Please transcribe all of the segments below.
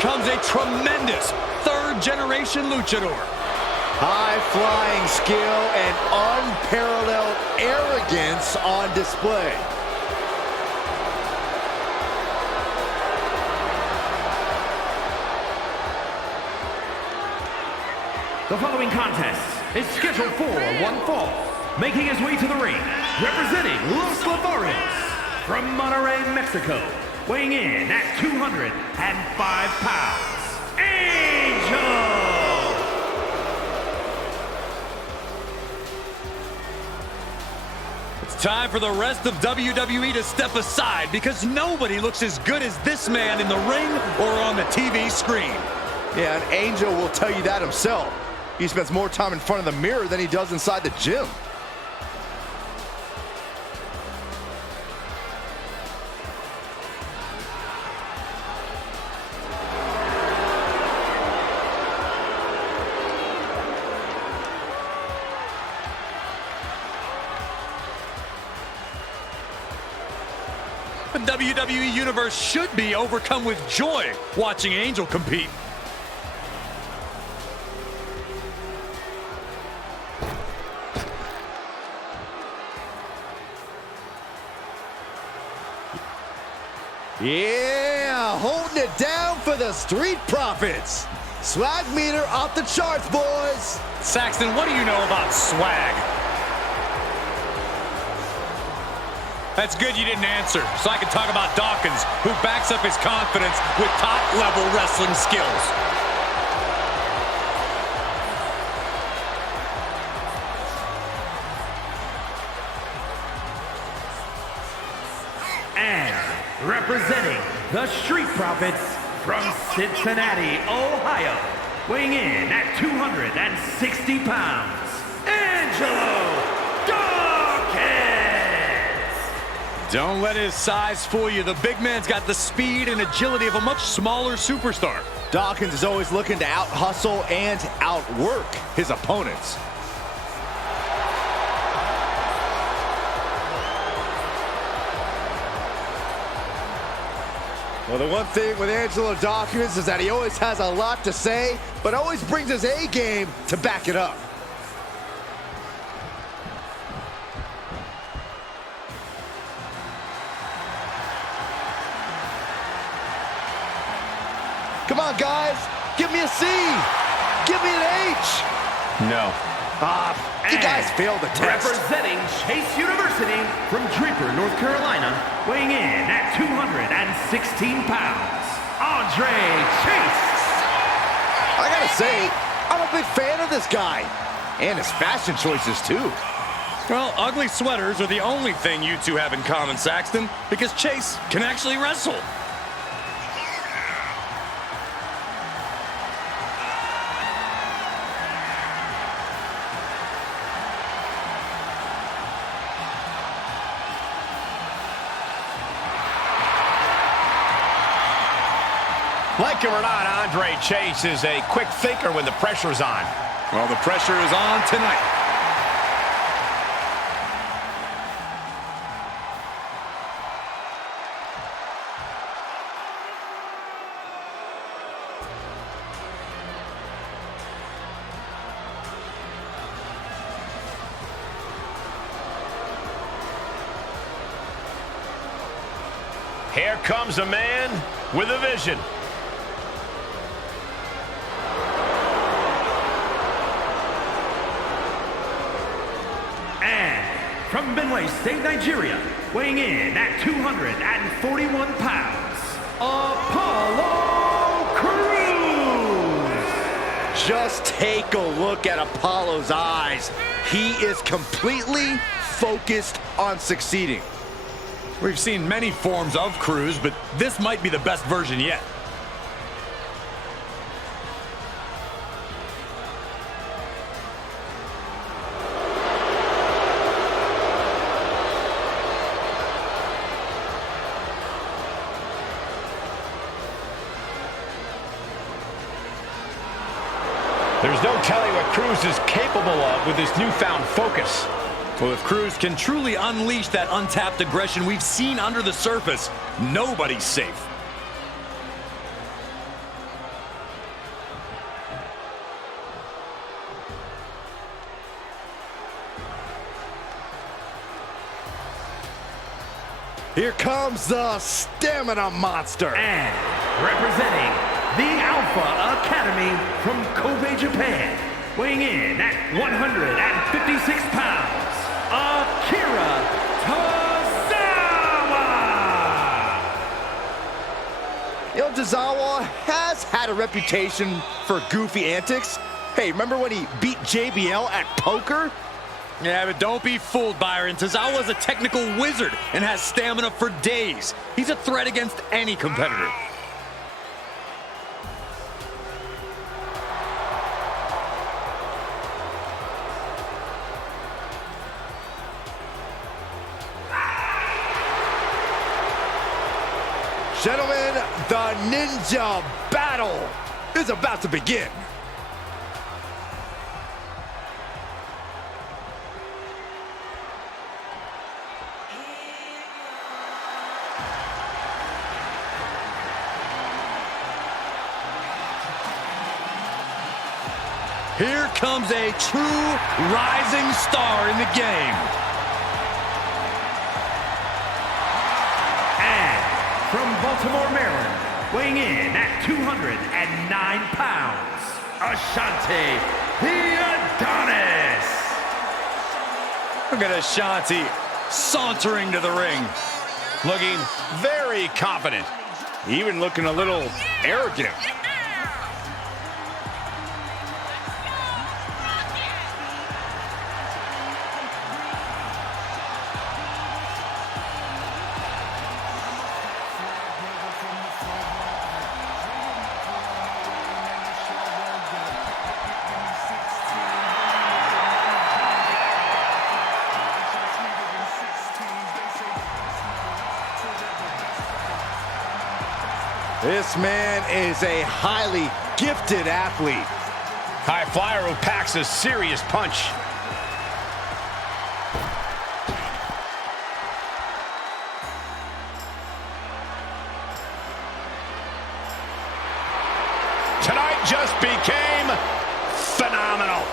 comes a tremendous third-generation luchador. High-flying skill and unparalleled arrogance on display. The following contest is scheduled for one fall. Making his way to the ring, representing Los Lotharios from Monterrey, Mexico, weighing in at 205 pounds, Angel! It's time for the rest of WWE to step aside because nobody looks as good as this man in the ring or on the TV screen. Yeah, and Angel will tell you that himself. He spends more time in front of the mirror than he does inside the gym. The WWE Universe should be overcome with joy watching Angel compete. Yeah, holding it down for the Street Profits. Swag meter off the charts, boys. Saxton, what do you know about swag? That's good you didn't answer, so I can talk about Dawkins, who backs up his confidence with top-level wrestling skills. And representing the Street Profits from Cincinnati, Ohio, weighing in at 260 pounds, Angelo Dawkins! Don't let his size fool you. The big man's got the speed and agility of a much smaller superstar. Dawkins is always looking to out-hustle and outwork his opponents. Well, the one thing with Angelo Dawkins is that he always has a lot to say, but always brings his A game to back it up. Come on, guys. Give me a C. Give me an H. No. You guys failed the test. Representing Chase University from Draper, North Carolina, weighing in at 216 pounds, Andre Chase. I gotta say, I'm a big fan of this guy. And his fashion choices, too. Well, ugly sweaters are the only thing you two have in common, Saxton, because Chase can actually wrestle. Like it or not, Andre Chase is a quick thinker when the pressure's on. Well, the pressure is on tonight. Here comes a man with a vision. From Benue State, Nigeria, weighing in at 241 pounds, Apollo Crews! Just take a look at Apollo's eyes. He is completely focused on succeeding. We've seen many forms of Cruz, but this might be the best version yet. There's no telling what Cruz is capable of with his newfound focus. Well, if Cruz can truly unleash that untapped aggression we've seen under the surface, nobody's safe. Here comes the stamina monster. And representing the Alpha Academy from Kobe, Japan, weighing in at 156 pounds, Akira Tozawa! You know, Tozawa has had a reputation for goofy antics. Hey, remember when he beat JBL at poker? Yeah, but don't be fooled, Byron. Tozawa's a technical wizard and has stamina for days. He's a threat against any competitor. Gentlemen, the ninja battle is about to begin. Here comes a true rising star in the game. And from Baltimore, Maryland, weighing in at 209 pounds, Ashante, the Adonis. Look at Ashante sauntering to the ring. Looking very confident. Even looking a little arrogant. This man is a highly gifted athlete. High flyer who packs a serious punch. Tonight just became phenomenal.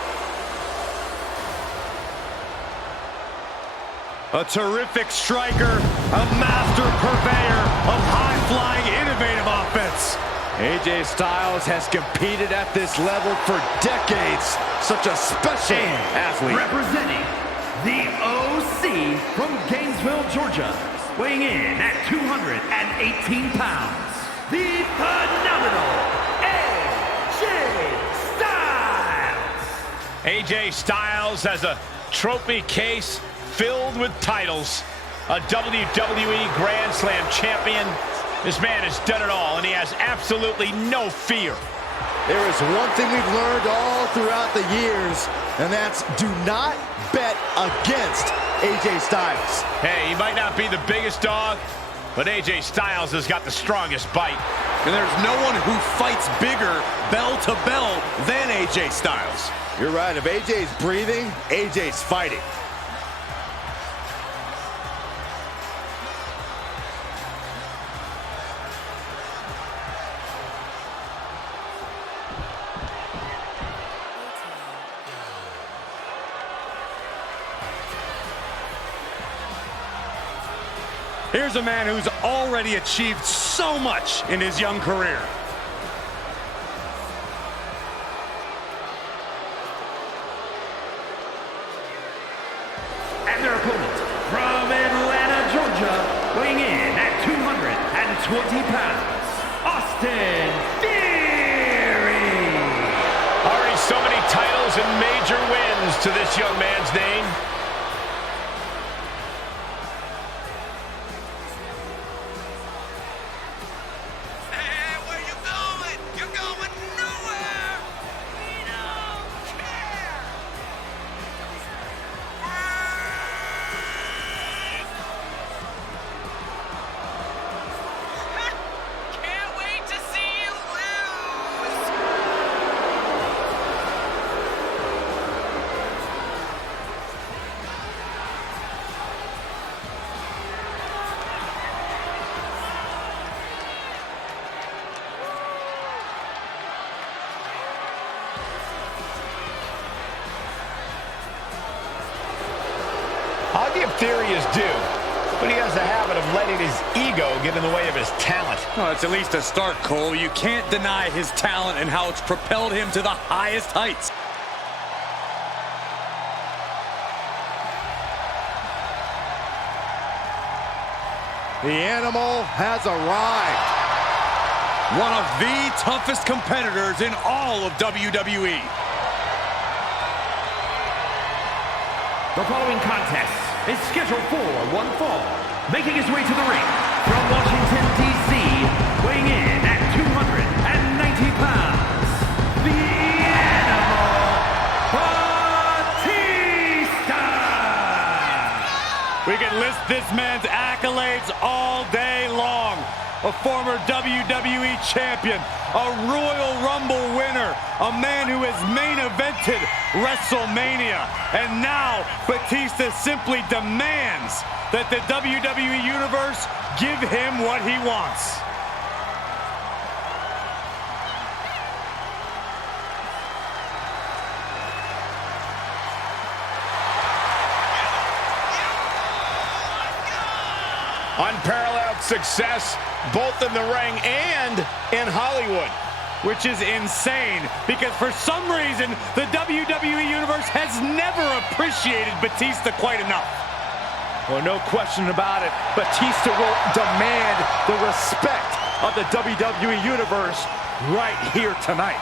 A terrific striker, a master purveyor of high-flying, innovative offense. AJ Styles has competed at this level for decades. Such a special athlete. Representing the OC from Gainesville, Georgia, weighing in at 218 pounds, the phenomenal AJ Styles. AJ Styles has a trophy case filled with titles, a WWE Grand Slam champion. This man has done it all, and he has absolutely no fear. There is one thing we've learned all throughout the years, and that's do not bet against AJ Styles. Hey, he might not be the biggest dog, but AJ Styles has got the strongest bite. And there's no one who fights bigger, bell to bell, than AJ Styles. You're right. If AJ's breathing, AJ's fighting. Here's a man who's already achieved so much in his young career. And their opponent from Atlanta, Georgia, weighing in at 220 pounds, Austin Theory. Already so many titles and major wins to this young man's name. I'll give Theory his due. but he has a habit of letting his ego get in the way of his talent. Well, it's at least a start, Cole. You can't deny his talent and how it's propelled him to the highest heights. The animal has arrived. One of the toughest competitors in all of WWE. The following contest is scheduled for one fall. Making his way to the ring from Washington, D.C., weighing in at 290 pounds, the Animal, Batista! We can list this man's accolades all day long. A former WWE champion, a Royal Rumble winner, a man who has main evented WrestleMania, and now Batista simply demands that the WWE Universe give him what he wants. Unparalleled success, both in the ring and in Hollywood. Which is insane, because for some reason, the WWE Universe has never appreciated Batista quite enough. Well, no question about it. Batista will demand the respect of the WWE Universe right here tonight.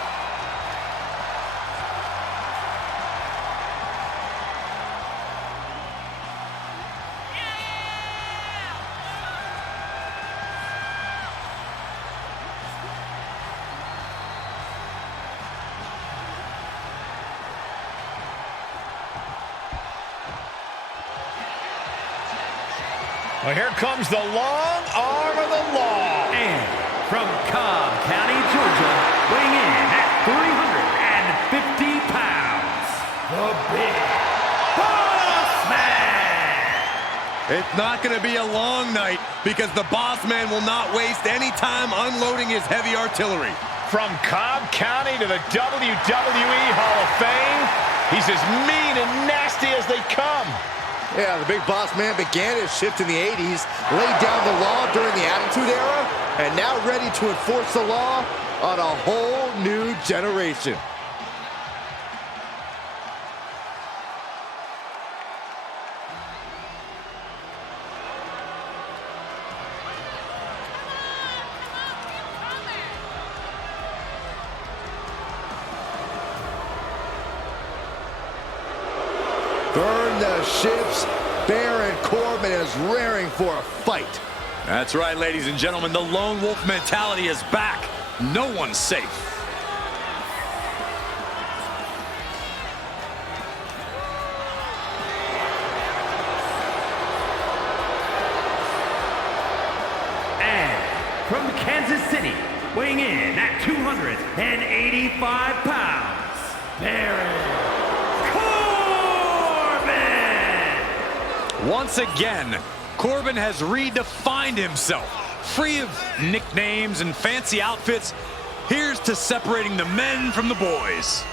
Well, here comes the long arm of the law. And from Cobb County, Georgia, weighing in at 350 pounds, the Big Boss Man! It's not going to be a long night, because the Boss Man will not waste any time unloading his heavy artillery. From Cobb County to the WWE Hall of Fame, he's as mean and nasty as they come. Yeah, the Big Boss Man began his shift in the 80s, laid down the law during the Attitude Era, and now ready to enforce the law on a whole new generation. Burn the ships. Baron Corbin is raring for a fight. That's right, ladies and gentlemen. The lone wolf mentality is back. No one's safe. And from Kansas City, weighing in at 285 pounds, Baron Corbin! Once again, Corbin has redefined himself. Free of nicknames and fancy outfits, here's to separating the men from the boys.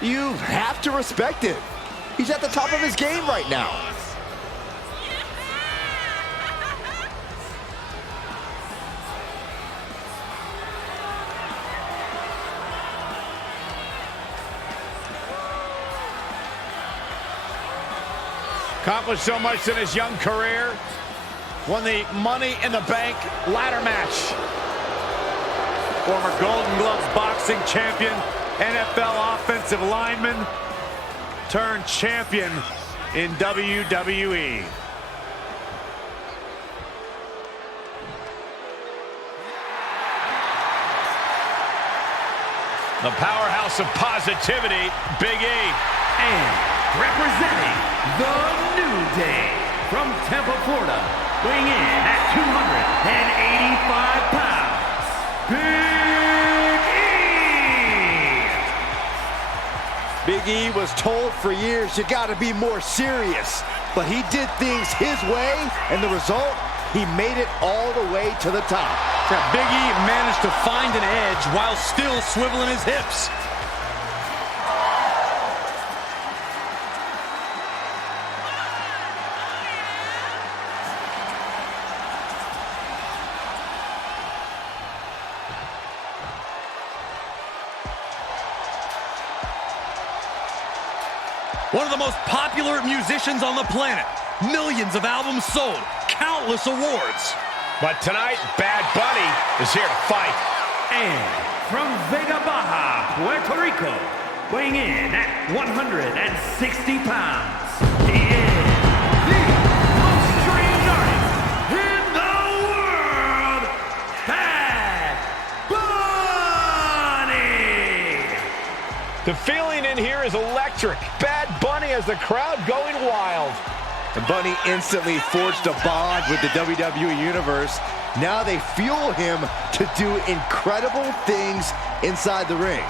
You have to respect it. He's at the top of his game right now. Accomplished so much in his young career. Won the Money in the Bank ladder match. Former Golden Gloves boxing champion, NFL offensive lineman, turned champion in WWE. The powerhouse of positivity, Big E. And representing the New Day from Tampa, Florida, weighing in at 285 pounds, Big E! Big E was told for years, you gotta be more serious. But he did things his way, and the result, he made it all the way to the top. Yeah, Big E managed to find an edge while still swiveling his hips. One of the most popular musicians on the planet. Millions of albums sold. Countless awards. But tonight, Bad Bunny is here to fight. And from Vega Baja, Puerto Rico, weighing in at 160 pounds, he is the most strange artist in the world, Bad Bunny! The feeling in here is electric. Bad Bunny has the crowd going wild. And Bunny instantly forged a bond with the WWE Universe. Now they fuel him to do incredible things inside the ring.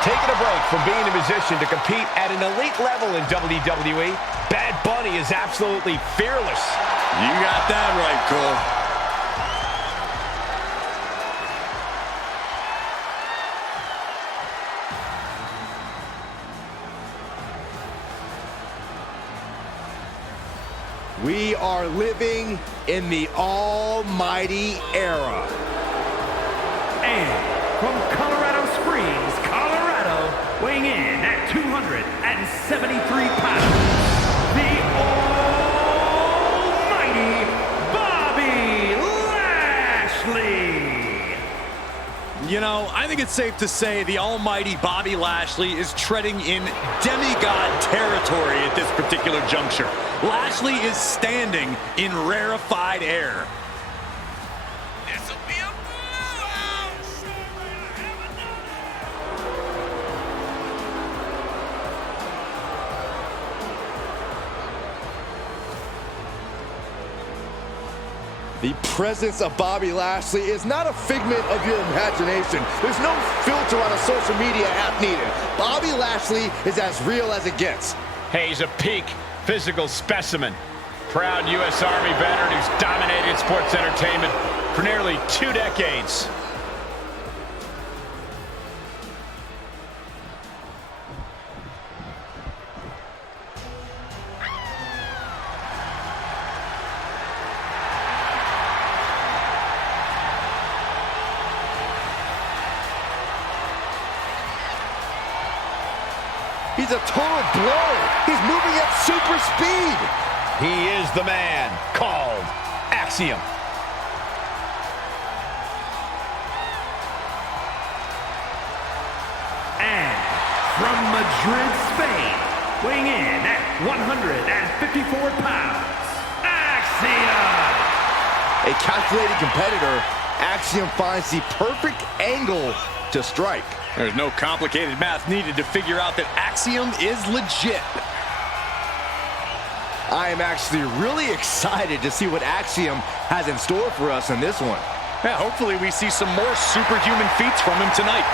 Taking a break from being a musician to compete at an elite level in WWE, Bad Bunny is absolutely fearless. You got that right, Cole. We are living in the almighty era. And from Colorado Springs, Colorado, weighing in at 273 pounds, the almighty Bobby Lashley. You know, I think it's safe to say the almighty Bobby Lashley is treading in demigod territory at this particular juncture. Lashley is standing in rarefied air. The presence of Bobby Lashley is not a figment of your imagination. There's no filter on a social media app needed. Bobby Lashley is as real as it gets. Hey, he's a peak physical specimen. Proud U.S. Army veteran who's dominated sports entertainment for nearly 2 decades. He's a total blow. He's moving at super speed. He is the man called Axiom. And from Madrid, Spain, weighing in at 154 pounds, Axiom! A calculated competitor, Axiom finds the perfect angle to strike. There's no complicated math needed to figure out that Axiom is legit. I am actually really excited to see what Axiom has in store for us in this one. Yeah, hopefully we see some more superhuman feats from him tonight.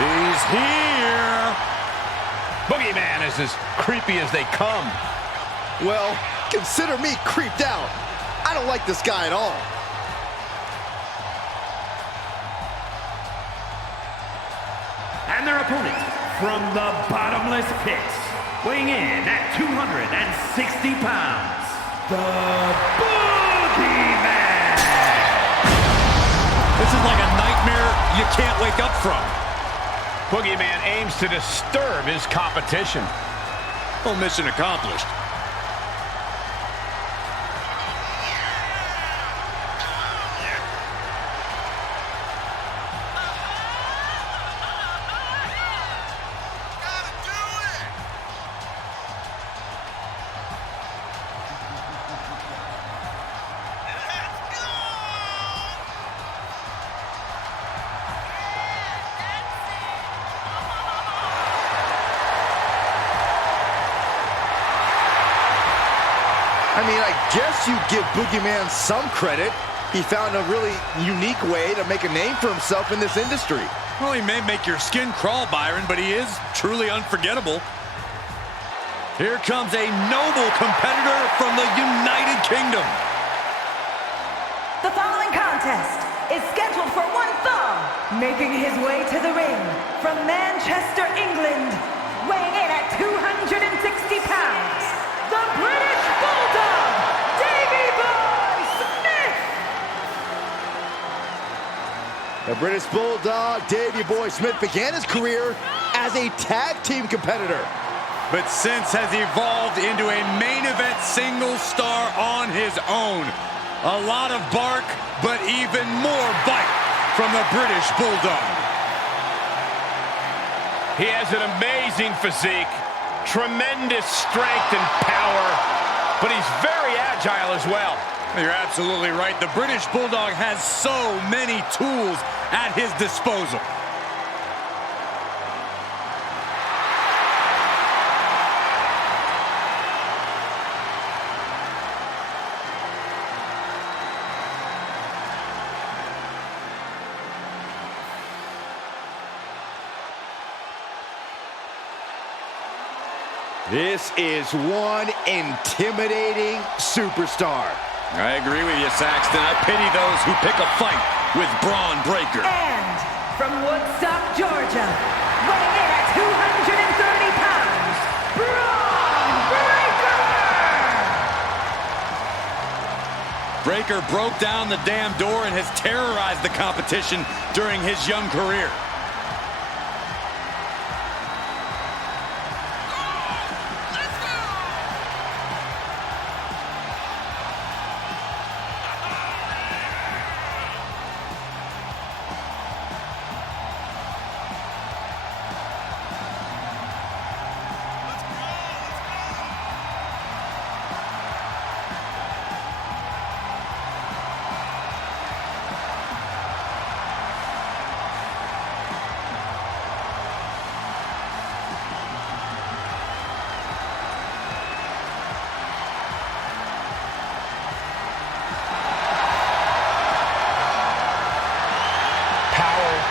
He's here. Boogeyman is as creepy as they come. Well, consider me creeped out. I don't like this guy at all. And their opponent from the bottomless pits, weighing in at 260 pounds, the Boogeyman. This is like a nightmare you can't wake up from. Boogeyman aims to disturb his competition. Well, mission accomplished. I mean, I guess you give Boogeyman some credit. He found a really unique way to make a name for himself in this industry. Well, he may make your skin crawl, Byron, but he is truly unforgettable. Here comes a noble competitor from the United Kingdom. The following contest contest is scheduled for one fall, making his way to the ring from Manchester, England, weighing in at 260 pounds, the British Bulldog, Davey Boy Smith! The British Bulldog, Davey Boy Smith, began his career as a tag team competitor, but since has evolved into a main event single star on his own. A lot of bark, but even more bite from the British Bulldog. He has an amazing physique, tremendous strength and power, but he's very agile as well. You're absolutely right. The British Bulldog has so many tools at his disposal. This is one intimidating superstar. I agree with you, Saxton. I pity those who pick a fight with Bron Breakker. And from Woodstock, Georgia, weighing in at 230 pounds, Bron Breakker! Breakker broke down the damn door and has terrorized the competition during his young career.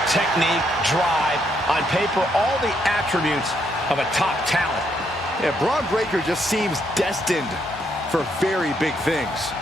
Technique, drive, on paper, all the attributes of a top talent. Yeah, Bron Breakker just seems destined for very big things.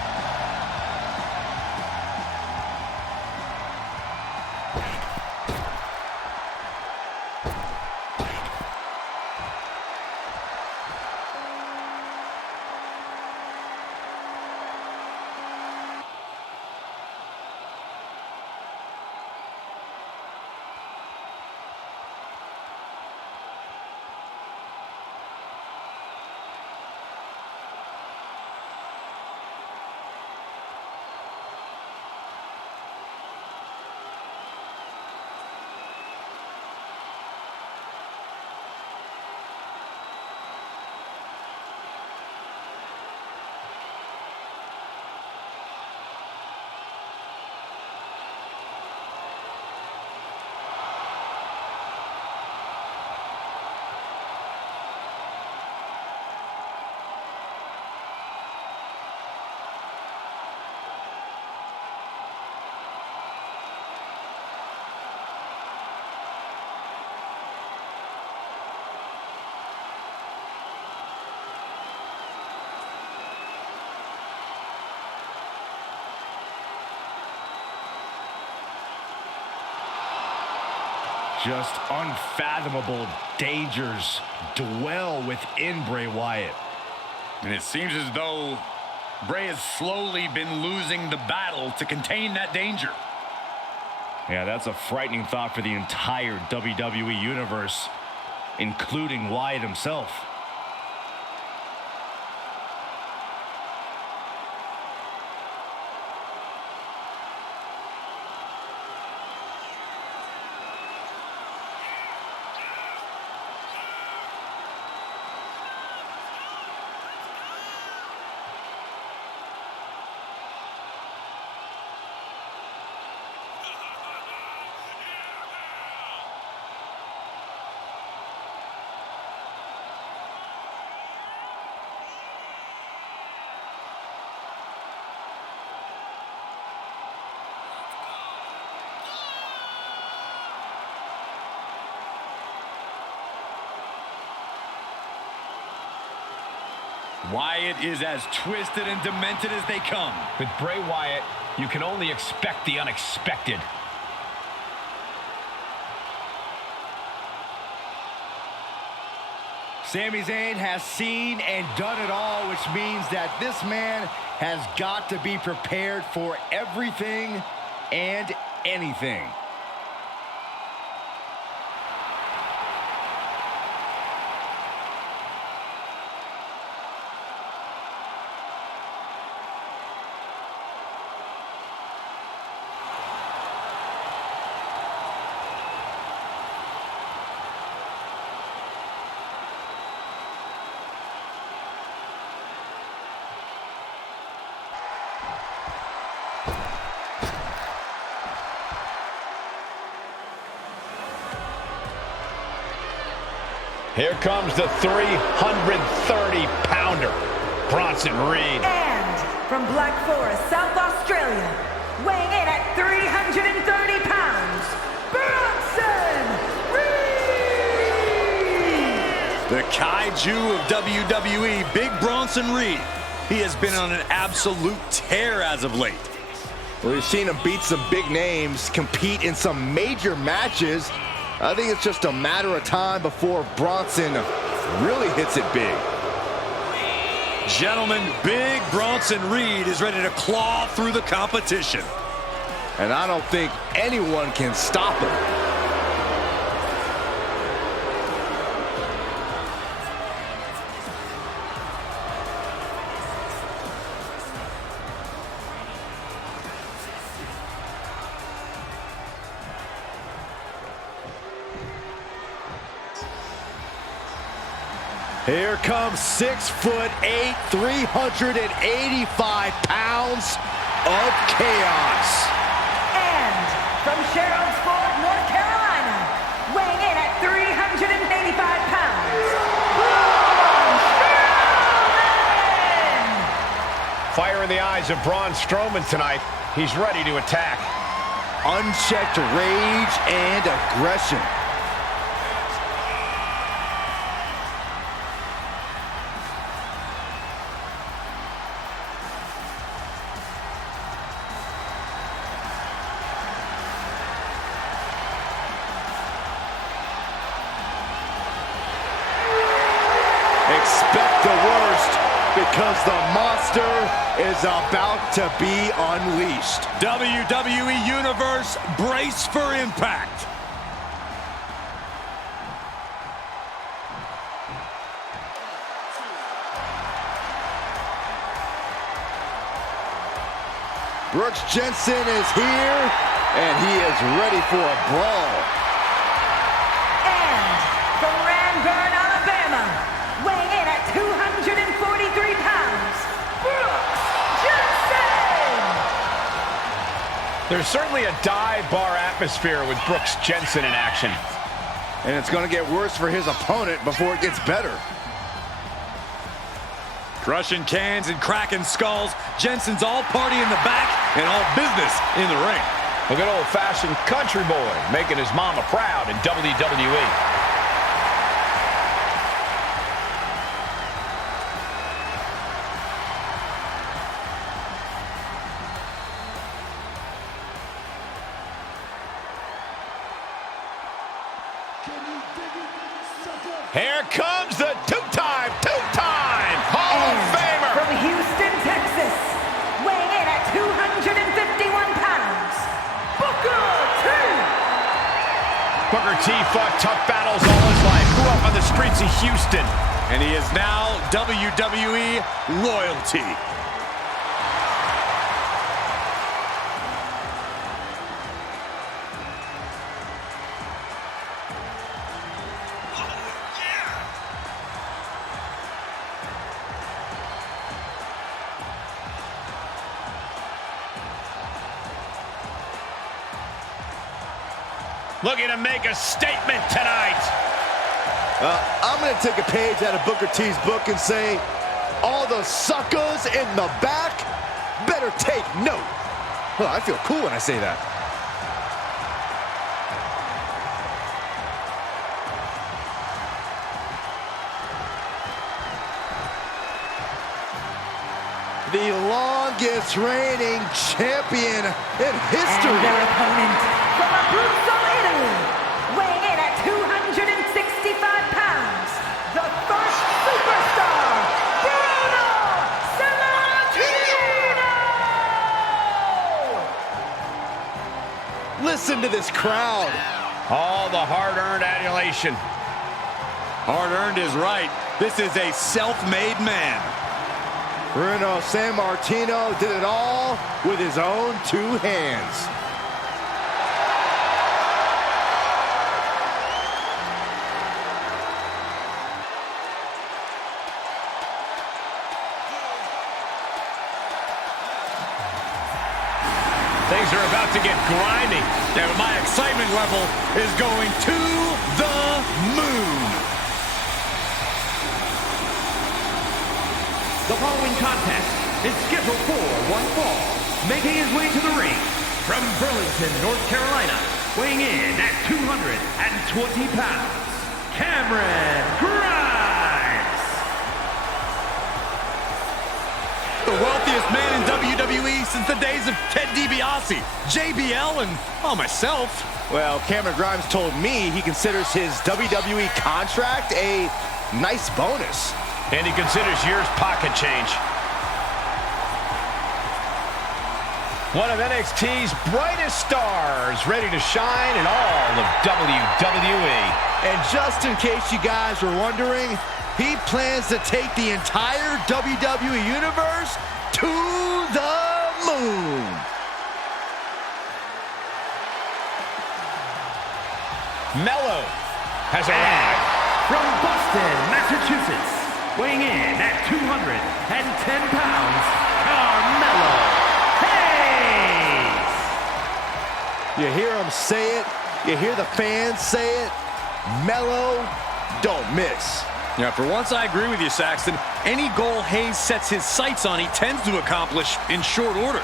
Just unfathomable dangers dwell within Bray Wyatt. And it seems as though Bray has slowly been losing the battle to contain that danger. Yeah, that's a frightening thought for the entire WWE Universe, including Wyatt himself. Wyatt is as twisted and demented as they come. With Bray Wyatt, you can only expect the unexpected. Sami Zayn has seen and done it all, which means that this man has got to be prepared for everything and anything. Here comes the 330-pounder, Bronson Reed. And from Black Forest, South Australia, weighing in at 330 pounds, Bronson Reed! The kaiju of WWE, Big Bronson Reed. He has been on an absolute tear as of late. Well, we've seen him beat some big names, compete in some major matches. I think it's just a matter of time before Bronson really hits it big. Gentlemen, Big Bronson Reed is ready to claw through the competition. And I don't think anyone can stop him. Here comes 6'8", 385 pounds of chaos. And from Sherrilsburg, North Carolina, weighing in at 385 pounds, Braun Strowman! Fire in the eyes of Braun Strowman tonight. He's ready to attack. Unchecked rage and aggression. Expect the worst, because the monster is about to be unleashed. WWE Universe, brace for impact. Brooks Jensen is here, and he is ready for a brawl. And from Ranburn, Alabama, weighing in at 243 pounds, Brooks Jensen! There's certainly a dive bar atmosphere with Brooks Jensen in action. And it's going to get worse for his opponent before it gets better. Crushing cans and cracking skulls. Jensen's all party in the back and all business in the ring. A good old-fashioned country boy making his mama proud in WWE. Here comes the two-time Hall of Famer. From Houston, Texas, weighing in at 251 pounds, Booker T! Booker T fought tough battles all his life. Grew up on the streets of Houston. And he is now WWE royalty. Looking to make a statement tonight. I'm going to take a page out of Booker T's book and say, all the suckers in the back better take note. Well, I feel cool when I say that. the longest reigning champion in history. And their opponent from Abruzzo, Italy, weighing in at 265 pounds, the first superstar, Bruno Sammartino! Listen to this crowd. All the hard-earned adulation. Hard-earned is right. This is a self-made man. Bruno Sammartino did it all with his own two hands. Things are about to get grimy. Yeah, but my excitement level is going to the moon. The following contest is scheduled for one fall. Making his way to the ring from Burlington, North Carolina, weighing in at 220 pounds, Cameron Grimes. The wealthiest man in WWE since the days of Ted DiBiase, JBL, and myself. Well, Cameron Grimes told me he considers his WWE contract a nice bonus. And he considers yours pocket change. One of NXT's brightest stars, ready to shine in all of WWE. And just in case you guys were wondering, he plans to take the entire WWE Universe to the moon. Mello has arrived. From Boston, Massachusetts, weighing in at 210 pounds, Carmelo Hayes. You hear him say it, you hear the fans say it, Mello don't miss. Yeah, for once I agree with you, Saxton. Any goal Hayes sets his sights on, he tends to accomplish in short order.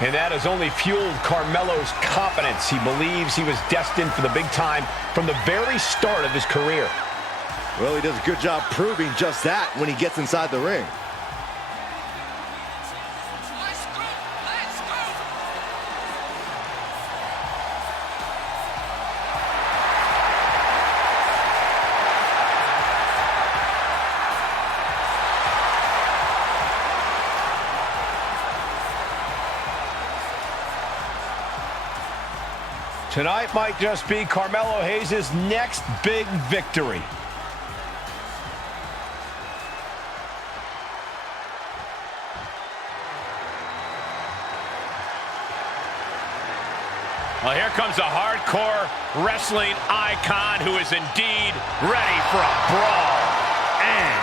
And that has only fueled Carmelo's confidence. He believes he was destined for the big time from the very start of his career. Well, he does a good job proving just that when he gets inside the ring. Tonight might just be Carmelo Hayes' next big victory. Well, here comes a hardcore wrestling icon who is indeed ready for a brawl. And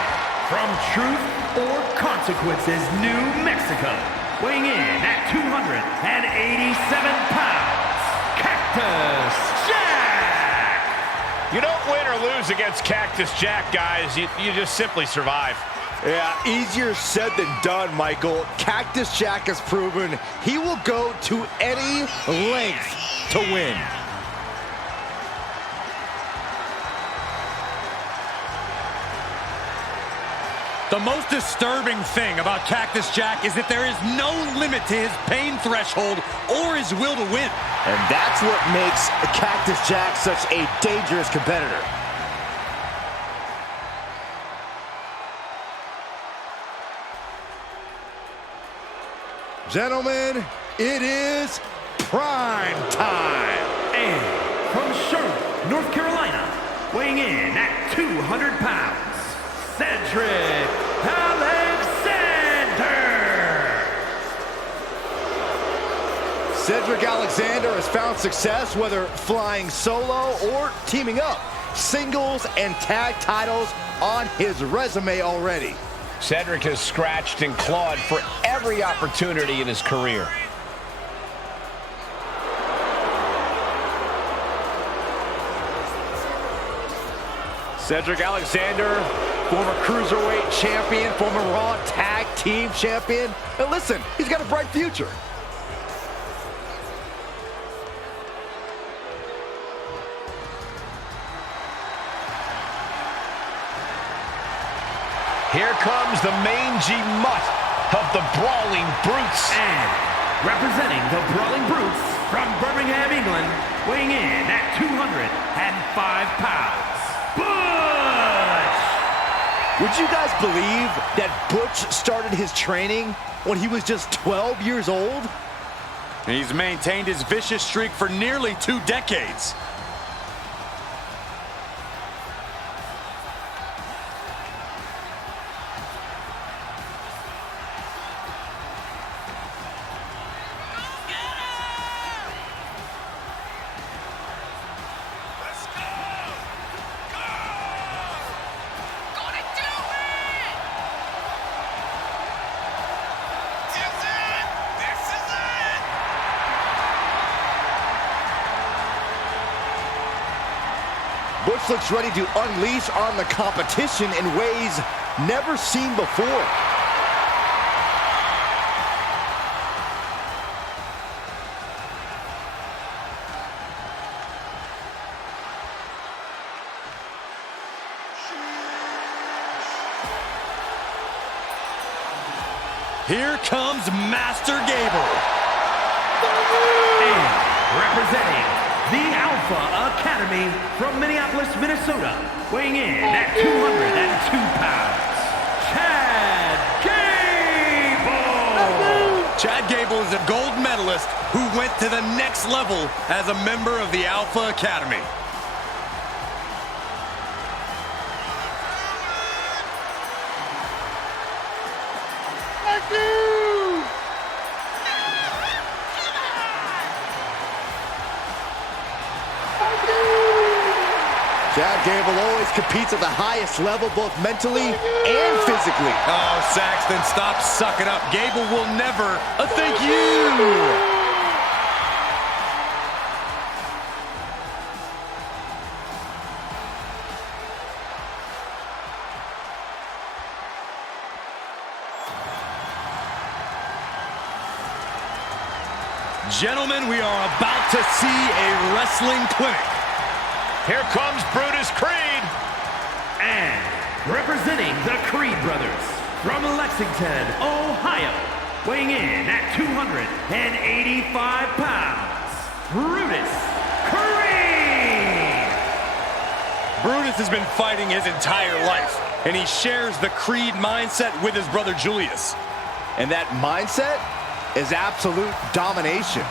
from Truth or Consequences, New Mexico, weighing in at 287 pounds, Cactus Jack! You don't win or lose against Cactus Jack, guys. You just simply survive. Yeah, easier said than done, Michael. Cactus Jack has proven he will go to any length to win. The most disturbing thing about Cactus Jack is that there is no limit to his pain threshold or his will to win. And that's what makes Cactus Jack such a dangerous competitor. Gentlemen, it is prime time. And from Charlotte, North Carolina, weighing in at 200 pounds, Cedric Alexander! Cedric Alexander has found success whether flying solo or teaming up. Singles and tag titles on his resume already. Cedric has scratched and clawed for every opportunity in his career. Cedric Alexander, former Cruiserweight champion, former Raw Tag Team champion. And listen, he's got a bright future. Here comes the mangy mutt of the Brawling Brutes. And representing the Brawling Brutes from Birmingham, England, weighing in at 205 pounds, Butch! Would you guys believe that Butch started his training when he was just 12 years old? He's maintained his vicious streak for nearly 2 decades. Butch looks ready to unleash on the competition in ways never seen before. Here comes Master Gable. And representing the Alpha Academy from Minneapolis, Minnesota, weighing in at 202 pounds, Chad Gable! Chad Gable is a gold medalist who went to the next level as a member of the Alpha Academy. Chad Gable always competes at the highest level, both mentally and physically. Oh, Saxton, stop sucking up. Gable will never thank you. Gentlemen, we are about to see a wrestling clinic. Here comes Brutus Creed. And representing the Creed brothers from Lexington, Ohio, weighing in at 285 pounds, Brutus Creed! Brutus has been fighting his entire life, and he shares the Creed mindset with his brother Julius. And that mindset is absolute domination.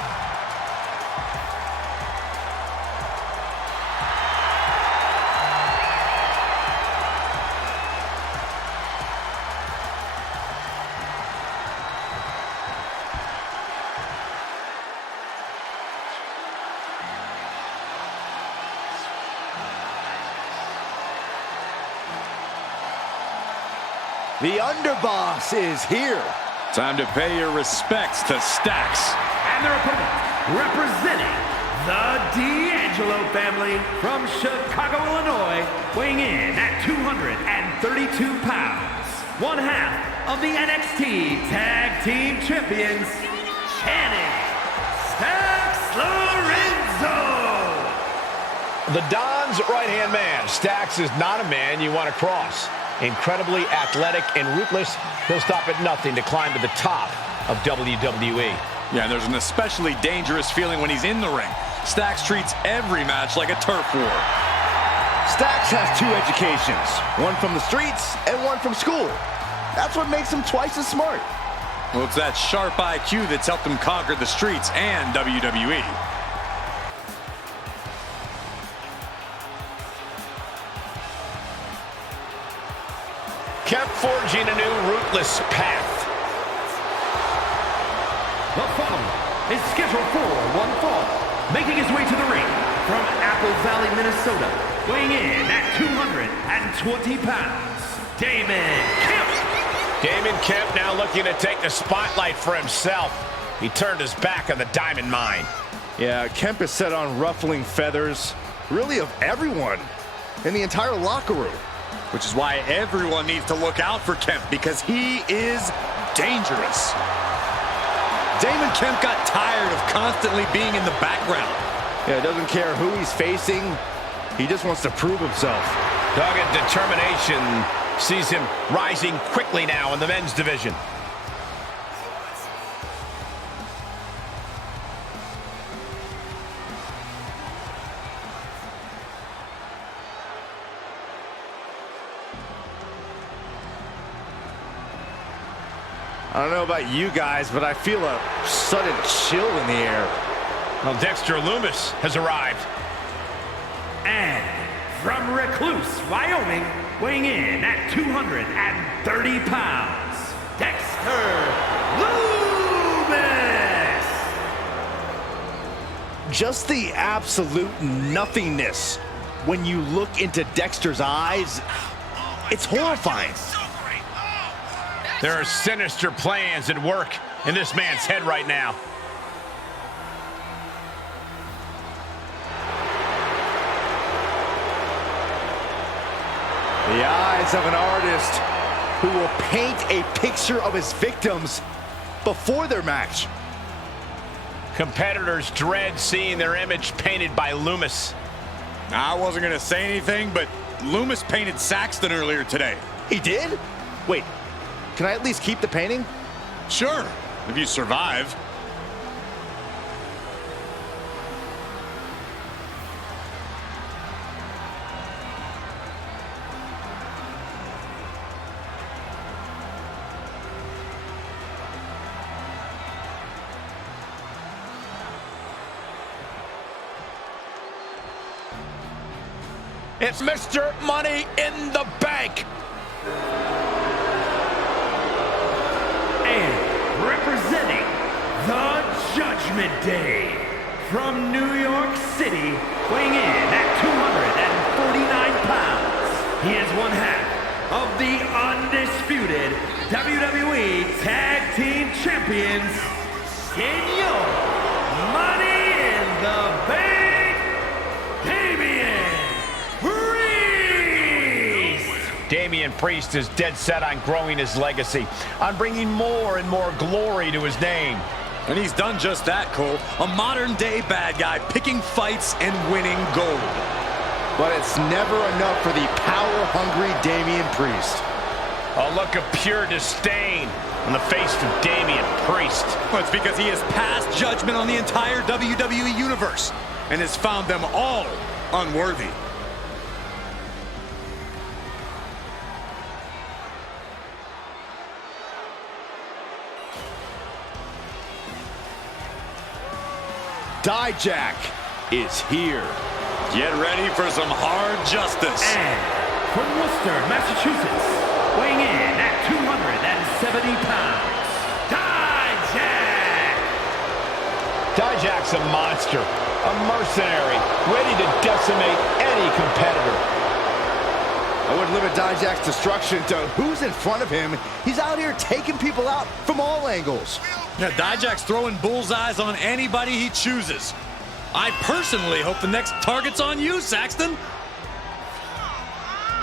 The underboss is here. Time to pay your respects to Stax. And their opponent, representing the D'Angelo family from Chicago, Illinois, weighing in at 232 pounds, one half of the NXT Tag Team Champions, Channing Stax Lorenzo. The Don's right-hand man. Stax is not a man you want to cross. Incredibly athletic and ruthless, he'll stop at nothing to climb to the top of WWE. Yeah, and there's an especially dangerous feeling when he's in the ring. Stax treats every match like a turf war. Stax has 2 educations, one from the streets and one from school. That's what makes him twice as smart. Well, it's that sharp IQ that's helped him conquer the streets and WWE. Kept forging a new rootless path. The following is scheduled for one fall, making his way to the ring from Apple Valley, Minnesota, weighing in at 220 pounds, Damon Kemp. Damon Kemp now looking to take the spotlight for himself. He turned his back on the Diamond Mine. Yeah, Kemp is set on ruffling feathers, really of everyone in the entire locker room. Which is why everyone needs to look out for Kemp, because he is dangerous. Damon Kemp got tired of constantly being in the background. Yeah, doesn't care who he's facing. He just wants to prove himself. Dogged determination sees him rising quickly now in the men's division. I don't know about you guys, but I feel a sudden chill in the air. Well, Dexter Lumis has arrived. And from Recluse, Wyoming, weighing in at 230 pounds, Dexter Lumis! Just the absolute nothingness. When you look into Dexter's eyes, it's horrifying. There are sinister plans at work in this man's head right now. The eyes of an artist who will paint a picture of his victims before their match. Competitors dread seeing their image painted by Lumis. I wasn't going to say anything, but Lumis painted Saxton earlier today. He did? Wait, can I at least keep the painting? Sure, if you survive. It's Mr. Money in the Bank. And representing the Judgment Day from New York City, weighing in at 249 pounds, he is one half of the undisputed WWE Tag Team Champions, Senor Money in the Bank, Damian Priest! Damian Priest is dead set on growing his legacy, on bringing more and more glory to his name. And he's done just that, Cole. A modern-day bad guy picking fights and winning gold. But it's never enough for the power-hungry Damian Priest. A look of pure disdain on the face of Damian Priest. Well, it's because he has passed judgment on the entire WWE Universe and has found them all unworthy. Dijak is here. Get ready for some hard justice. And from Worcester, Massachusetts, weighing in at 270 pounds, Dijak! Dijak's a monster, a mercenary, ready to decimate any competitor. I would limit Dijak's destruction to who's in front of him. He's out here taking people out from all angles. Yeah, Dijak's throwing bullseyes on anybody he chooses. I personally hope the next target's on you, Saxton.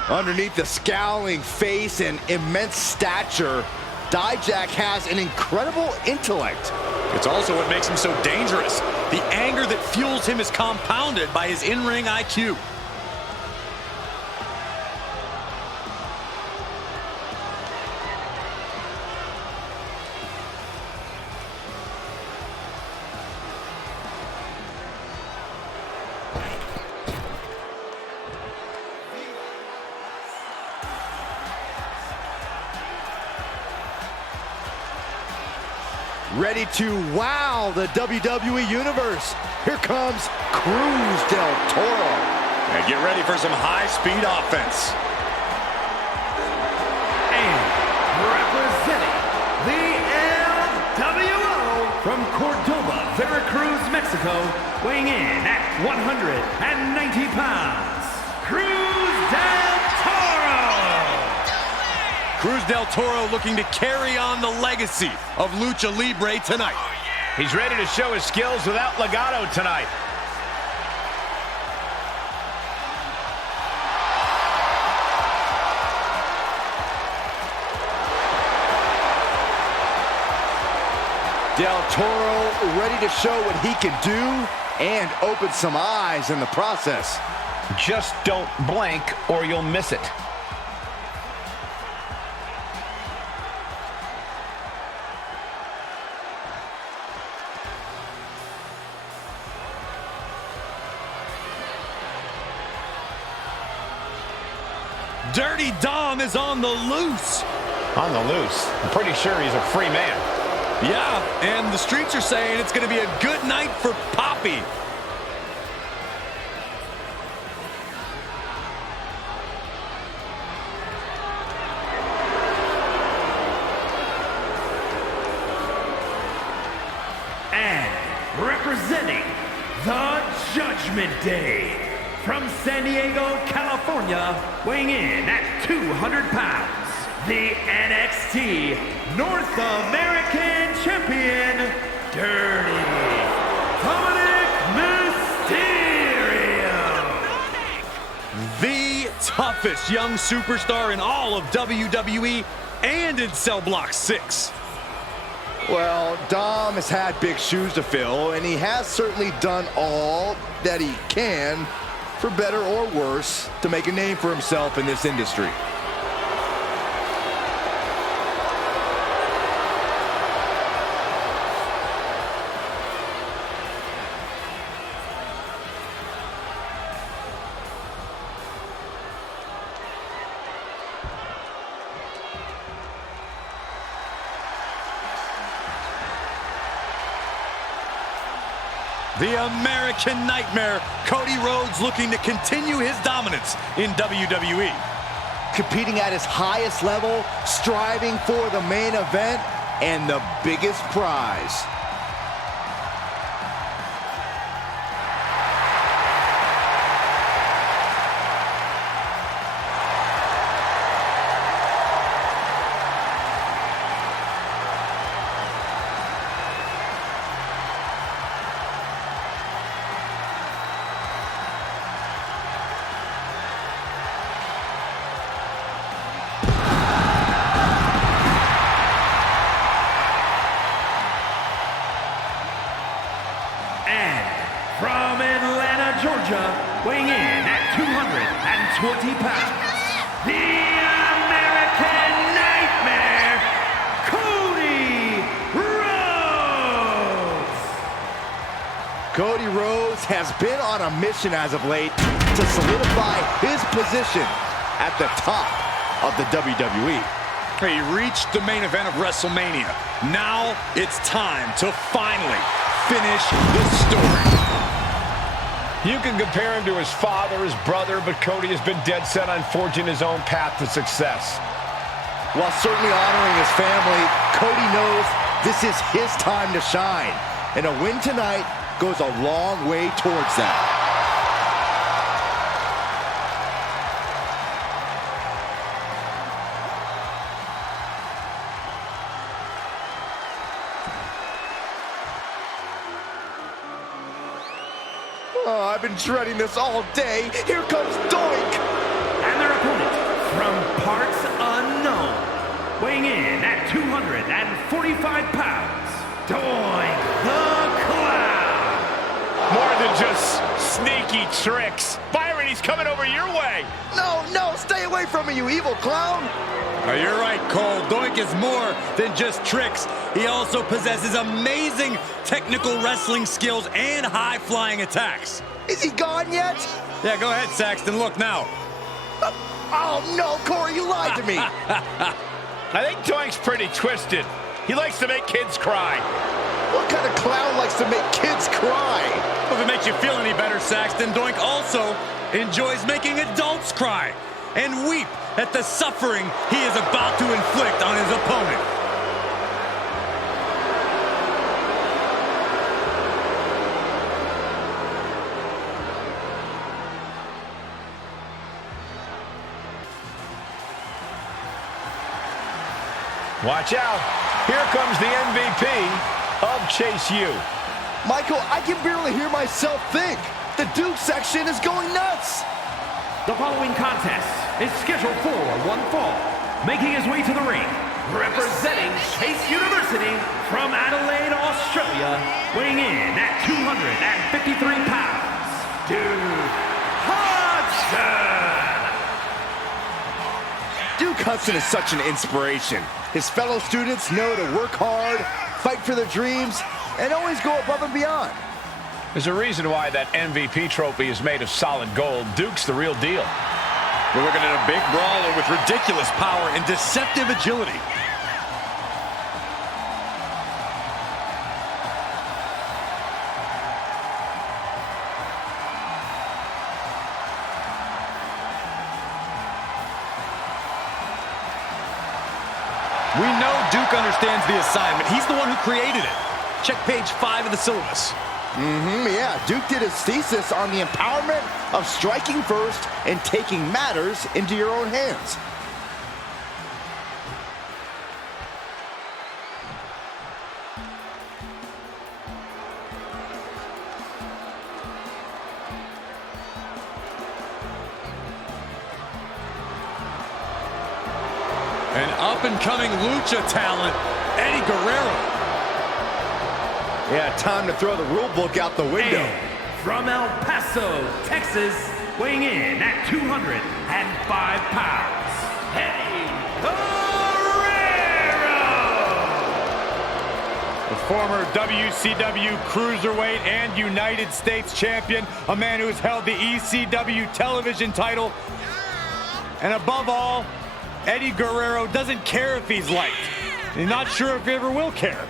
Underneath the scowling face and immense stature, Dijak has an incredible intellect. It's also what makes him so dangerous. The anger that fuels him is compounded by his in-ring IQ. Ready to wow the WWE Universe. Here comes Cruz Del Toro. And get ready for some high-speed offense. And representing the LWO from Cordoba, Veracruz, Mexico, weighing in at 190 pounds, Cruz Del Toro! Cruz Del Toro looking to carry on the legacy of Lucha Libre tonight. He's ready to show his skills without legato tonight. Del Toro ready to show what he can do and open some eyes in the process. Just don't blink or you'll miss it. Dirty Dom is on the loose. On the loose. I'm pretty sure he's a free man. Yeah, and the streets are saying it's going to be a good night for Poppy. And representing the Judgment Day, from San Diego, California, weighing in at 200 pounds, the NXT North American Champion, Dirty Dominik Mysterio. The toughest young superstar in all of WWE and in Cell Block 6. Well, Dom has had big shoes to fill, and he has certainly done all that he can, for better or worse, to make a name for himself in this industry. The American Nightmare, Cody Rhodes, looking to continue his dominance in WWE. Competing at his highest level, striving for the main event and the biggest prize. Weighing in at 220 pounds, the American Nightmare, Cody Rhodes. Cody Rhodes has been on a mission as of late to solidify his position at the top of the WWE. He reached the main event of WrestleMania. Now it's time to finally finish the story. You can compare him to his father, his brother, but Cody has been dead set on forging his own path to success. While certainly honoring his family, Cody knows this is his time to shine. And a win tonight goes a long way towards that. Oh, I've been dreading this all day. Here comes Doink. And their opponent, from parts unknown, weighing in at 245 pounds, Doink The Clown. More than just sneaky tricks. Byron, he's coming over your way. No, stay away from me, you evil clown. Oh, you're right, Cole. Doink is more than just tricks. He also possesses amazing technical wrestling skills and high-flying attacks. Is he gone yet? Yeah, go ahead, Saxton. Look now. Oh, no, Corey, you lied to me. I think Doink's pretty twisted. He likes to make kids cry. What kind of clown likes to make kids cry? Well, if it makes you feel any better, Saxton, Doink also enjoys making adults cry and weep at the suffering he is about to inflict on his opponent. Watch out. Here comes the MVP of Chase U. Michael, I can barely hear myself think. The Duke section is going nuts. The following contest is scheduled for one fall. Making his way to the ring, representing Chase University from Adelaide, Australia, weighing in at 253 pounds, Duke Hudson. Duke Hudson is such an inspiration. His fellow students know to work hard, fight for their dreams, and always go above and beyond. There's a reason why that MVP trophy is made of solid gold. Duke's the real deal. We're looking at a big brawler with ridiculous power and deceptive agility. We know Duke understands the assignment. He's the one who created it. Check page 5 of the syllabus. Yeah, Duke did his thesis on the empowerment of striking first and taking matters into your own hands. An up-and-coming lucha talent, Eddie Guerrero. Yeah, time to throw the rule book out the window. And from El Paso, Texas, weighing in at 205 pounds, Eddie Guerrero! The former WCW Cruiserweight and United States Champion, a man who has held the ECW television title. And above all, Eddie Guerrero doesn't care if he's liked. He's not sure if he ever will care.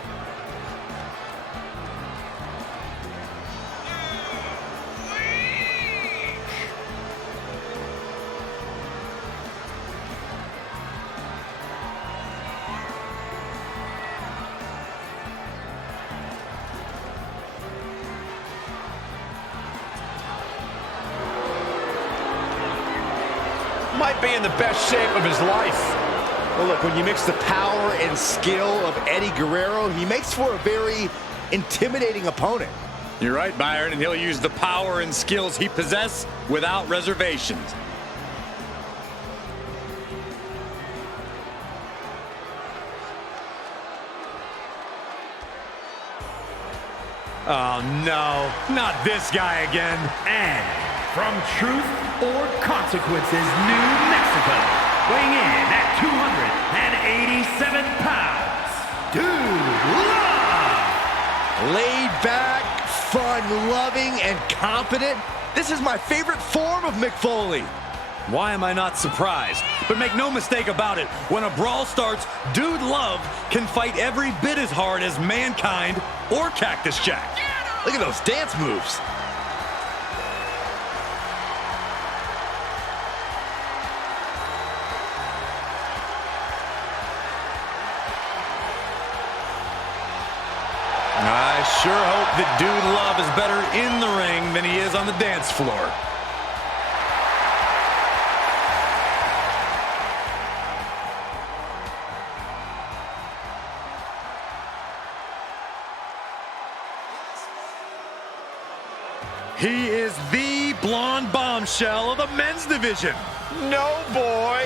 Might be in the best shape of his life. Well, look, when you mix the power and skill of Eddie Guerrero, he makes for a very intimidating opponent. You're right, Byron, and he'll use the power and skills he possesses without reservations. Oh, no, not this guy again. And from Truth or Consequences, New Mexico, weighing in at 287 pounds, Dude Love! Laid back, fun-loving, and confident. This is my favorite form of Mick Foley. Why am I not surprised? But make no mistake about it, when a brawl starts, Dude Love can fight every bit as hard as Mankind or Cactus Jack. Look at those dance moves. I sure hope that Dude Love is better in the ring than he is on the dance floor. He is the blonde bombshell of the men's division. No, boy.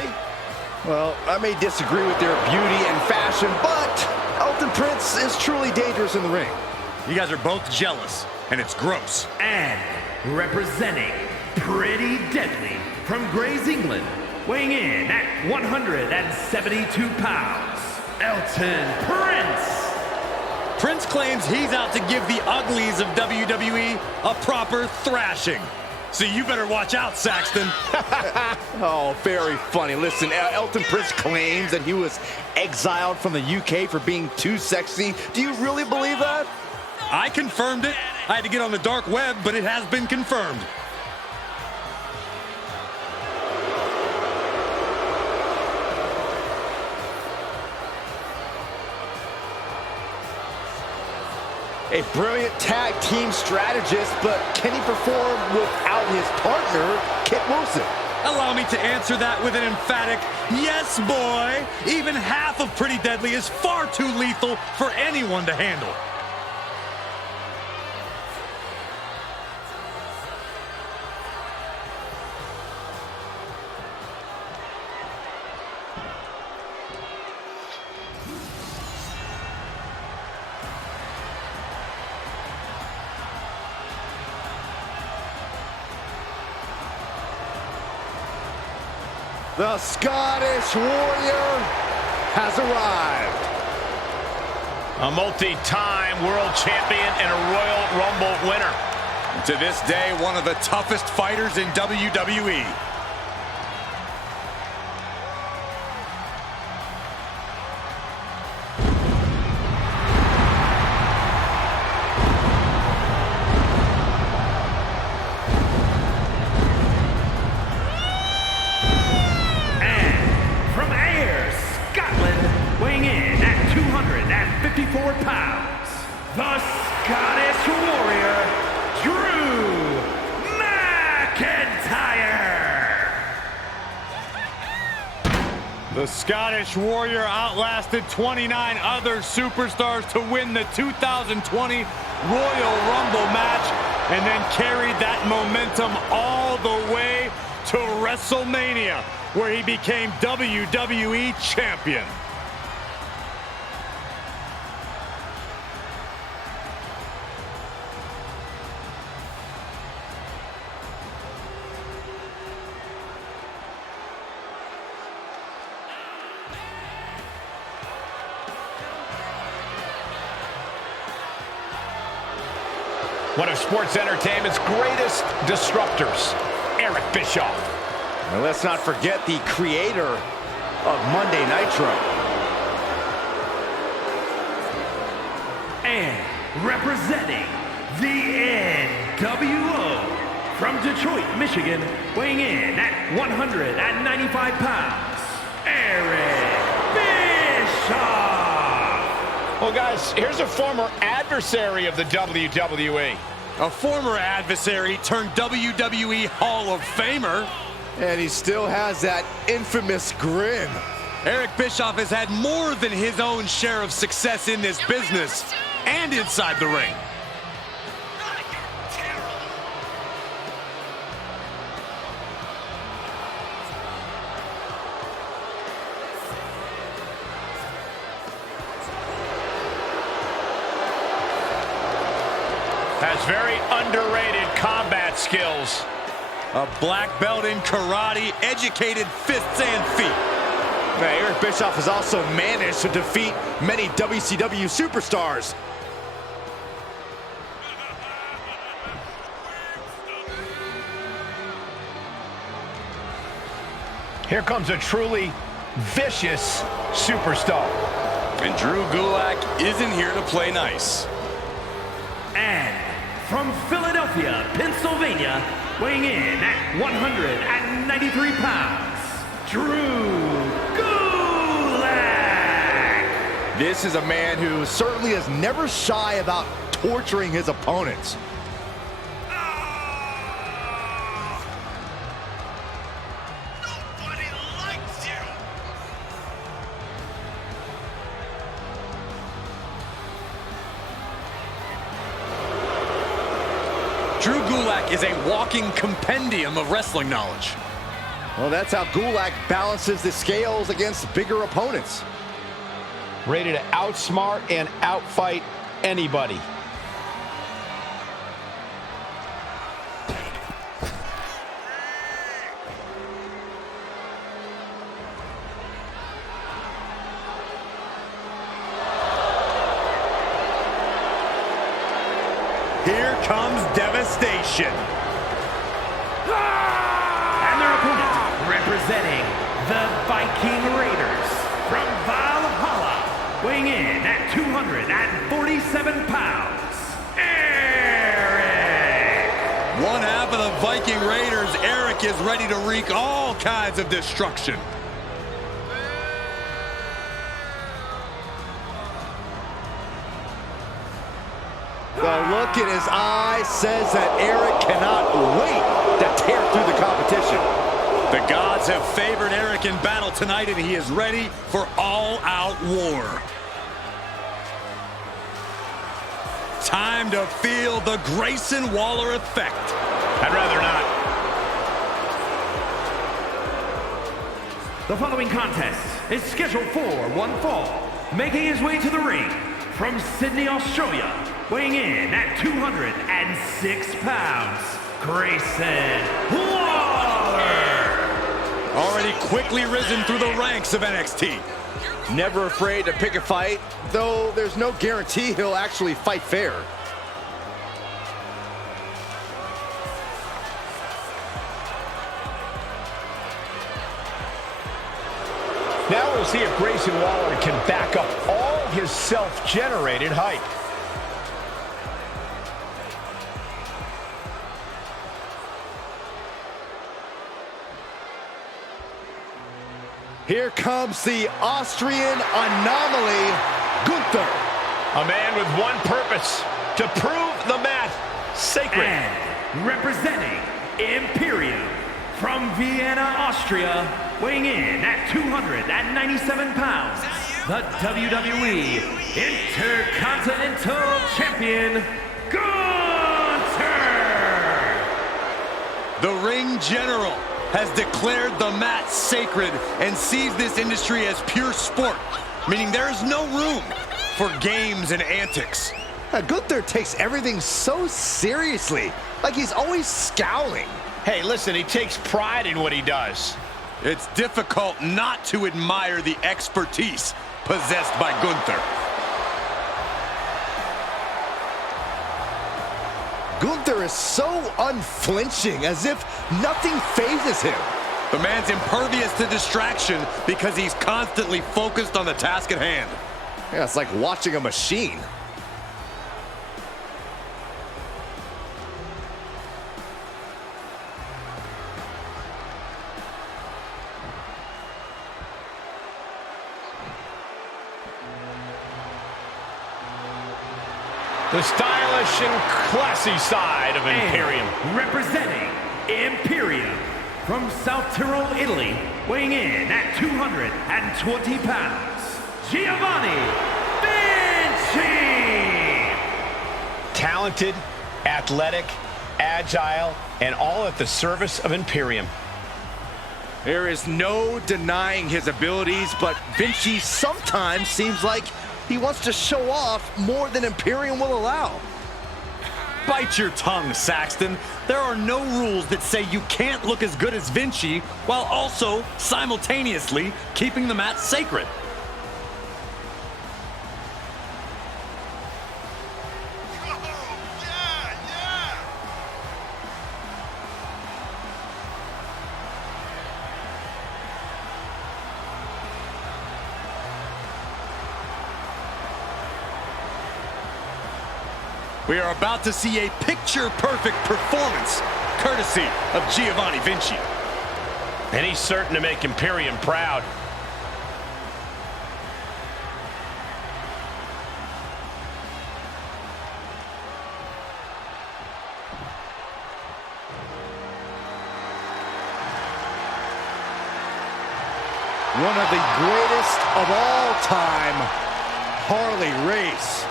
Well, I may disagree with their beauty and fashion, but Elton Prince is truly dangerous in the ring. You guys are both jealous, and it's gross. And representing Pretty Deadly from Grays, England, weighing in at 172 pounds, Elton Prince. Prince claims he's out to give the uglies of WWE a proper thrashing. So you better watch out, Saxton. Oh, very funny. Listen, Elton Prince claims that he was exiled from the UK for being too sexy. Do you really believe that? I confirmed it. I had to get on the dark web, but it has been confirmed. A brilliant tag team strategist, but can he perform without his partner, Kit Wilson? Allow me to answer that with an emphatic yes, boy. Even half of Pretty Deadly is far too lethal for anyone to handle. The Scottish Warrior has arrived. A multi-time world champion and a Royal Rumble winner. To this day, one of the toughest fighters in WWE. 154 pounds, the Scottish Warrior, Drew McIntyre. The Scottish Warrior outlasted 29 other superstars to win the 2020 Royal Rumble match and then carried that momentum all the way to WrestleMania, where he became WWE Champion. One of sports entertainment's greatest disruptors, Eric Bischoff. And let's not forget the creator of Monday Nitro. And representing the NWO from Detroit, Michigan, weighing in at 195 pounds, Eric Bischoff. Well, guys, here's a former adversary of the WWE. A former adversary turned WWE Hall of Famer. And he still has that infamous grin. Eric Bischoff has had more than his own share of success in this business and inside the ring. Has very underrated combat skills. A black belt in karate, educated fists and feet. Now, Eric Bischoff has also managed to defeat many WCW superstars. Here comes a truly vicious superstar. And Drew Gulak isn't here to play nice. And from Philadelphia, Pennsylvania, weighing in at 193 pounds, Drew Gulak. This is a man who certainly is never shy about torturing his opponents. Nobody likes you. Drew Gulak is a walking compendium of wrestling knowledge. Well, that's how Gulak balances the scales against bigger opponents. Ready to outsmart and outfight anybody. Here comes devastation. And their opponent, representing the Viking Raiders from Valhalla, weighing in at 247 pounds, Eric. One half of the Viking Raiders, Eric, is ready to wreak all kinds of destruction. The look in his eye says that Eric cannot wait to tear through the competition. The gods have favored Eric in battle tonight, and he is ready for all-out war. Time to feel the Grayson Waller effect. I'd rather not. The following contest is scheduled for one fall, making his way to the ring from Sydney, Australia, weighing in at 206 pounds, Grayson Waller. Already quickly risen through the ranks of NXT. Never afraid to pick a fight, though there's no guarantee he'll actually fight fair. Now we'll see if Grayson Waller can back up all his self-generated hype. Here comes the Austrian anomaly, Gunther. A man with one purpose, to prove the mat sacred. And representing Imperium from Vienna, Austria, weighing in at 297 pounds, the WWE Intercontinental Champion, Gunther! The ring general has declared the mat sacred and sees this industry as pure sport, meaning there is no room for games and antics. Gunther takes everything so seriously, like he's always scowling. Hey, listen, he takes pride in what he does. It's difficult not to admire the expertise possessed by Gunther. Gunther is so unflinching, as if nothing phases him. The man's impervious to distraction because he's constantly focused on the task at hand. Yeah, it's like watching a machine. The stylish and classy side of Imperium. And representing Imperium from South Tyrol, Italy, weighing in at 220 pounds, Giovanni Vinci! Talented, athletic, agile, and all at the service of Imperium. There is no denying his abilities, but Vinci sometimes seems like he wants to show off more than Imperium will allow. Bite your tongue, Saxton. There are no rules that say you can't look as good as Vinci while also simultaneously keeping the mat sacred. We are about to see a picture-perfect performance, courtesy of Giovanni Vinci. And he's certain to make Imperium proud. One of the greatest of all time, Harley Race.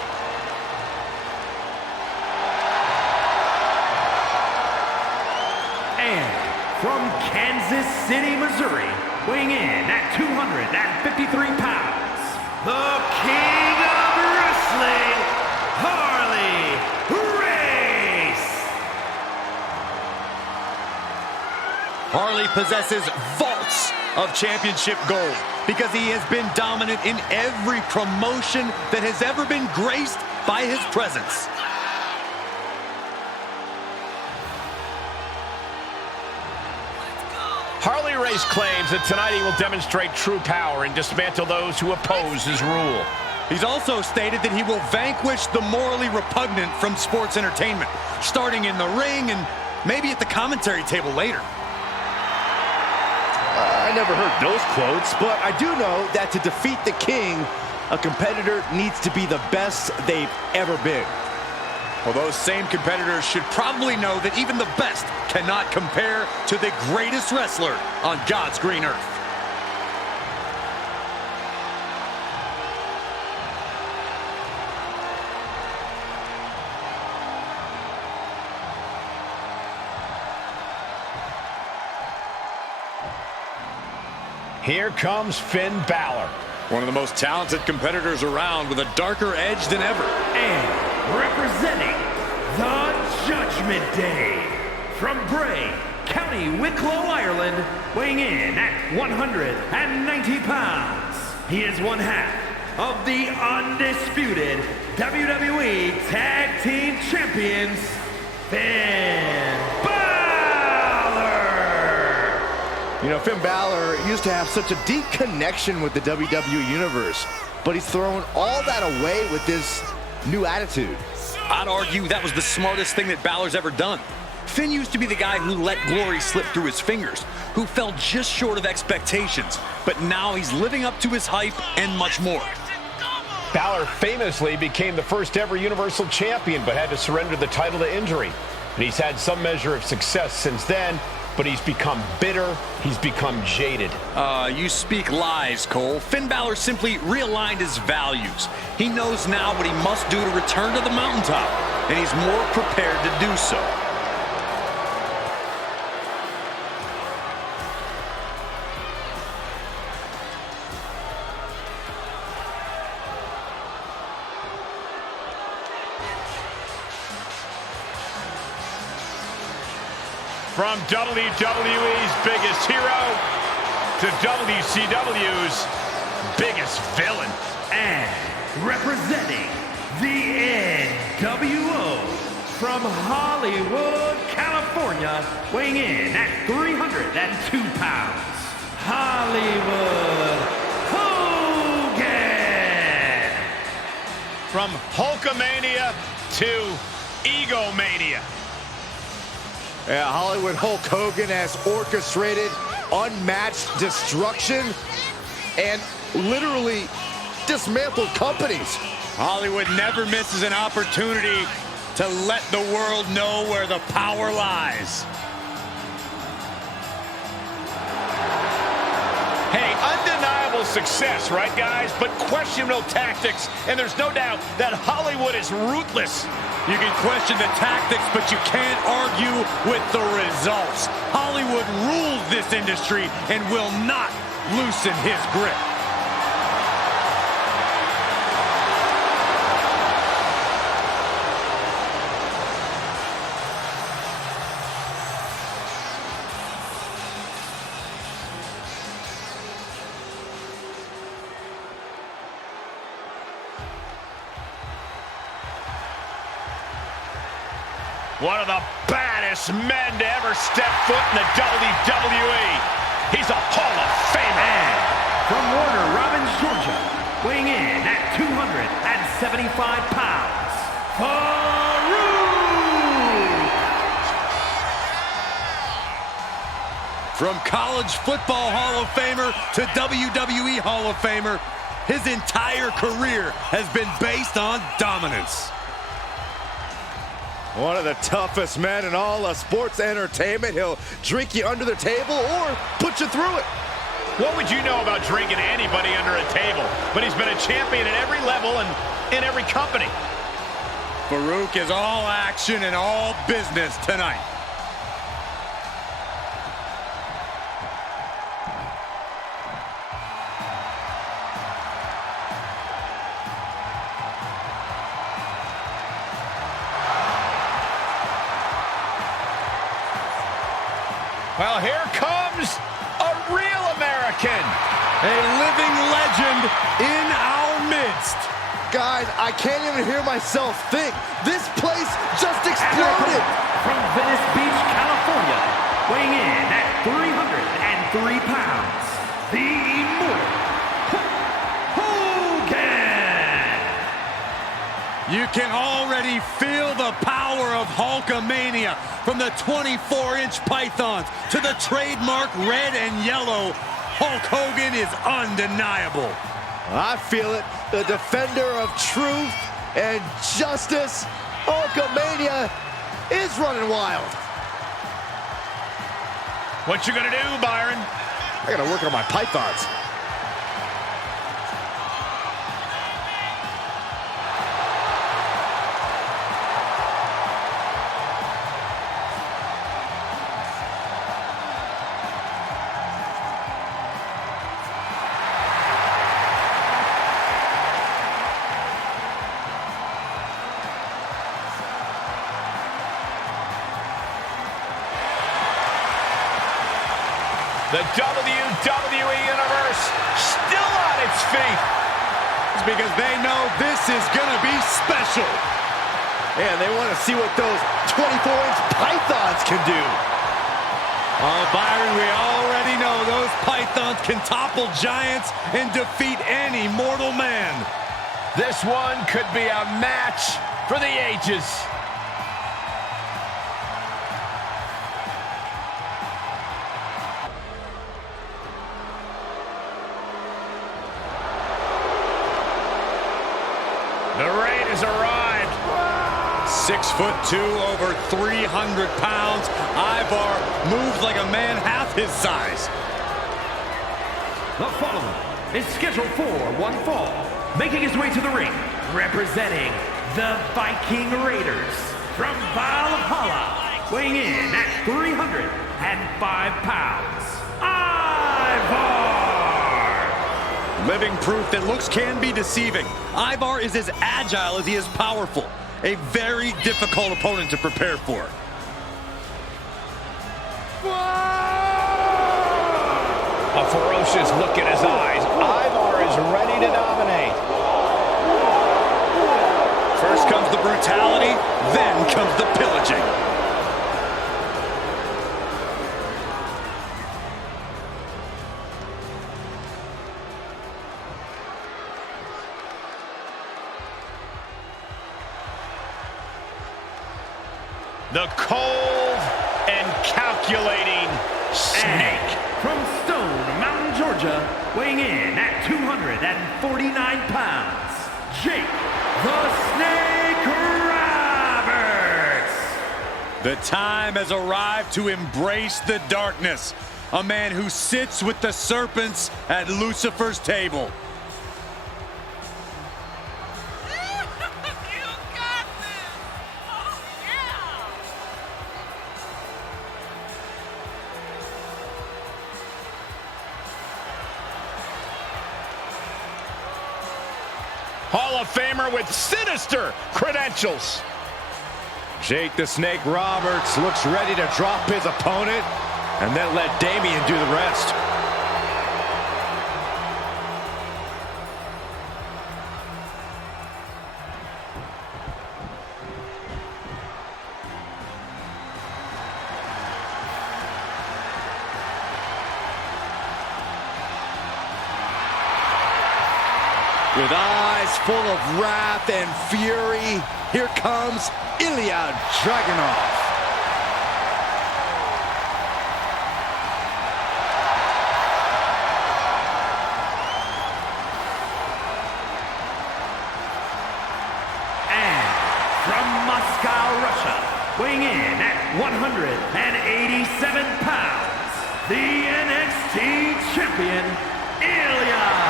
And from Kansas City, Missouri, weighing in at 253 pounds, the King of Wrestling, Harley Race! Harley possesses vaults of championship gold because he has been dominant in every promotion that has ever been graced by his presence. Harley Race claims that tonight he will demonstrate true power and dismantle those who oppose his rule. He's also stated that he will vanquish the morally repugnant from sports entertainment, starting in the ring and maybe at the commentary table later. I never heard those quotes, but I do know that to defeat the King, a competitor needs to be the best they've ever been. Well, those same competitors should probably know that even the best cannot compare to the greatest wrestler on God's green earth. Here comes Finn Balor. One of the most talented competitors around with a darker edge than ever. And representing the Judgment Day from Bray, County Wicklow, Ireland, weighing in at 190 pounds. He is one half of the undisputed WWE Tag Team Champions, Finn Balor! You know, Finn Balor used to have such a deep connection with the WWE Universe, but he's thrown all that away with this new attitude. I'd argue that was the smartest thing that Balor's ever done. Finn used to be the guy who let glory slip through his fingers, who fell just short of expectations, but now he's living up to his hype and much more. Balor famously became the first ever Universal Champion, but had to surrender the title to injury. And he's had some measure of success since then, but he's become bitter, he's become jaded. You speak lies, Cole. Finn Balor simply realigned his values. He knows now what he must do to return to the mountaintop, and he's more prepared to do so. From WWE's biggest hero to WCW's biggest villain. And representing the NWO from Hollywood, California, weighing in at 302 pounds, Hollywood Hogan. From Hulkamania to Egomania. Yeah, Hollywood Hulk Hogan has orchestrated unmatched destruction and literally dismantled companies. Hollywood never misses an opportunity to let the world know where the power lies. Hey, undeniable success, right, guys? But questionable tactics, and there's no doubt that Hollywood is ruthless. You can question the tactics, but you can't argue with the results. Hollywood rules this industry and will not loosen his grip. One of the baddest men to ever step foot in the WWE. He's a Hall of Famer. And from Warner Robins, Georgia, weighing in at 275 pounds, Farouk. From College Football Hall of Famer to WWE Hall of Famer, his entire career has been based on dominance. One of the toughest men in all of sports entertainment. He'll drink you under the table or put you through it. What would you know about drinking anybody under a table? But he's been a champion at every level and in every company. Farouk is all action and all business tonight. Well, here comes a real American. A living legend in our midst. Guys, I can't even hear myself think. This place just exploded. From Venice Beach, California, weighing in at 303 pounds, the Immortal Hogan. You can already feel the power of Hulkamania, from the 24-inch pythons to the trademark red and yellow. Hulk Hogan is undeniable. I feel it. The defender of truth and justice. Hulkamania is running wild. What you gonna do, Byron? I gotta work on my pythons. The WWE Universe still on its feet. It's because they know this is gonna be special. And they want to see what those 24-inch pythons can do. Oh, Byron, we already know those pythons can topple giants and defeat any mortal man. This one could be a match for the ages. has arrived. 6'2", over 300 pounds. Ivar moves like a man half his size. The following is scheduled for one fall, making his way to the ring, representing the Viking Raiders from Valhalla, weighing in at 305 pounds, Ivar! Living proof that looks can be deceiving. Ivar is as agile as he is powerful. A very difficult opponent to prepare for. A ferocious look in his eyes. Ivar is ready to dominate. First comes the brutality, then comes the pillaging. The cold and calculating snake. From Stone Mountain, Georgia, weighing in at 249 pounds, Jake the Snake Roberts. The time has arrived to embrace the darkness. A man who sits with the serpents at Lucifer's table. Hall of Famer with sinister credentials. Jake the Snake Roberts looks ready to drop his opponent and then let Damian do the rest. With eyes full of wrath and fury, here comes Ilya Dragunov. And from Moscow, Russia, weighing in at 187 pounds, the NXT champion, Ilya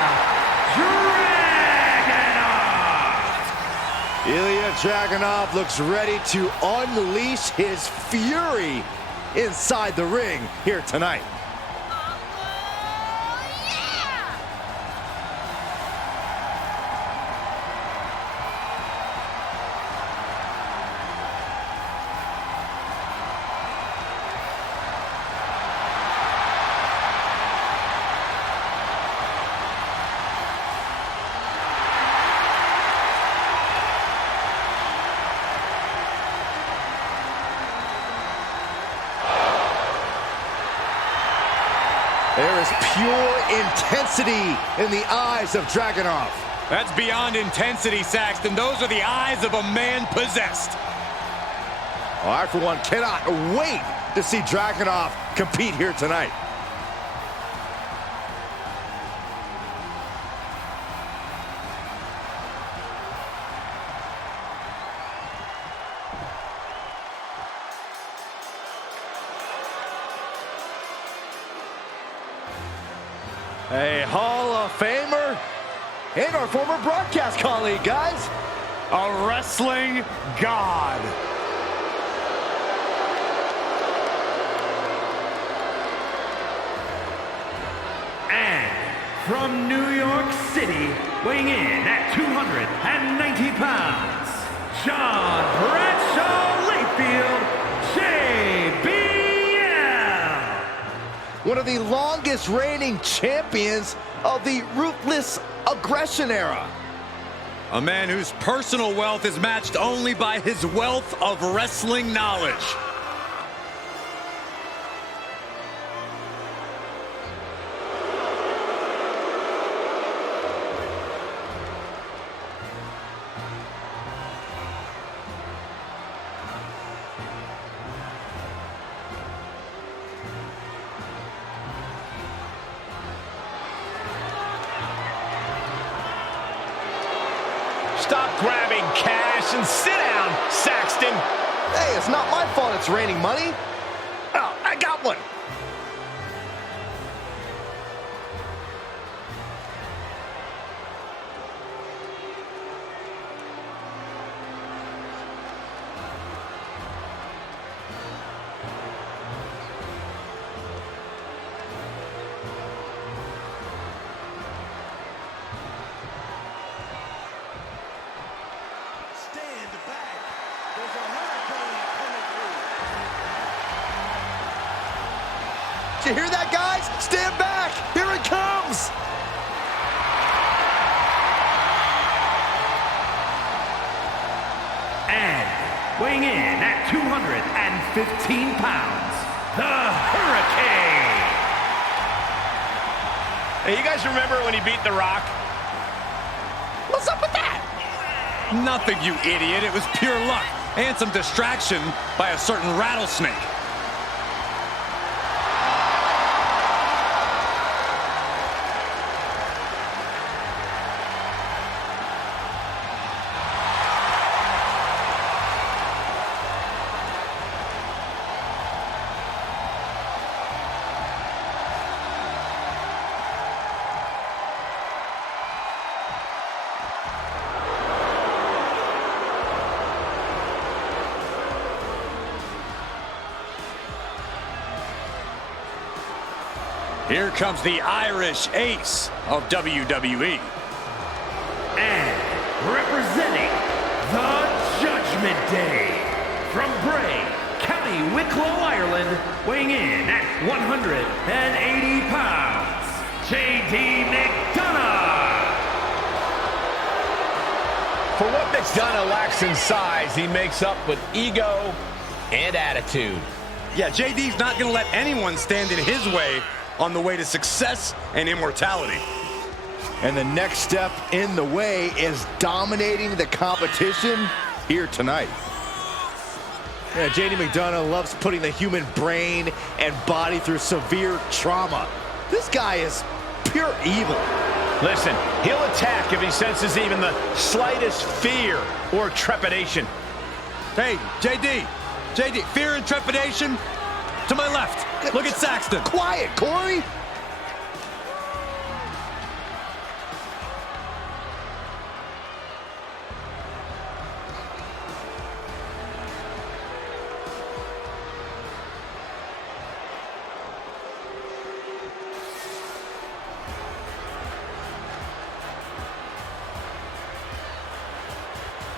Ilya Dragunov looks ready to unleash his fury inside the ring here tonight. There is pure intensity in the eyes of Dragunov. That's beyond intensity, Saxton. Those are the eyes of a man possessed. I, for one, cannot wait to see Dragunov compete here tonight. A Hall of Famer and our former broadcast colleague, guys. A wrestling god. And from New York City, weighing in at 290 pounds, John Bradshaw Layfield, JBL. One of the longest reigning champions of the Ruthless Aggression era. A man whose personal wealth is matched only by his wealth of wrestling knowledge. Stop grabbing cash and sit down, Saxton. Hey, it's not my fault it's raining money. Oh, I got one. Did you hear that, guys? Stand back! Here it comes! And weighing in at 215 pounds, the Hurricane! Hey, you guys remember when he beat The Rock? What's up with that? Nothing, you idiot. It was pure luck and some distraction by a certain rattlesnake. Here comes the Irish ace of WWE. And representing the Judgment Day, from Bray, County Wicklow, Ireland, weighing in at 180 pounds, J.D. McDonough. For what McDonough lacks in size, he makes up with ego and attitude. Yeah, JD's not going to let anyone stand in his way on the way to success and immortality. And the next step in the way is dominating the competition here tonight. Yeah, JD McDonough loves putting the human brain and body through severe trauma. This guy is pure evil. Listen, he'll attack if he senses even the slightest fear or trepidation. Hey, JD, fear and trepidation to my left. Look at Saxton. Quiet, Corey.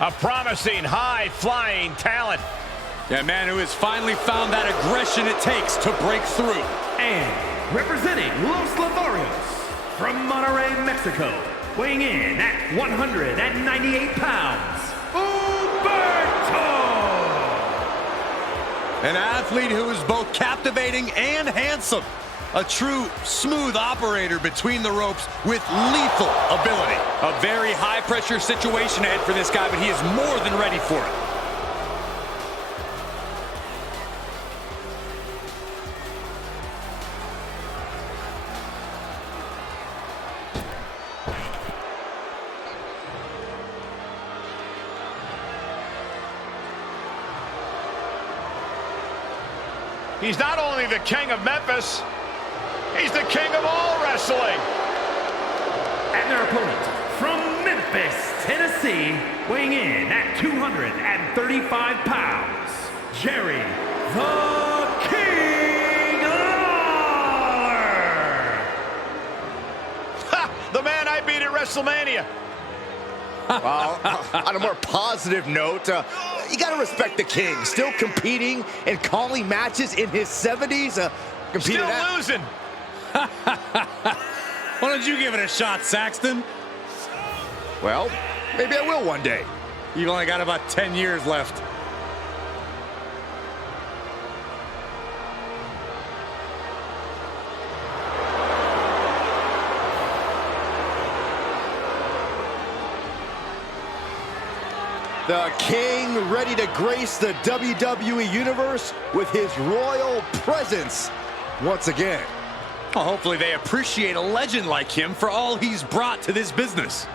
A promising high-flying talent. Yeah, man who has finally found that aggression it takes to break through. And representing Los Lotharios, from Monterrey, Mexico, weighing in at 198 pounds, Humberto! An athlete who is both captivating and handsome. A true smooth operator between the ropes with lethal ability. A very high-pressure situation ahead for this guy, but he is more than ready for it. He's not only the king of Memphis, he's the king of all wrestling. And their opponent, from Memphis, Tennessee, weighing in at 235 pounds, Jerry the King Lawler. Ha! The man I beat at WrestleMania. Well, on a more positive note, you got to respect the king. Still competing and calling matches in his 70s. Still losing. Why don't you give it a shot, Saxton? Well, maybe I will one day. You've only got about 10 years left. The king ready to grace the WWE Universe with his royal presence once again. Well, hopefully they appreciate a legend like him for all he's brought to this business.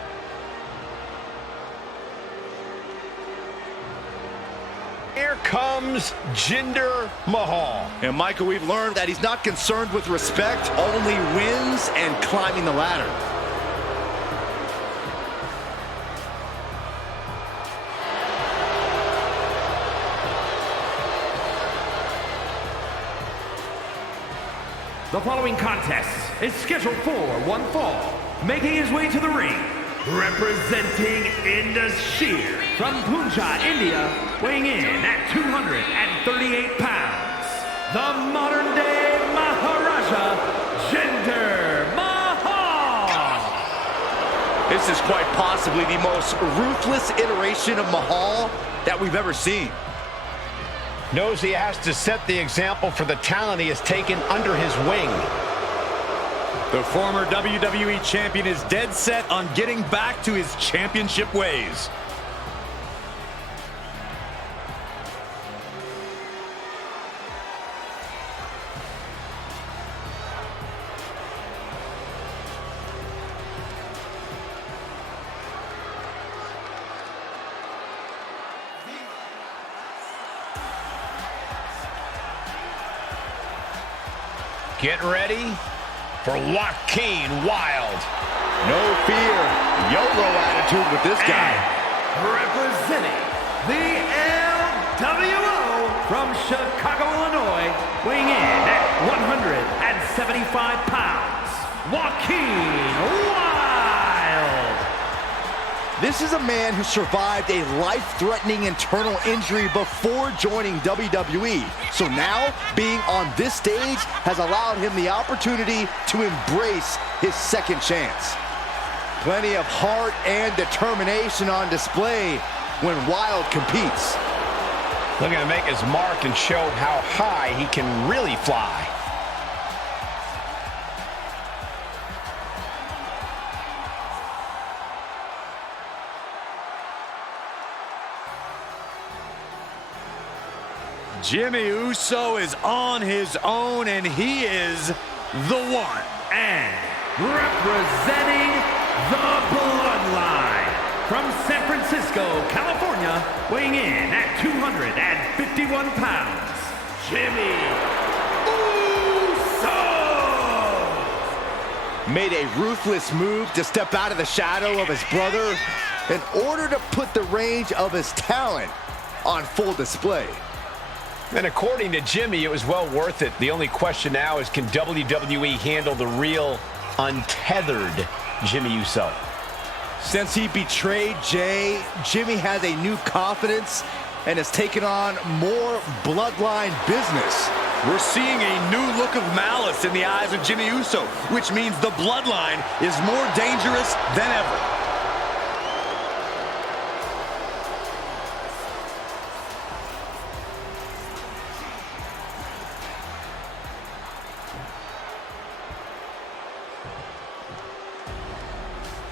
comes Jinder Mahal. And Michael, we've learned that he's not concerned with respect, only wins and climbing the ladder. The following contest is scheduled for one fall. Making his way to the ring, representing Indus Sher from Punjab, India, weighing in at 238 pounds, the modern-day Maharaja, Jinder Mahal. This is quite possibly the most ruthless iteration of Mahal that we've ever seen. Knows he has to set the example for the talent he has taken under his wing. The former WWE Champion is dead set on getting back to his championship ways. Get ready for Joaquin Wilde. No fear, YOLO attitude with this guy. And representing the LWO from Chicago, Illinois, weighing in at 175 pounds, Joaquin Wilde. This is a man who survived a life-threatening internal injury before joining WWE. So now, being on this stage has allowed him the opportunity to embrace his second chance. Plenty of heart and determination on display when Wilde competes. Looking to make his mark and show how high he can really fly. Jimmy Uso is on his own, and he is the one. And representing the Bloodline from San Francisco, California, weighing in at 251 pounds, Jimmy Uso. Made a ruthless move to step out of the shadow of his brother in order to put the range of his talent on full display. And according to Jimmy, it was well worth it. The only question now is, can WWE handle the real, untethered Jimmy Uso? Since he betrayed Jay, Jimmy has a new confidence and has taken on more bloodline business. We're seeing a new look of malice in the eyes of Jimmy Uso, which means the bloodline is more dangerous than ever.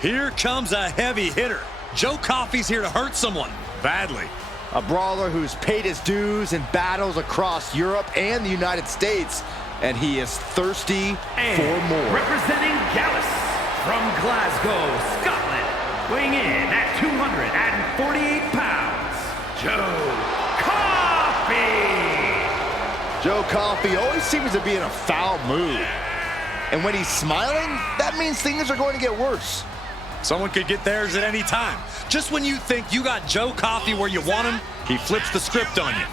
Here comes a heavy hitter. Joe Coffey's here to hurt someone badly. A brawler who's paid his dues in battles across Europe and the United States, and he is thirsty for more. Representing Gallus from Glasgow, Scotland, weighing in at 248 pounds, Joe Coffey. Joe Coffey always seems to be in a foul mood. And when he's smiling, that means things are going to get worse. Someone could get theirs at any time. Just when you think you got Joe Coffey where you want him, he flips the script on you.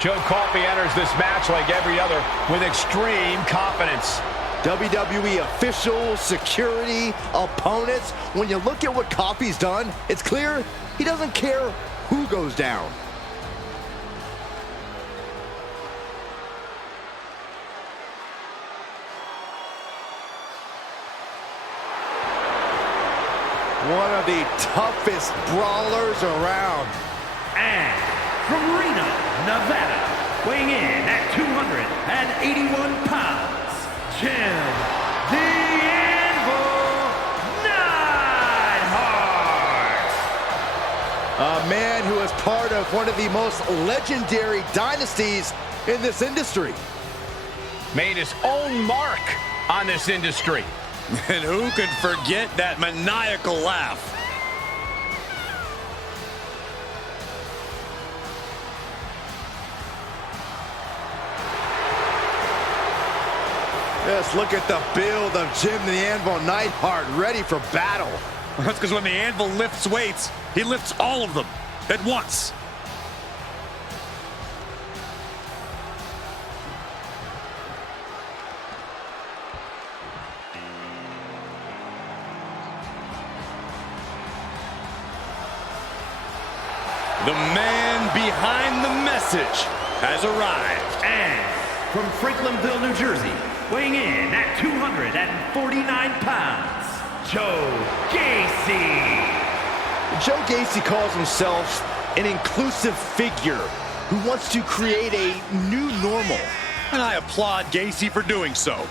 Joe Coffey enters this match like every other with extreme confidence. WWE officials, security, opponents. When you look at what Coffey's done, it's clear he doesn't care who goes down. One of the toughest brawlers around. And from Reno, Nevada, weighing in at 281 pounds, Jim the Anvil Neidhart. A man who was part of one of the most legendary dynasties in this industry. Made his own mark on this industry. And who could forget that maniacal laugh? Just look at the build of Jim the Anvil Neidhart, ready for battle. That's because when the Anvil lifts weights, he lifts all of them at once. The man behind the message has arrived. And from Franklinville, New Jersey, weighing in at 249 pounds, Joe Gacy. Joe Gacy calls himself an inclusive figure who wants to create a new normal. And I applaud Gacy for doing so.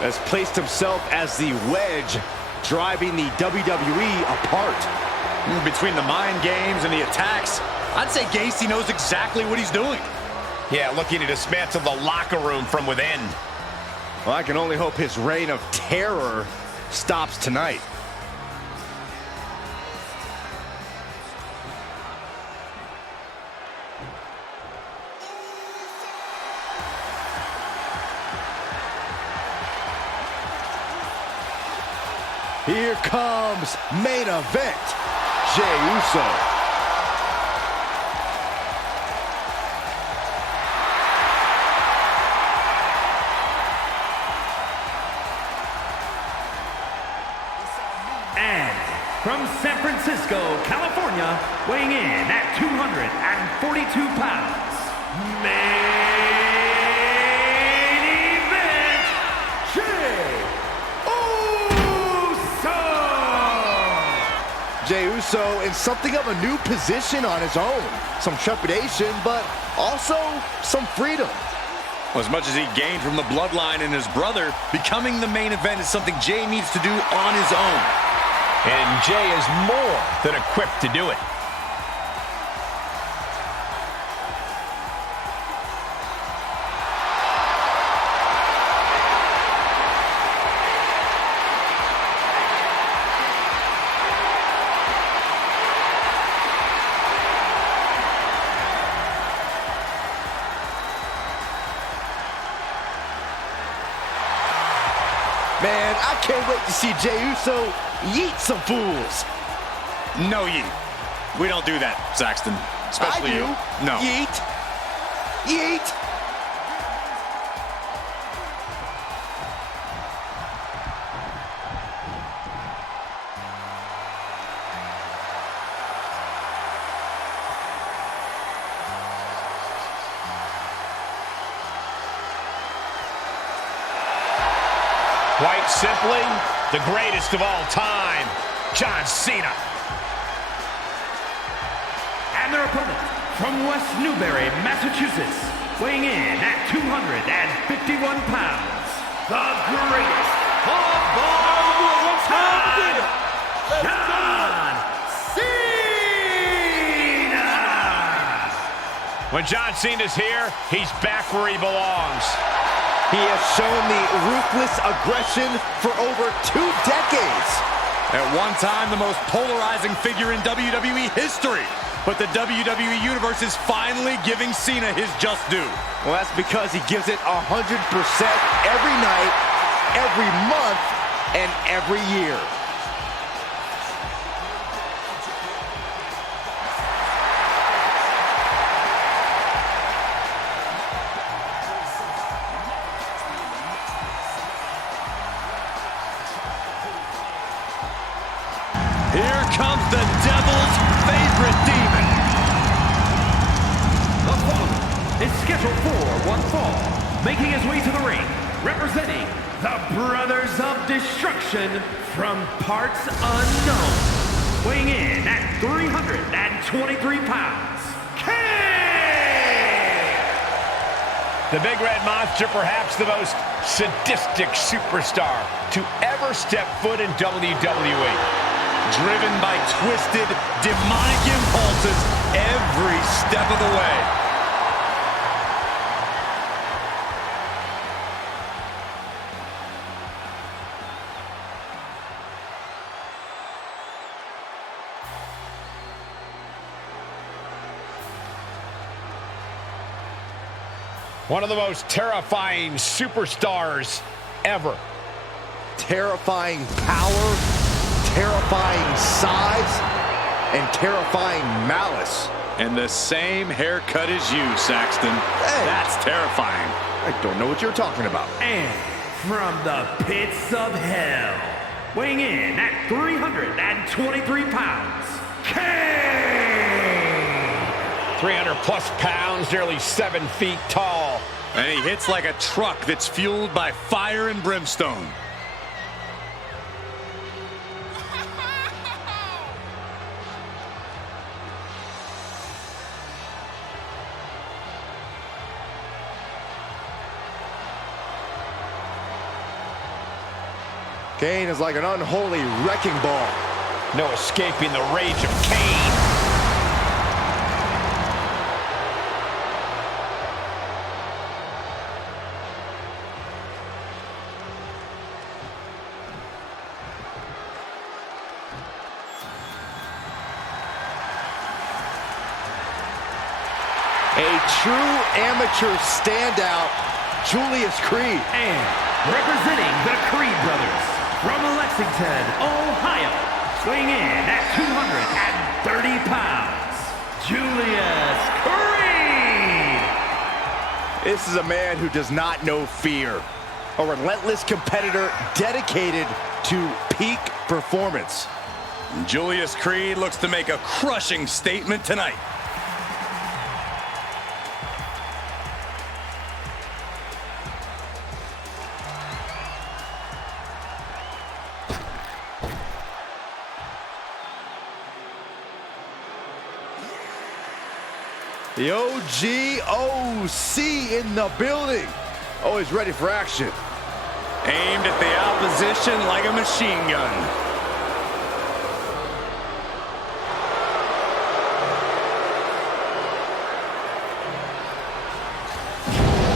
Has placed himself as the wedge driving the WWE apart. Between the mind games and the attacks, I'd say Gacy knows exactly what he's doing. Yeah, looking to dismantle the locker room from within. Well, I can only hope his reign of terror stops tonight. Here comes main event, Jey Uso. And from San Francisco, California, weighing in at 242 pounds, main event, Jey Uso in something of a new position on his own. Some trepidation, but also some freedom. As much as he gained from the bloodline and his brother, becoming the main event is something Jey needs to do on his own. And Jey is more than equipped to do it. Man, I can't wait to see Jey Uso yeet some fools. No yeet. We don't do that, Saxton. Especially I do. you. No. Yeet. Yeet. Quite simply, the greatest of all time, John Cena. And their opponent from West Newbury, Massachusetts, weighing in at 251 pounds, the greatest of all time, John Cena. When John Cena's here, he's back where he belongs. He has shown the ruthless aggression for over 2 decades. At one time, the most polarizing figure in WWE history. But the WWE Universe is finally giving Cena his just due. Well, that's because he gives it 100% every night, every month, and every year. Here comes the devil's favorite demon. The following is scheduled for one fall, making his way to the ring, representing the Brothers of Destruction from parts unknown, weighing in at 323 pounds, Kane! The Big Red Monster, perhaps the most sadistic superstar to ever step foot in WWE. Driven by twisted, demonic impulses every step of the way. One of the most terrifying superstars ever. Terrifying power, terrifying size, and terrifying malice. And the same haircut as you, Saxton. Hey. That's terrifying. I don't know what you're talking about. And from the pits of hell, weighing in at 323 pounds, Kane! 300 plus pounds, nearly 7 feet tall. And he hits like a truck that's fueled by fire and brimstone. Kane is like an unholy wrecking ball. No escaping the rage of Kane. A true amateur standout, Julius Creed. And representing the Creed brothers from Lexington, Ohio, weighing in at 230 pounds, Julius Creed. This is a man who does not know fear. A relentless competitor dedicated to peak performance. Julius Creed looks to make a crushing statement tonight. The OG-OC in the building. Always ready for action. Aimed at the opposition like a machine gun.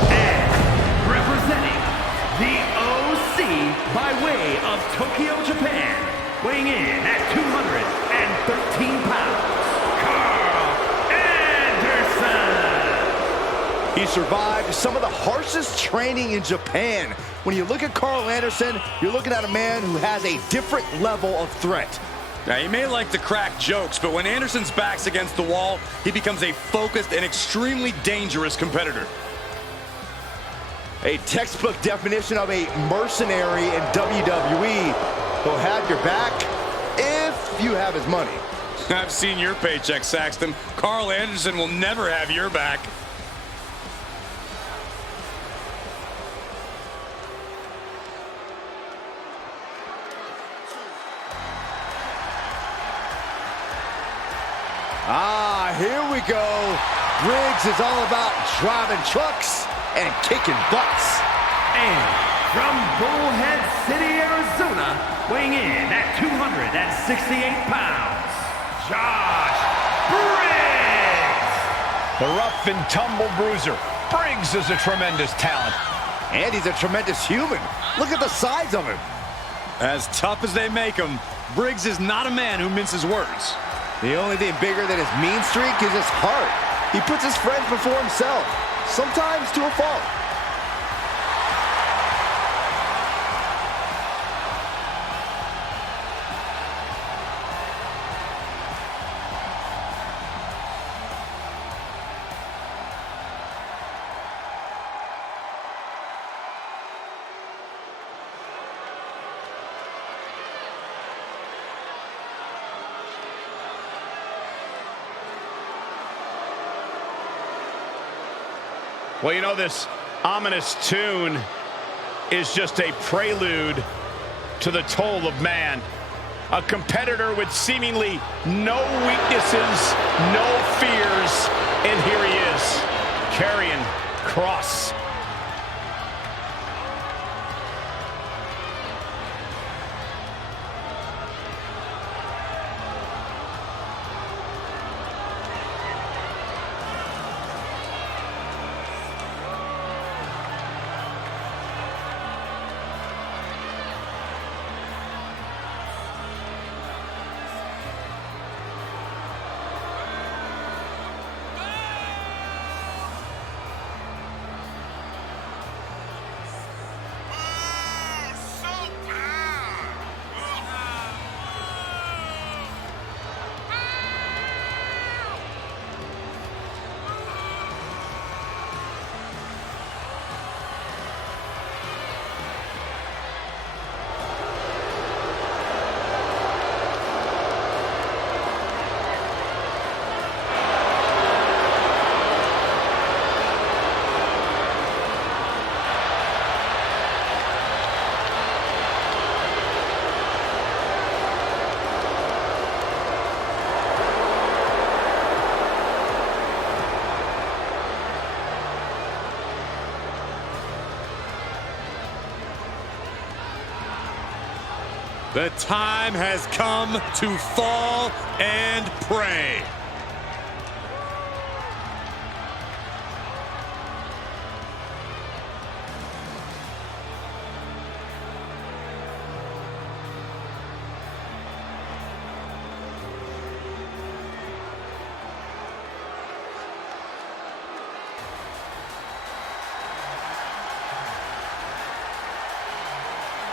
And representing the OC by way of Tokyo, Japan, weighing in at 213 pounds, He survived some of the harshest training in Japan. When you look at Carl Anderson, you're looking at a man who has a different level of threat. Now, he may like to crack jokes, but when Anderson's back's against the wall, he becomes a focused and extremely dangerous competitor. A textbook definition of a mercenary in WWE. He'll have your back if you have his money. I've seen your paycheck, Saxton. Carl Anderson will never have your back. Here we go. Briggs is all about driving trucks and kicking butts. And from Bullhead City, Arizona, weighing in at 268 pounds, Josh Briggs! The rough and tumble bruiser. Briggs is a tremendous talent. And he's a tremendous human. Look at the size of him. As tough as they make him, Briggs is not a man who minces words. The only thing bigger than his mean streak is his heart. He puts his friends before himself, sometimes to a fault. Well, you know, this ominous tune is just a prelude to the toll of man. A competitor with seemingly no weaknesses, no fears, and here he is, carrying Cross. The time has come to fall and pray.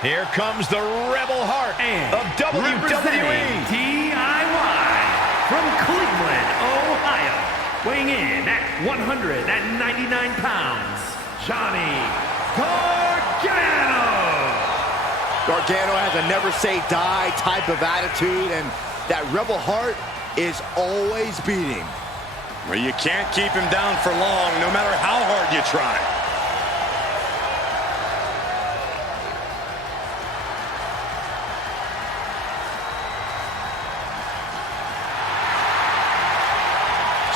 Here comes the Rebel Heart of WWE. DIY from Cleveland, Ohio, weighing in at 199 pounds, Johnny Gargano. Gargano has a never say die type of attitude, and that Rebel Heart is always beating. Well, you can't keep him down for long, no matter how hard you try.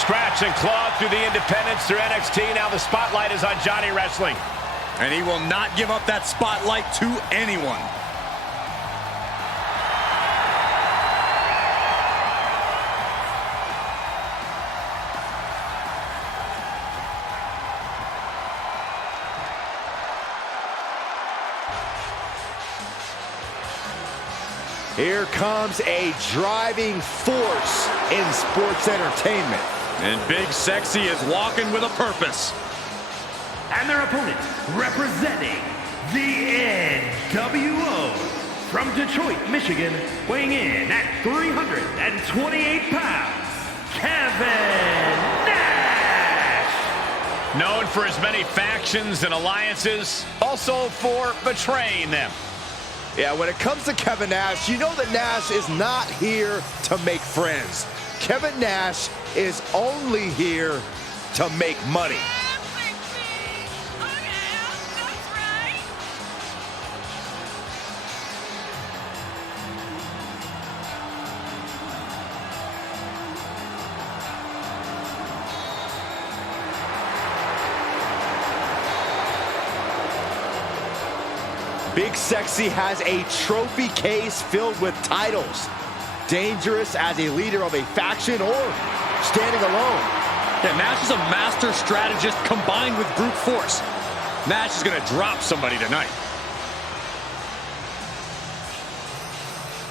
Scratch and claw through the independents, through NXT. Now the spotlight is on Johnny Wrestling. And he will not give up that spotlight to anyone. Here comes a driving force in sports entertainment. And Big Sexy is walking with a purpose. And their opponent, representing the NWO, from Detroit, Michigan, weighing in at 328 pounds, Kevin Nash. Known for his many factions and alliances, also for betraying them. Yeah, when it comes to Kevin Nash, you know that Nash is not here to make friends. Kevin Nash is only here to make money. Big Sexy has a trophy case filled with titles. Dangerous as a leader of a faction or standing alone. Yeah, Nash is a master strategist combined with brute force. Nash is going to drop somebody tonight.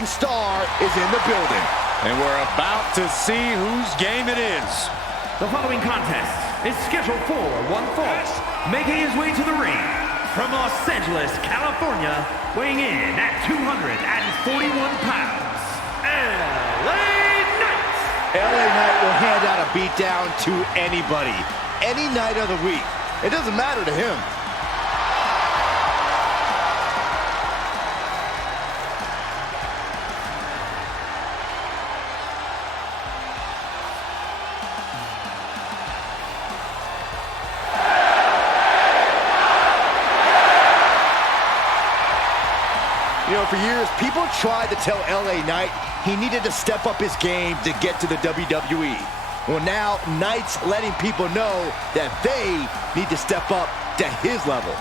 The star is in the building. And we're about to see whose game it is. The following contest is scheduled for one fall, making his way to the ring from Los Angeles, California, weighing in at 241 pounds, LA Knight. LA Knight will hand out a beatdown to anybody, any night of the week. It doesn't matter to him. You know, for years, people tried to tell LA Knight he needed to step up his game to get to the WWE. Well, now Knight's letting people know that they need to step up to his level.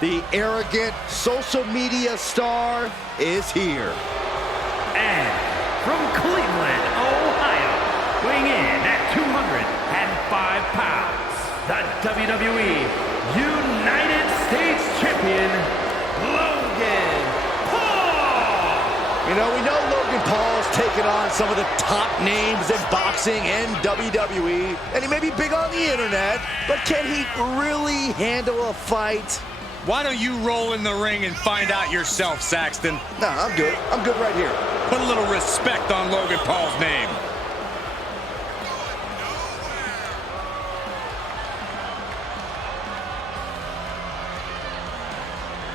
The arrogant social media star is here. And from Cleveland, Ohio, weighing in at 205 pounds, the WWE United States Champion, Logan Paul! You know, we know Logan Paul's taken on some of the top names in boxing and WWE, and he may be big on the internet, but can he really handle a fight? Why don't you roll in the ring and find out yourself, Saxton? Nah, I'm good. I'm good right here. Put a little respect on Logan Paul's name.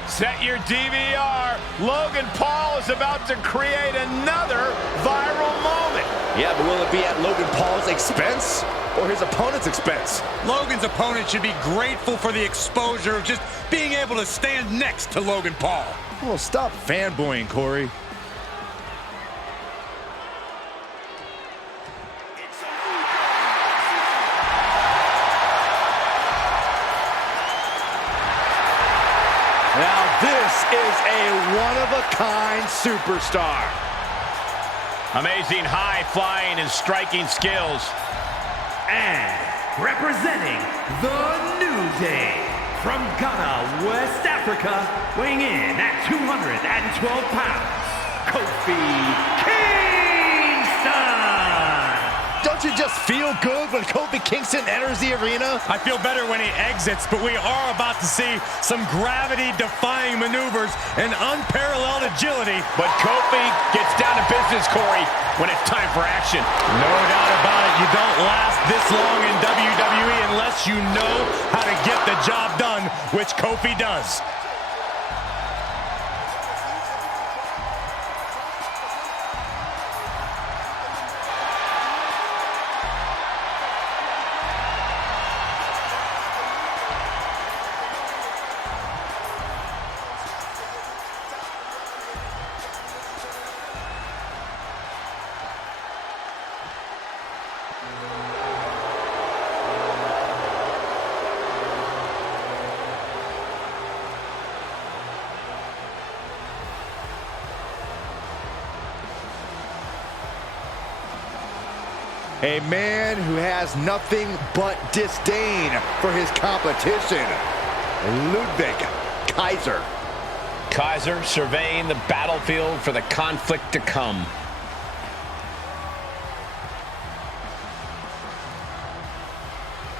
Set your DVR. Logan Paul is about to create another viral moment. Yeah, but will it be at Logan Paul's expense or his opponent's expense? Logan's opponent should be grateful for the exposure of just being able to stand next to Logan Paul. Oh, stop fanboying, Corey. Now this is a one-of-a-kind superstar. Amazing high-flying and striking skills. And representing the New Day, from Ghana, West Africa, weighing in at 212 pounds, Kofi Kingston! Don't you just feel good when Kofi Kingston enters the arena? I feel better when he exits, but we are about to see some gravity-defying maneuvers and unparalleled agility. But Kofi gets down to business, Corey, when it's time for action. No doubt about it. You don't last this long in WWE unless you know how to get the job done, which Kofi does. A man who has nothing but disdain for his competition, Ludwig Kaiser. Kaiser surveying the battlefield for the conflict to come.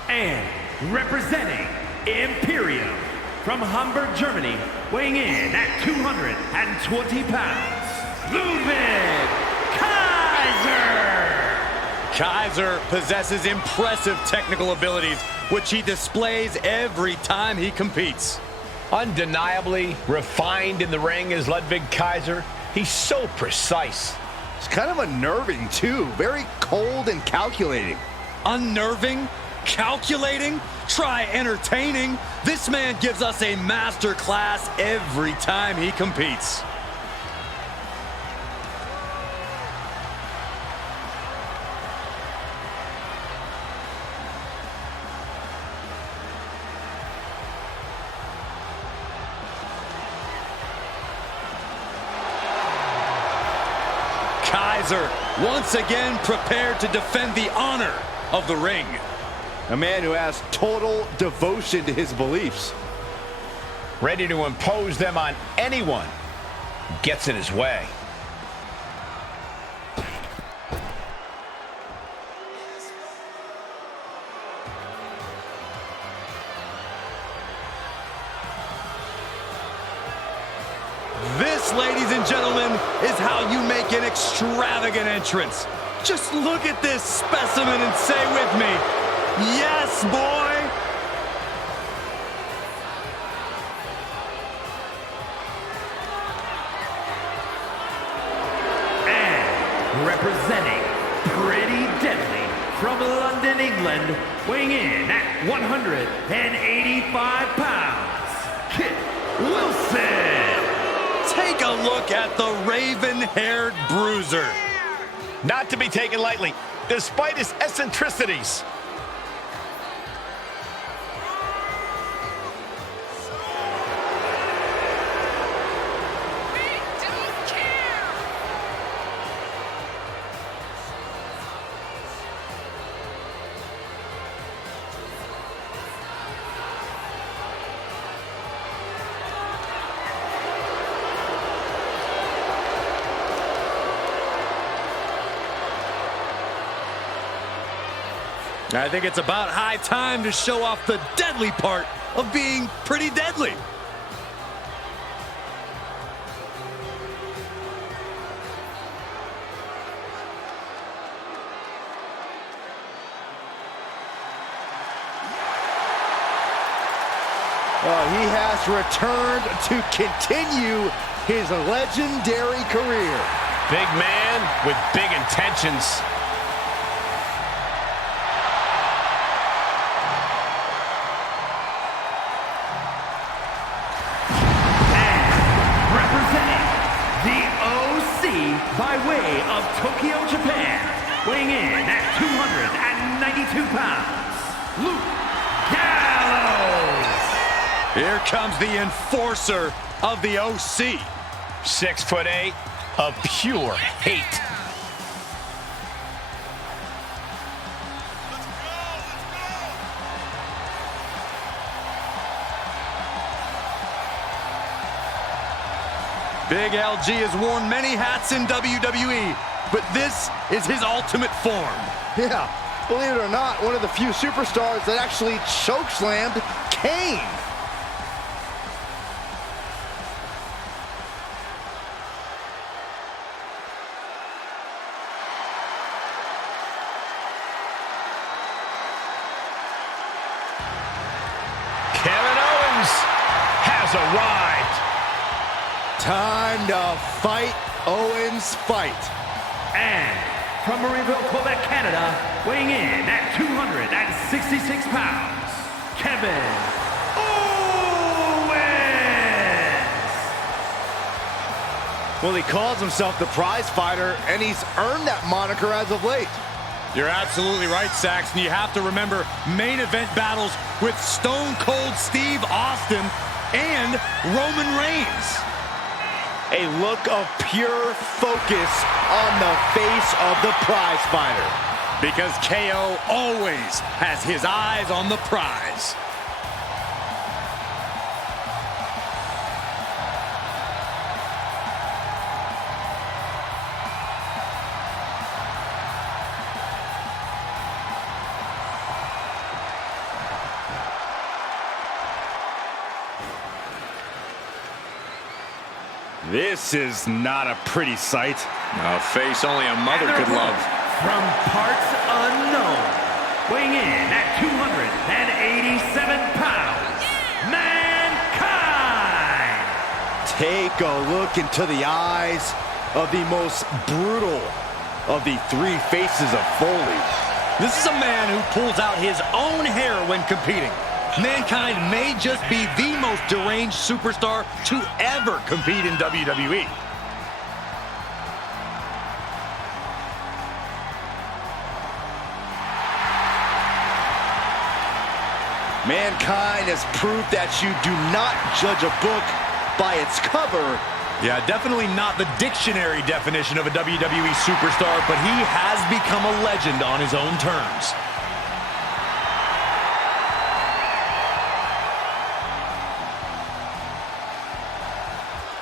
And representing Imperium, from Hamburg, Germany, weighing in at 220 pounds, Ludwig Kaiser! Kaiser possesses impressive technical abilities, which he displays every time he competes. Undeniably refined in the ring is Ludwig Kaiser. He's so precise. It's kind of unnerving, too. Very cold and calculating. Unnerving? Calculating? Try entertaining. This man gives us a master class every time he competes. Kaiser once again prepared to defend the honor of the ring. A man who has total devotion to his beliefs. Ready to impose them on anyone who gets in his way. This, ladies and gentlemen, is how you make an extravagant entrance. Just look at this specimen and say with me, yes, boy! And representing Pretty Deadly, from London, England, weighing in at 185 pounds, Kit Wilson. Take a look at the raven-haired bruiser. Not to be taken lightly, despite his eccentricities. I think it's about high time to show off the deadly part of being pretty deadly. He has returned to continue his legendary career. Big man with big intentions. By way of Tokyo, Japan, weighing in at 292 pounds, Luke Gallows. Here comes the enforcer of the OC. 6'8" of pure hate. Big LG has worn many hats in WWE, but this is his ultimate form. Yeah, believe it or not, one of the few superstars that actually chokeslammed Kane. Kevin Owens has arrived. Time to fight Owens fight. And from Marieville, Quebec, Canada, weighing in at 266 pounds, Kevin Owens. Well, he calls himself the prize fighter, and he's earned that moniker as of late. You're absolutely right, Saxton. You have to remember main event battles with Stone Cold Steve Austin and Roman Reigns. A look of pure focus on the face of the prize fighter. Because KO always has his eyes on the prize. This is not a pretty sight. A face only a mother could love. From parts unknown, weighing in at 287 pounds, Mankind! Take a look into the eyes of the most brutal of the three faces of Foley. This is a man who pulls out his own hair when competing. Mankind may just be the most deranged superstar to ever compete in WWE. Mankind has proved that you do not judge a book by its cover. Yeah, definitely not the dictionary definition of a WWE superstar, but he has become a legend on his own terms.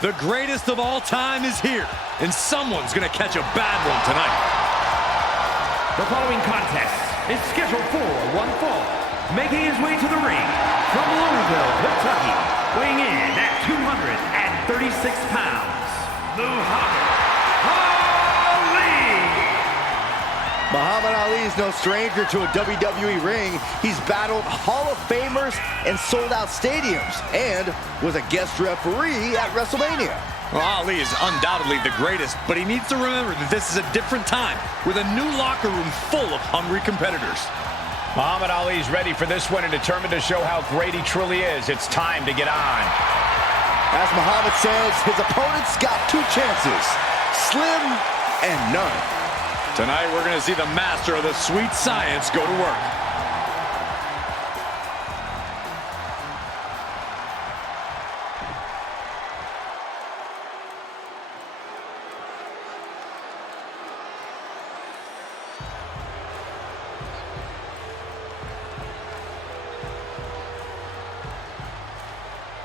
The greatest of all time is here, and someone's going to catch a bad one tonight. The following contest is scheduled for one fall, making his way to the ring from Louisville, Kentucky, weighing in at 236 pounds, Muhammad Ali! Muhammad Ali is no stranger to a WWE ring. He's battled Hall of Famers and sold out stadiums, and was a guest referee at WrestleMania. Well, Ali is undoubtedly the greatest, but he needs to remember that this is a different time with a new locker room full of hungry competitors. Muhammad Ali's ready for this one and determined to show how great he truly is. It's time to get on. As Muhammad says, his opponent's got two chances, slim and none. Tonight, we're going to see the master of the sweet science go to work.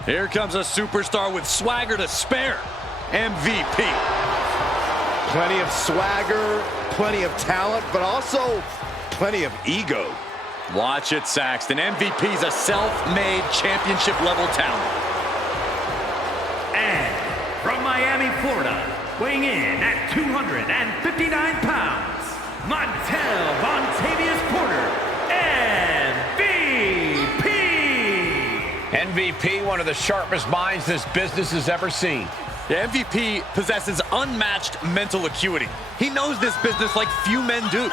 Here comes a superstar with swagger to spare. MVP. Plenty of swagger, plenty of talent, but also plenty of ego. Watch it, Saxton. MVP's a self-made championship-level talent. And from Miami, Florida, weighing in at 259 pounds, Montel Vontavious Porter, MVP! MVP, one of the sharpest minds this business has ever seen. The MVP possesses unmatched mental acuity. He knows this business like few men do.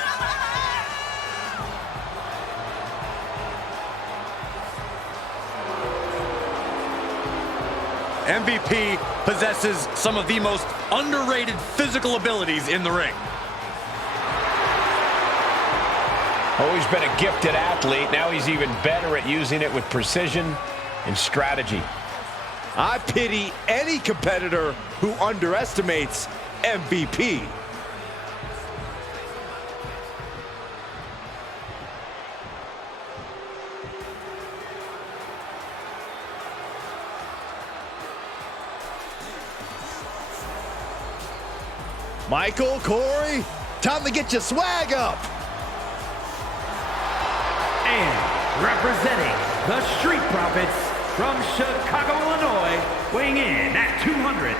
MVP possesses some of the most underrated physical abilities in the ring. Always been a gifted athlete. Now he's even better at using it with precision and strategy. I pity any competitor who underestimates MVP. Michael, Corey, time to get your swag up. And representing the Street Profits from Chicago, Illinois, weighing in at 232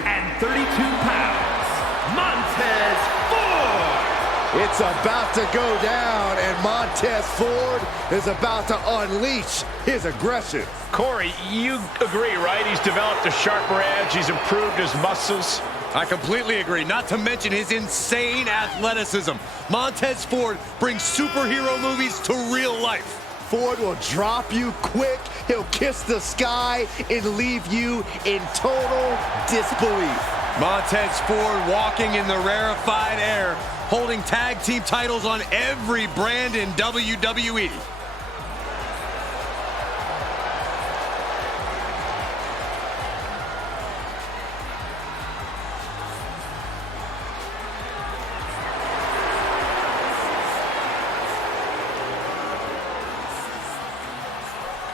pounds, Montez Ford! It's about to go down, and Montez Ford is about to unleash his aggression. Corey, you agree, right? He's developed a sharper edge. He's improved his muscles. I completely agree, not to mention his insane athleticism. Montez Ford brings superhero movies to real life. Ford will drop you quick, he'll kiss the sky, and leave you in total disbelief. Montez Ford walking in the rarefied air, holding tag team titles on every brand in WWE.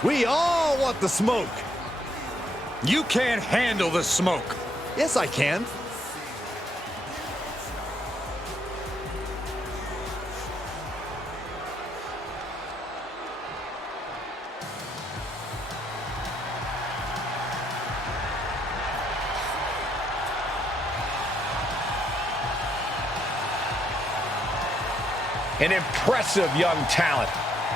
We all want the smoke. You can't handle the smoke. Yes, I can. An impressive young talent.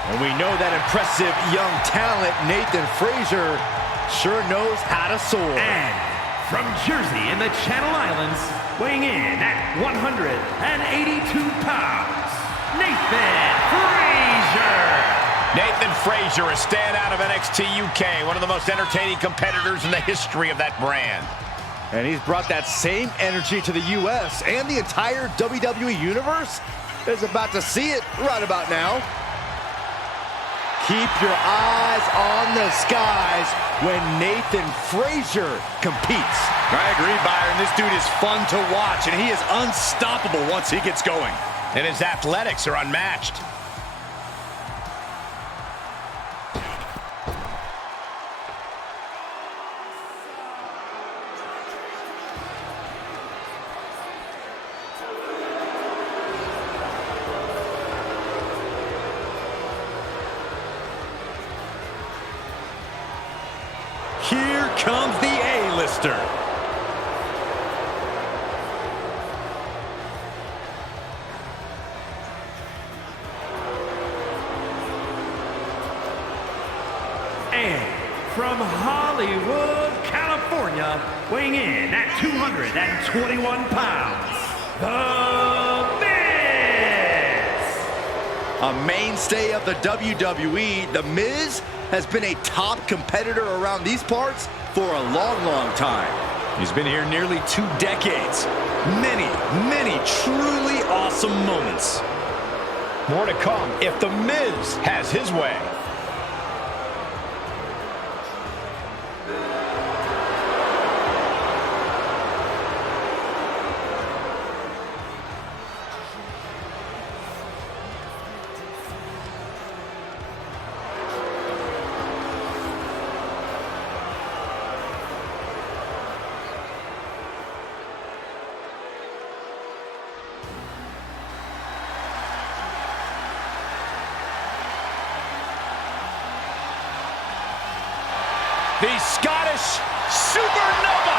And we know that impressive young talent, Nathan Frazier, sure knows how to soar. And from Jersey in the Channel Islands, weighing in at 182 pounds, Nathan Frazier! Nathan Frazier, a standout of NXT UK, one of the most entertaining competitors in the history of that brand. And he's brought that same energy to the US, and the entire WWE Universe is about to see it right about now. Keep your eyes on the skies when Nathan Frazier competes. I agree, Byron. This dude is fun to watch, and he is unstoppable once he gets going. And his athletics are unmatched. Here comes the A-lister. And from Hollywood, California, weighing in at 221 pounds, The Miz! A mainstay of the WWE, The Miz has been a top competitor around these parts for a long, long time. He's been here nearly 2 decades. Many, many truly awesome moments. More to come if The Miz has his way. The Scottish Supernova.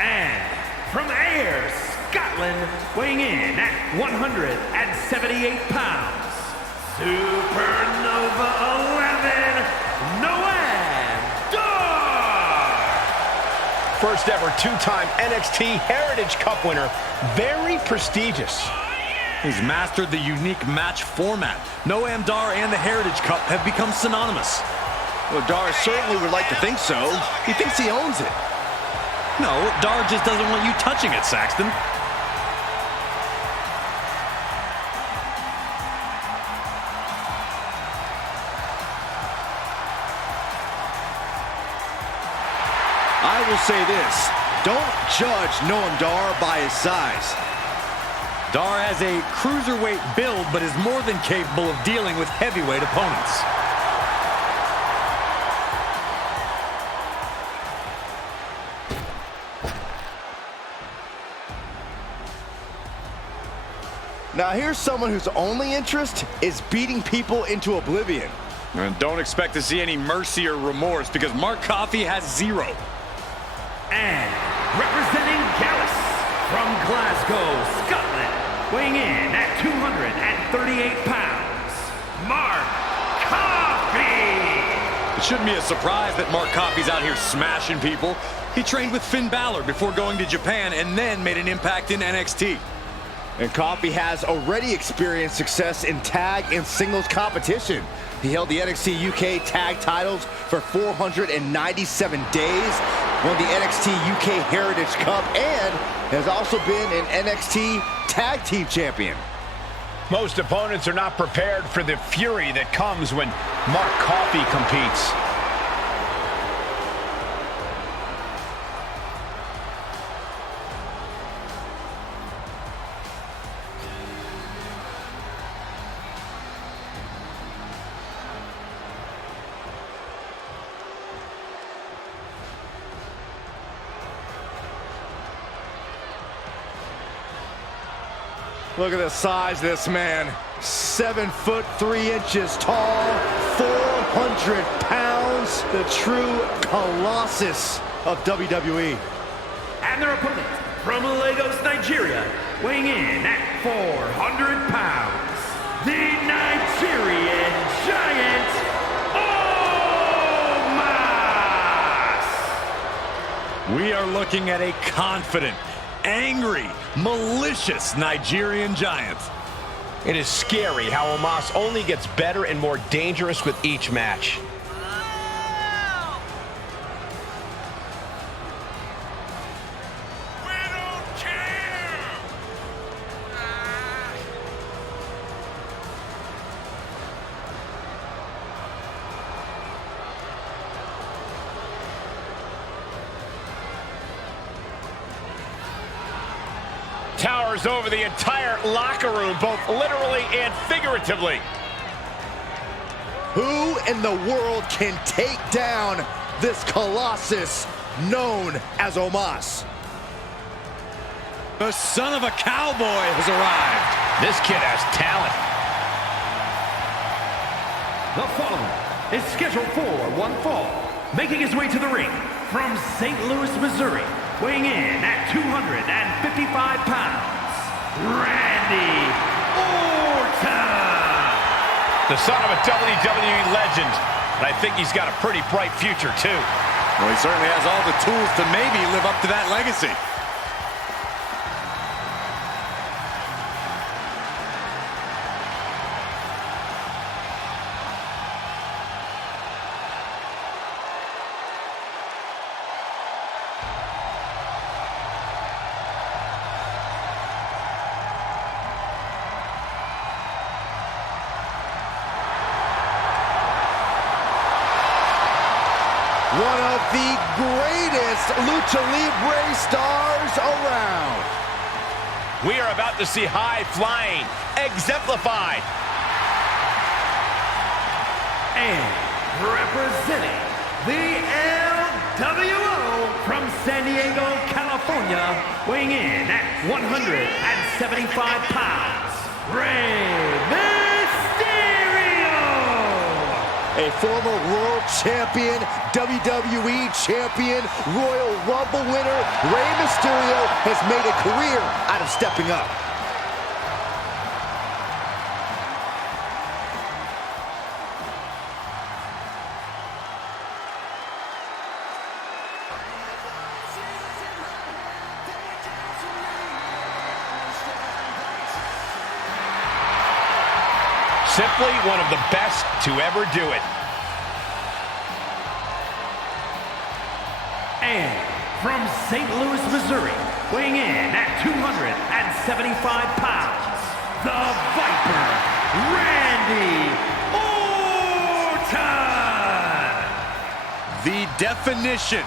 And from Ayr, Scotland, weighing in at 178 pounds, Supernova 11, Noam Dar. First ever 2-time NXT Heritage Cup winner. Very prestigious. He's mastered the unique match format. Noam Dar and the Heritage Cup have become synonymous. Well, Dar certainly would like to think so. He thinks he owns it. No, Dar just doesn't want you touching it, Saxton. I will say this, don't judge Noam Dar by his size. Dar has a cruiserweight build, but is more than capable of dealing with heavyweight opponents. Now here's someone whose only interest is beating people into oblivion. And don't expect to see any mercy or remorse because Mark Coffey has 0. And representing Gallus from Glasgow, Scotland, weighing in at 238 pounds, Mark Coffey. It shouldn't be a surprise that Mark Coffey's out here smashing people. He trained with Finn Balor before going to Japan and then made an impact in NXT. And Coffey has already experienced success in tag and singles competition. He held the NXT UK tag titles for 497 days, won the NXT UK Heritage Cup, and has also been an NXT Tag Team Champion. Most opponents are not prepared for the fury that comes when Mark Coffey competes. Look at the size of this man. 7 foot 3 inches tall, 400 pounds, the true colossus of WWE. And their opponent from Lagos, Nigeria, weighing in at 400 pounds, the Nigerian Giant, Omos! We are looking at a confident, angry, malicious Nigerian Giant. It is scary how Omos only gets better and more dangerous with each match. Towers over the entire locker room, both literally and figuratively. Who in the world can take down this colossus known as Omos? The son of a cowboy has arrived. This kid has talent. The following is scheduled for one fall, making his way to the ring from St. Louis, Missouri, weighing in at 255 pounds, Randy Orton. The son of a WWE legend, but I think he's got a pretty bright future, too. Well, he certainly has all the tools to maybe live up to that legacy. One of the greatest Lucha Libre stars around. We are about to see high flying exemplified. And representing the LWO from San Diego, California, weighing in at 175 pounds, Rey Mysterio! A former world champion, WWE champion, Royal Rumble winner, Rey Mysterio has made a career out of stepping up. Simply one of the best to ever do it. And from St. Louis, Missouri, weighing in at 275 pounds, the Viper, Randy Orton! The definition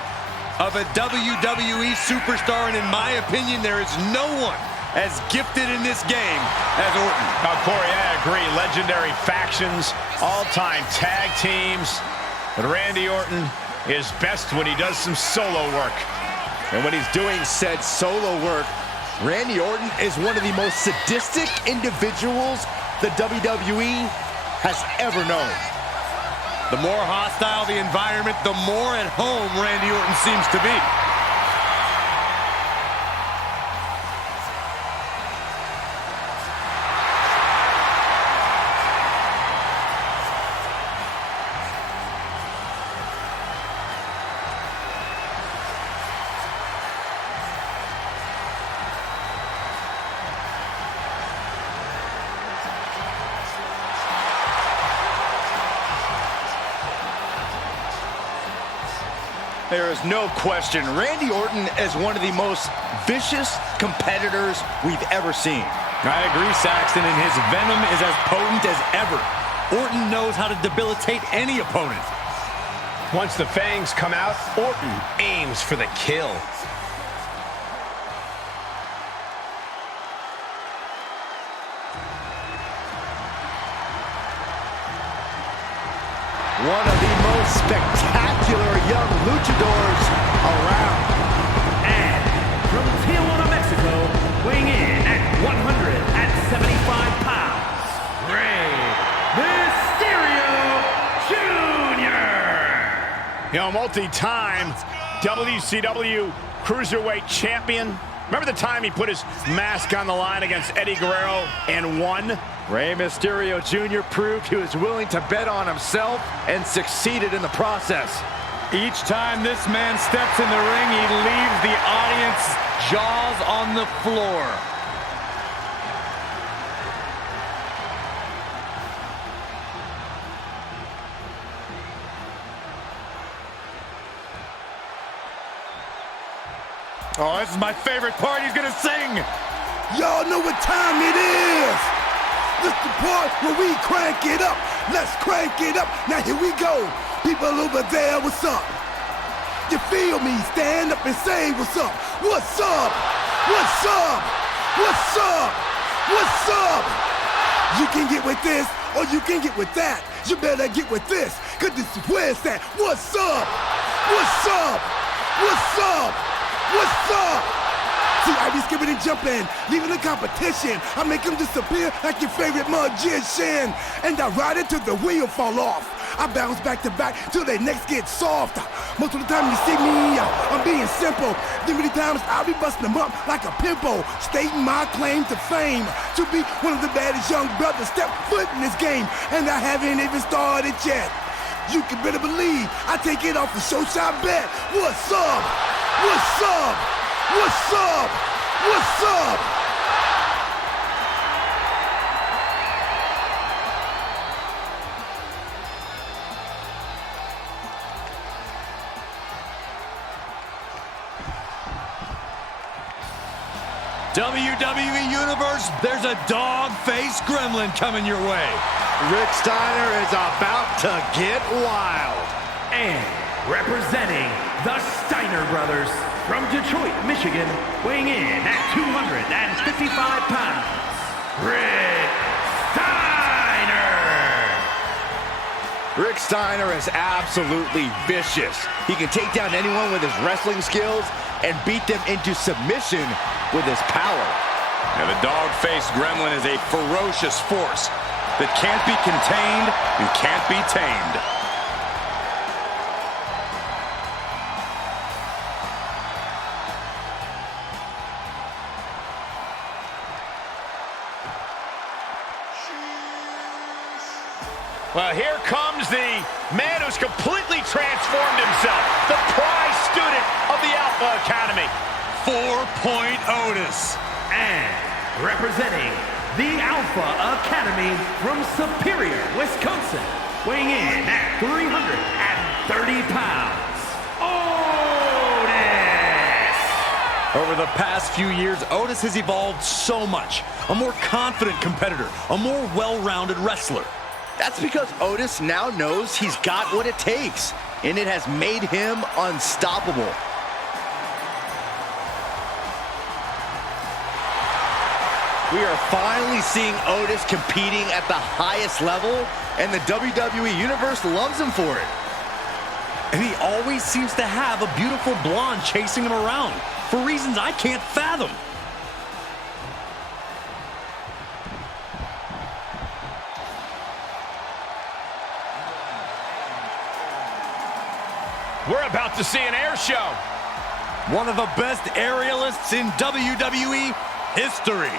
of a WWE superstar, and in my opinion, there is no one as gifted in this game as Orton. Oh, Corey, I agree. Legendary factions, all-time tag teams. But Randy Orton is best when he does some solo work. And when he's doing said solo work, Randy Orton is one of the most sadistic individuals the WWE has ever known. The more hostile the environment, the more at home Randy Orton seems to be. There is no question, Randy Orton is one of the most vicious competitors we've ever seen. I agree, Saxton, and his venom is as potent as ever. Orton knows how to debilitate any opponent. Once the fangs come out, Orton aims for the kill. One of the most spectacular young luchadors around. And from Tijuana, Mexico, weighing in at 175 pounds, Rey Mysterio Jr. You know, multi-time WCW Cruiserweight champion. Remember the time he put his mask on the line against Eddie Guerrero and won? Rey Mysterio Jr. proved he was willing to bet on himself and succeeded in the process. Each time this man steps in the ring, he leaves the audience jaws on the floor. Oh, this is my favorite part. He's gonna sing. Y'all know what time it is. This the part where we crank it up. Let's crank it up. Now here we go. People over there, what's up? You feel me? Stand up and say what's up. What's up? What's up? What's up? What's up? You can get with this or you can get with that. You better get with this, cause this is where it's at. What's up? What's up? What's up? What's up? See, I be skipping and jumping, leaving the competition. I make them disappear like your favorite magician. And I ride it till the wheel fall off. I bounce back to back till their necks get soft. Most of the time you see me, I'm being simple. Then many times I'll be busting them up like a pimple, stating my claim to fame, to be one of the baddest young brothers step foot in this game. And I haven't even started yet. You can better believe I take it off the Showtime bet. What's up? What's up? What's up? What's up? WWE Universe, there's a dog-faced gremlin coming your way. Rick Steiner is about to get wild. And representing the Steiner brothers from Detroit, Michigan, weighing in at 255 pounds, Rick Steiner. Rick Steiner is absolutely vicious. He can take down anyone with his wrestling skills and beat them into submission with his power. Now, the dog-faced gremlin is a ferocious force that can't be contained and can't be tamed. Well, here comes the man who's completely transformed himself, the prize student of the Alpha Academy. 4-Point Otis. And representing the Alpha Academy from Superior, Wisconsin, weighing in at 330 pounds, Otis! Over the past few years, Otis has evolved so much. A more confident competitor, a more well-rounded wrestler. That's because Otis now knows he's got what it takes, and it has made him unstoppable. We are finally seeing Otis competing at the highest level, and the WWE Universe loves him for it. And he always seems to have a beautiful blonde chasing him around for reasons I can't fathom. We're about to see an air show. One of the best aerialists in WWE history.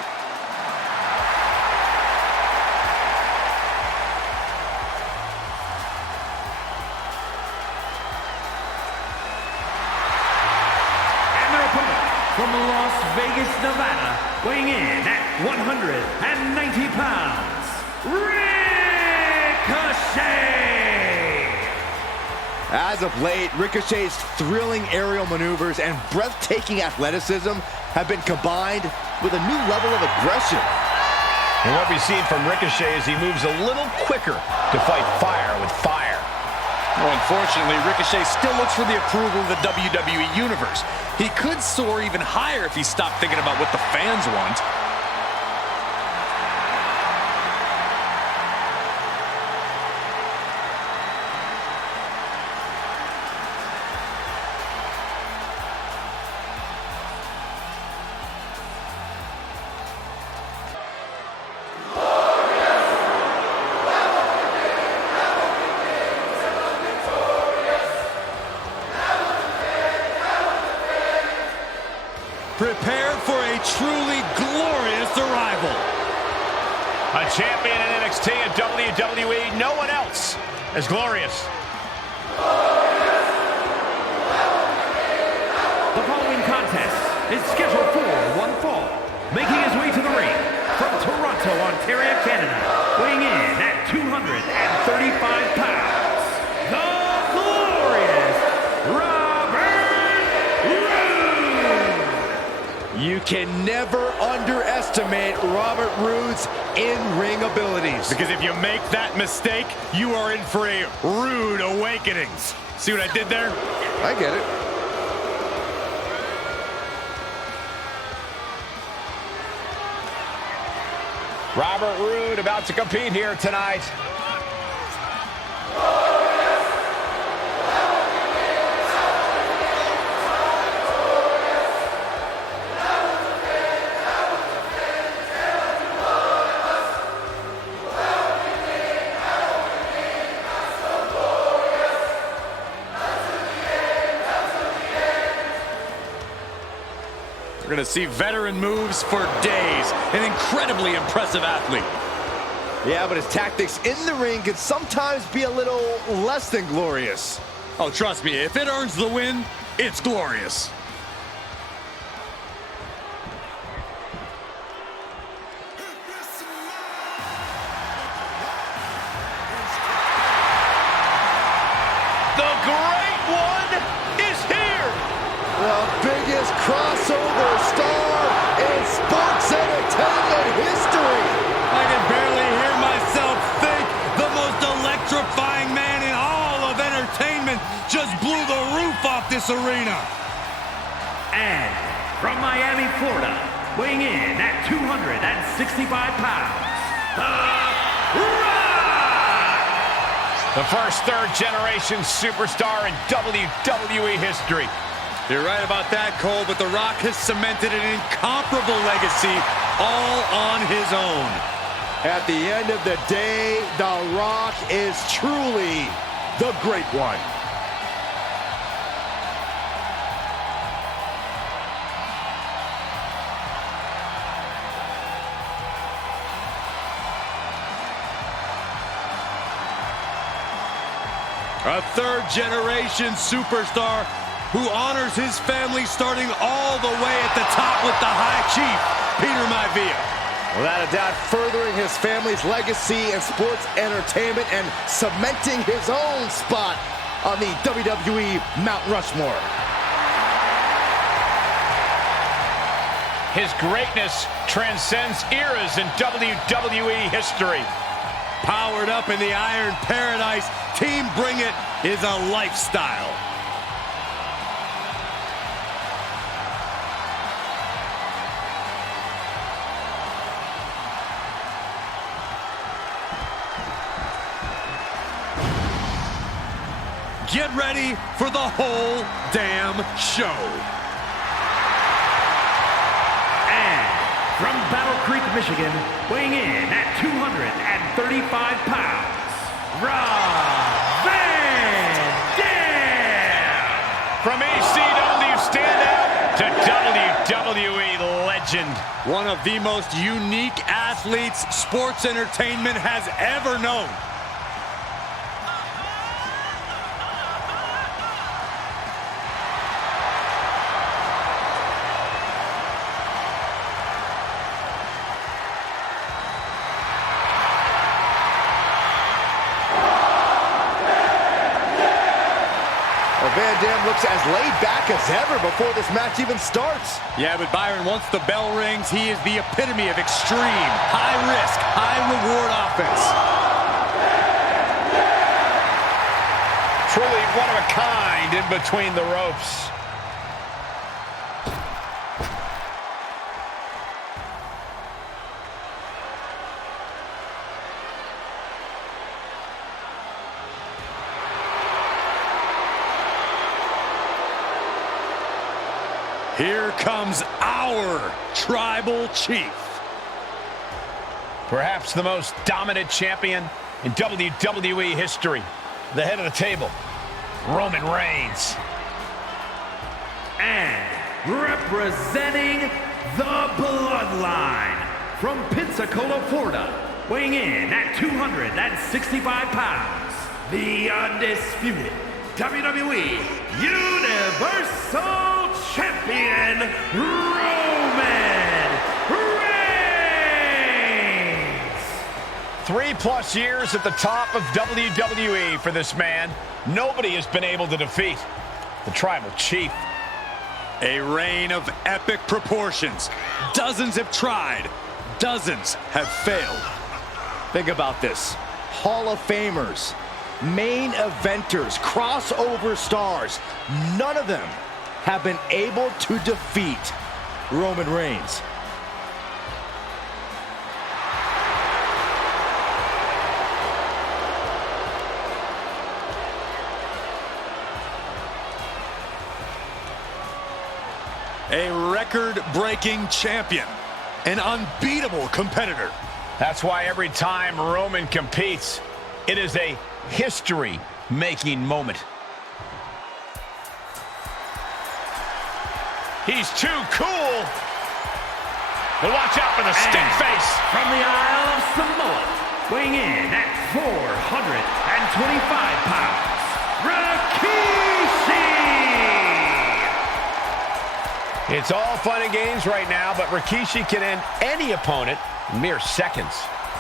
From Las Vegas, Nevada, weighing in at 190 pounds, Ricochet! As of late, Ricochet's thrilling aerial maneuvers and breathtaking athleticism have been combined with a new level of aggression. And what we've seen from Ricochet is he moves a little quicker to fight fire with fire. Well, unfortunately, Ricochet still looks for the approval of the WWE Universe. He could soar even higher if he stopped thinking about what the fans want. Prepare for a truly glorious arrival. A champion in NXT and WWE, no one else as glorious. The following contest is scheduled for one fall. Making his way to the ring from Toronto, Ontario, Canada, weighing in at 235 pounds, the glorious You can never underestimate Robert Roode's in-ring abilities. Because if you make that mistake, you are in for a rude awakening. See what I did there? I get it. Robert Roode about to compete here tonight. We're going to see veteran moves for days. An incredibly impressive athlete. Yeah, but his tactics in the ring can sometimes be a little less than glorious. Oh, trust me, if it earns the win, it's glorious. The Great One is here! The biggest crossover star in sports entertainment history. I can barely hear myself think. The most electrifying man in all of entertainment just blew the roof off this arena. And from Miami, Florida, weighing in at 265 pounds, The first third-generation superstar in WWE history. You're right about that, Cole, but The Rock has cemented an incomparable legacy all on his own. At the end of the day, The Rock is truly the Great One. A third-generation superstar who honors his family starting all the way at the top with the High Chief, Peter Maivia. Without a doubt, furthering his family's legacy in sports entertainment and cementing his own spot on the WWE Mount Rushmore. His greatness transcends eras in WWE history. Powered up in the Iron Paradise, Team Bring It is a lifestyle. Get ready for the whole damn show. from Battle Creek, Michigan, weighing in at 235 pounds, Rob Van Dam! From ECW standout to WWE legend. One of the most unique athletes sports entertainment has ever known. Van Dam looks as laid back as ever before this match even starts. Yeah, but Byron, once the bell rings, he is the epitome of extreme, high-risk, high-reward offense. Truly one of a kind in between the ropes. Here comes our tribal chief. Perhaps the most dominant champion in WWE history. The head of the table, Roman Reigns. And representing the Bloodline from Pensacola, Florida, weighing in at 265 pounds, the undisputed WWE Universal Champion, Roman Reigns! 3+ years at the top of WWE for this man. Nobody has been able to defeat the Tribal Chief. A reign of epic proportions. Dozens have tried, dozens have failed. Think about this. Hall of Famers, main eventers, crossover stars, none of them have been able to defeat Roman Reigns. A record-breaking champion, an unbeatable competitor. That's why every time Roman competes, it is a history-making moment. He's too cool. But watch out for the stick face. From the Isle of Samoa, weighing in at 425 pounds, Rikishi! It's all fun and games right now, but Rikishi can end any opponent in mere seconds.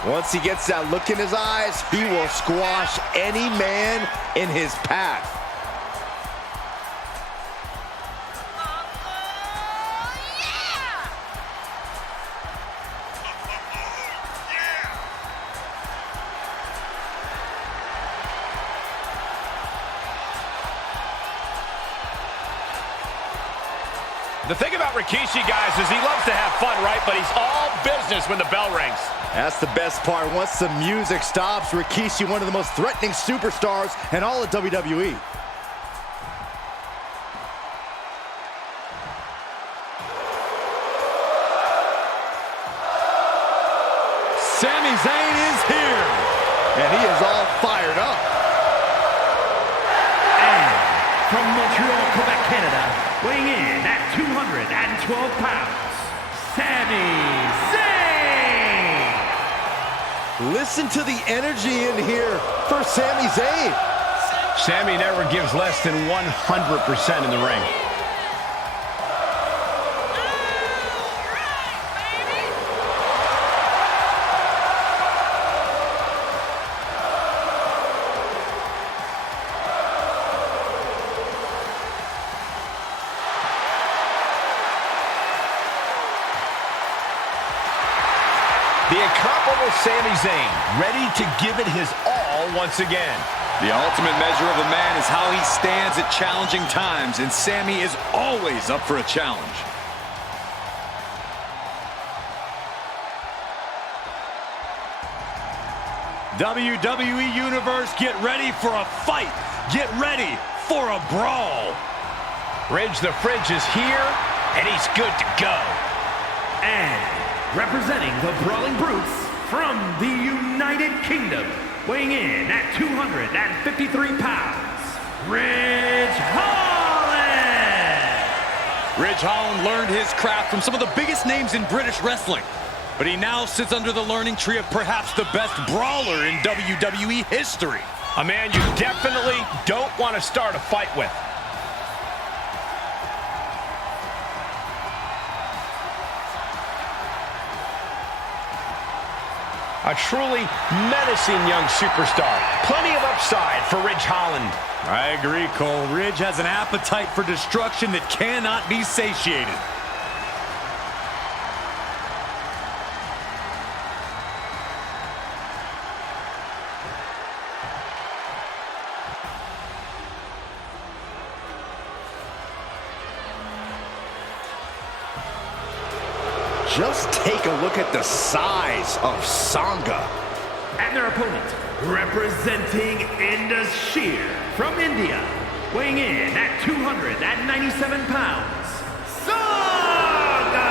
Once he gets that look in his eyes, he will squash any man in his path. The thing about Rikishi, guys, is he loves to have fun, right? But he's all business when the bell rings. That's the best part. Once the music stops, Rikishi, one of the most threatening superstars in all of WWE. Sami Zayn is here. And he is all fired up. And from Montreal, Quebec, Canada, weighing in at 212 pounds, Sami Zayn! Listen to the energy in here for Sami Zayn. Sami never gives less than 100% in the ring. The incomparable Sami Zayn, ready to give it his all once again. The ultimate measure of a man is how he stands at challenging times, and Sami is always up for a challenge. WWE Universe, get ready for a fight. Get ready for a brawl. Ridge the Fridge is here, and he's good to go. And representing the Brawling Brutes from the United Kingdom, weighing in at 253 pounds, Ridge Holland! Ridge Holland learned his craft from some of the biggest names in British wrestling, but he now sits under the learning tree of perhaps the best brawler in WWE history. A man you definitely don't want to start a fight with. A truly menacing young superstar. Plenty of upside for Ridge Holland. I agree, Cole. Ridge has an appetite for destruction that cannot be satiated. Just take a look at the size of Sangha. And their opponent, representing Indus Sher from India, weighing in at 297 pounds, Sangha!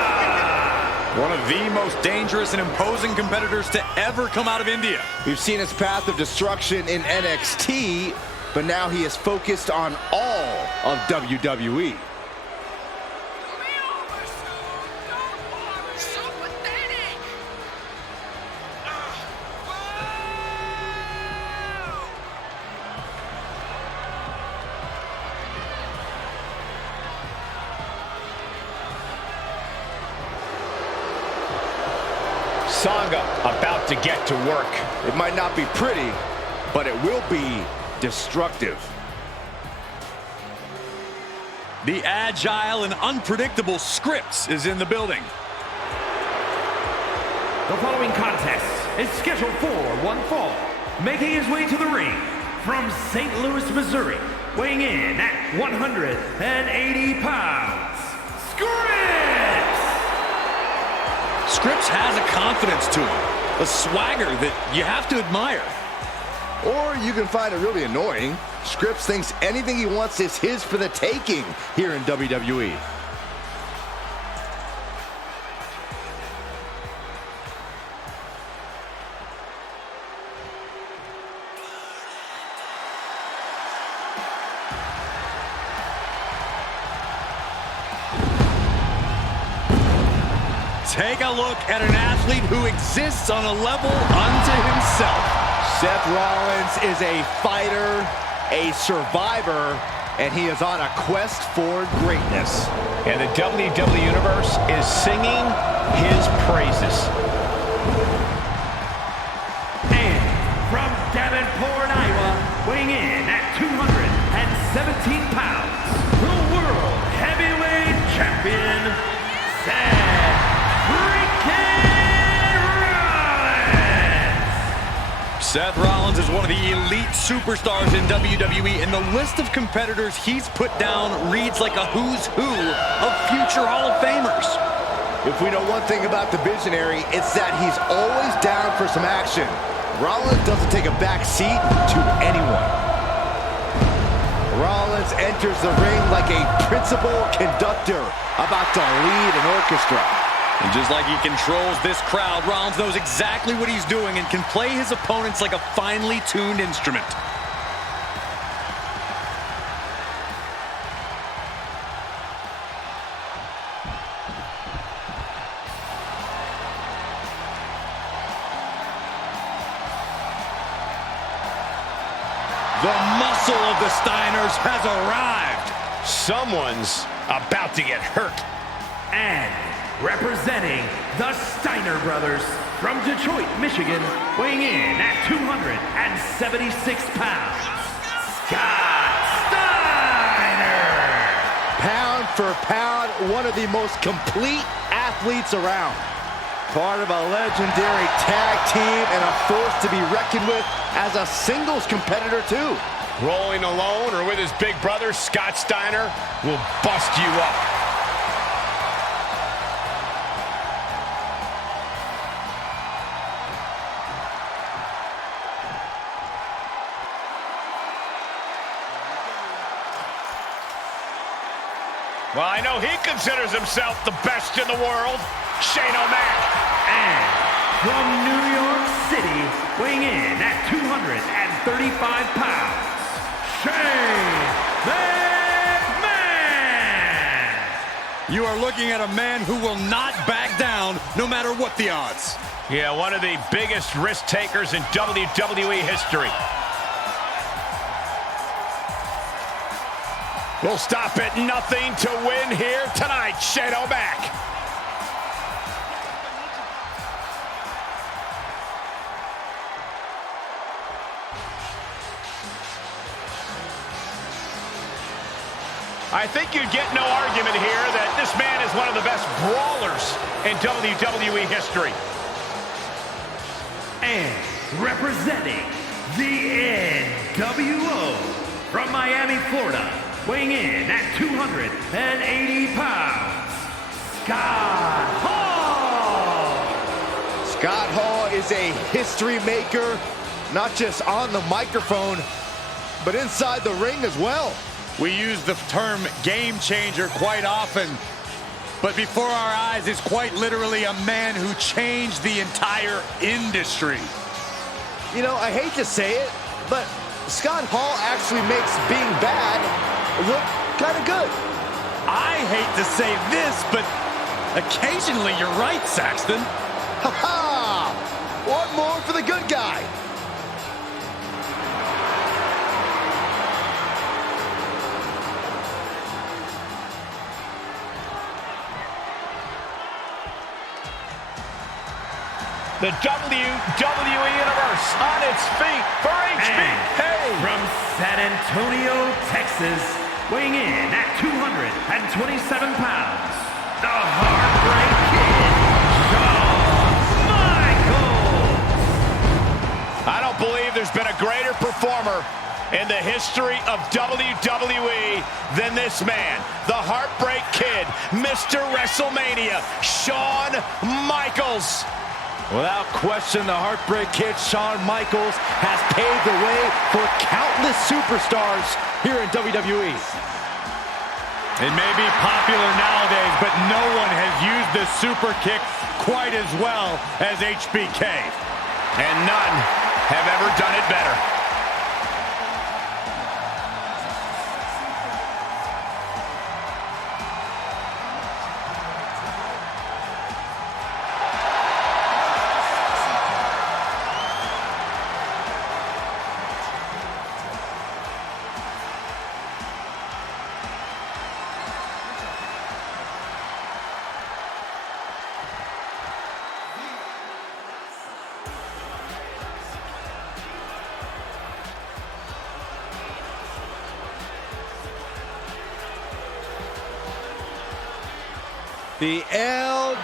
One of the most dangerous and imposing competitors to ever come out of India. We've seen his path of destruction in NXT, but now he is focused on all of WWE. Sangha about to get to work. It might not be pretty, but it will be destructive. The agile and unpredictable Scripps is in the building. The following contest is scheduled for one fall, making his way to the ring from St. Louis, Missouri, weighing in at 180 pounds, Scripps! Scripps has a confidence to him, a swagger that you have to admire. Or you can find it really annoying. Scripps thinks anything he wants is his for the taking here in WWE. Take a look at an athlete who exists on a level unto himself. Seth Rollins is a fighter, a survivor, and he is on a quest for greatness. And the WWE Universe is singing his praises. And from Davenport, Iowa, weighing in at 217 pounds, the World Heavyweight Champion, Seth freaking Rollins! Seth Rollins is one of the elite superstars in WWE, and the list of competitors he's put down reads like a who's who of future Hall of Famers. If we know one thing about the Visionary, it's that he's always down for some action. Rollins doesn't take a back seat to anyone. Rollins enters the ring like a principal conductor about to lead an orchestra. And just like he controls this crowd, Rollins knows exactly what he's doing and can play his opponents like a finely tuned instrument. The muscle of the Steiners has arrived. Someone's about to get hurt. And representing the Steiner brothers from Detroit, Michigan, weighing in at 276 pounds, Scott Steiner! Pound for pound, one of the most complete athletes around. Part of a legendary tag team and a force to be reckoned with as a singles competitor too. Rolling alone or with his big brother, Scott Steiner, will bust you up. Well, I know he considers himself the best in the world, Shane O'Mac. And from New York City, weighing in at 235 pounds, Shane McMahon! You are looking at a man who will not back down no matter what the odds. Yeah, one of the biggest risk takers in WWE history. We'll stop at nothing to win here tonight, Shane O'Mac. I think you'd get no argument here that this man is one of the best brawlers in WWE history. And representing the NWO from Miami, Florida, weighing in at 280 pounds, Scott Hall! Scott Hall is a history maker, not just on the microphone, but inside the ring as well. We use the term game changer quite often, but before our eyes is quite literally a man who changed the entire industry. You know, I hate to say it, but Scott Hall actually makes being bad look kind of good. I hate to say this, but occasionally you're right, Saxton. Ha ha! One more for the good guy. The WWE Universe on its feet for HBK. From San Antonio, Texas, weighing in at 227 pounds, the Heartbreak Kid, Shawn Michaels. I don't believe there's been a greater performer in the history of WWE than this man, the Heartbreak Kid, Mr. WrestleMania, Shawn Michaels. Without question, the Heartbreak Kid, Shawn Michaels, has paved the way for countless superstars here in WWE. It may be popular nowadays, but no one has used the super kick quite as well as HBK. And none have ever done it better. The LWO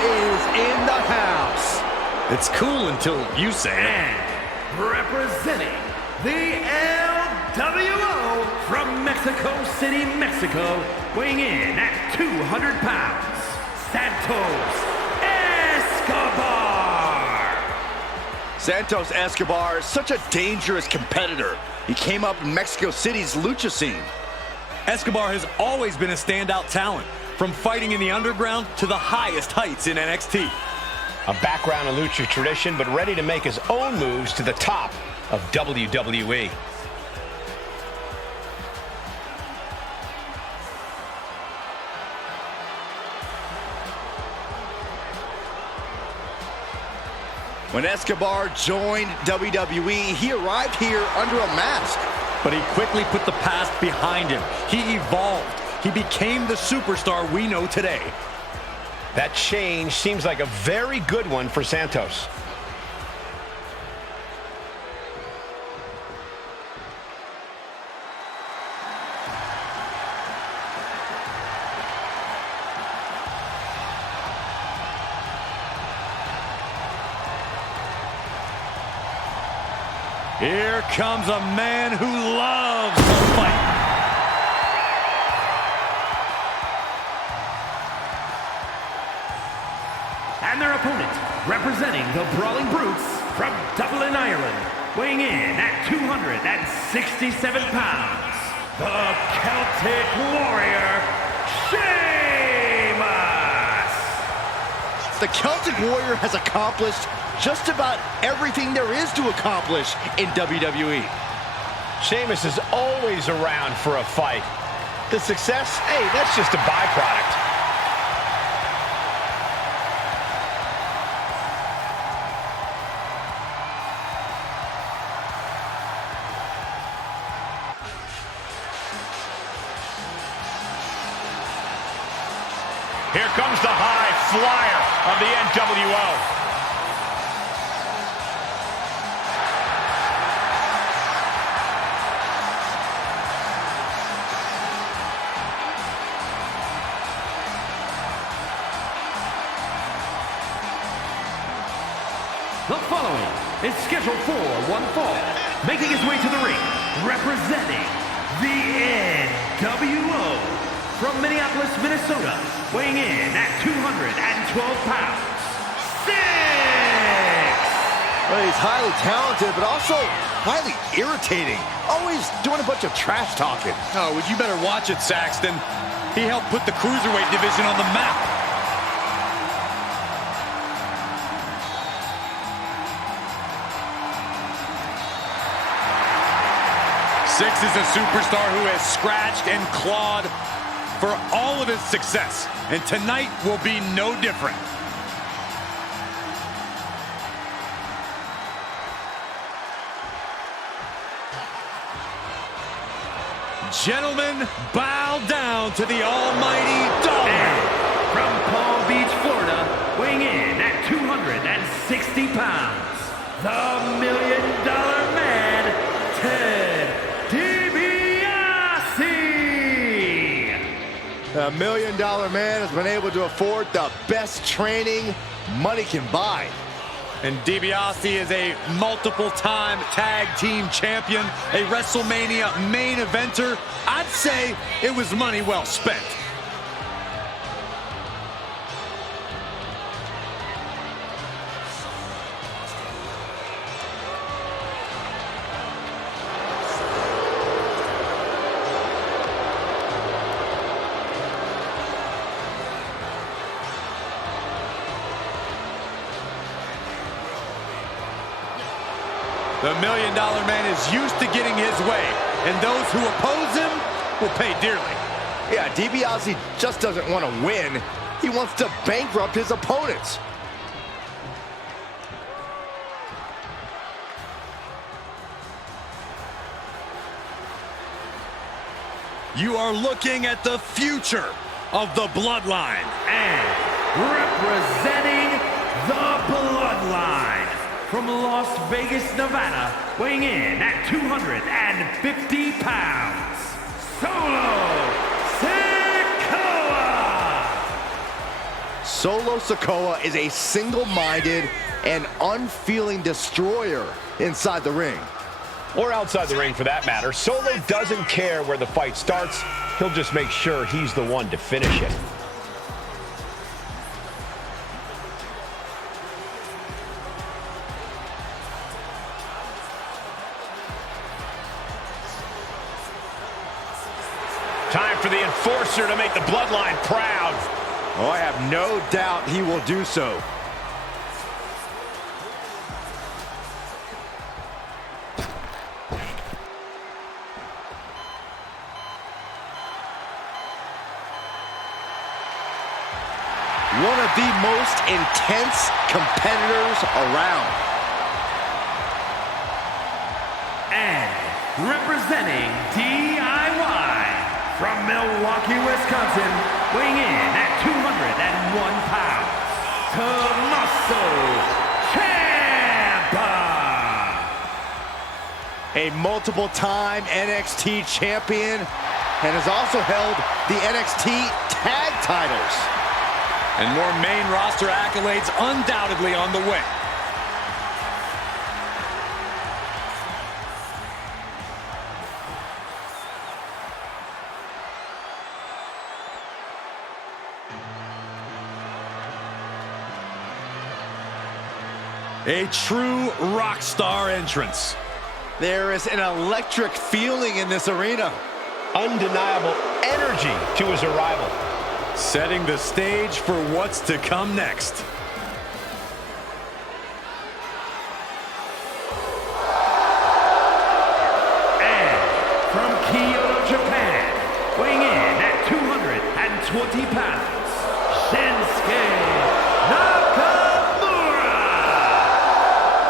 is in the house. It's cool until you say it. And representing the LWO from Mexico City, Mexico, weighing in at 200 pounds, Santos Escobar. Santos Escobar is such a dangerous competitor. He came up in Mexico City's lucha scene. Escobar has always been a standout talent, from fighting in the underground to the highest heights in NXT. A background in lucha tradition, but ready to make his own moves to the top of WWE. When Escobar joined WWE, he arrived here under a mask. But he quickly put the past behind him. He evolved. He became the superstar we know today. That change seems like a very good one for Santos. Here comes a man who loves to fight. And their opponent, representing the Brawling Brutes from Dublin, Ireland, weighing in at 267 pounds, the Celtic Warrior, Sheamus! The Celtic Warrior has accomplished just about everything there is to accomplish in WWE. Sheamus is always around for a fight. The success, hey, that's just a byproduct. Here comes the high flyer of the NWO. The following is scheduled for one fall, making his way to the ring, representing the NWO from Minneapolis, Minnesota, weighing in at 212 pounds, Six! Well, he's highly talented, but also highly irritating. Always doing a bunch of trash talking. Oh, well, you better watch it, Saxton. He helped put the Cruiserweight division on the map. Six is a superstar who has scratched and clawed for all of his success, and tonight will be no different. Gentlemen, bow down to the almighty dog. And from Palm Beach, Florida, weighing in at 260 pounds, the $1 Million Man, Ted DiBiase. The $1 Million Man has been able to afford the best training money can buy. And DiBiase is a multiple-time tag team champion, a WrestleMania main eventer. I'd say it was money well spent. The $1 Million Man is used to getting his way, and those who oppose him will pay dearly. Yeah, DiBiase just doesn't want to win. He wants to bankrupt his opponents. You are looking at the future of the Bloodline. And representing the Bloodline from Las Vegas, Nevada, weighing in at 250 pounds, Solo Sikoa! Solo Sikoa is a single-minded and unfeeling destroyer inside the ring. Or outside the ring, for that matter. Solo doesn't care where the fight starts. He'll just make sure he's the one to finish it. Time for the Enforcer to make the Bloodline proud. Oh, I have no doubt he will do so. One of the most intense competitors around. And representing DIY from Milwaukee, Wisconsin, weighing in at 201 pounds, Tommaso Ciampa. A multiple-time NXT champion and has also held the NXT tag titles. And more main roster accolades undoubtedly on the way. A true rock star entrance. There is an electric feeling in this arena. Undeniable energy to his arrival. Setting the stage for what's to come next. And from Kyoto, Japan, weighing in at 220 pounds, Shinsuke Nakamura.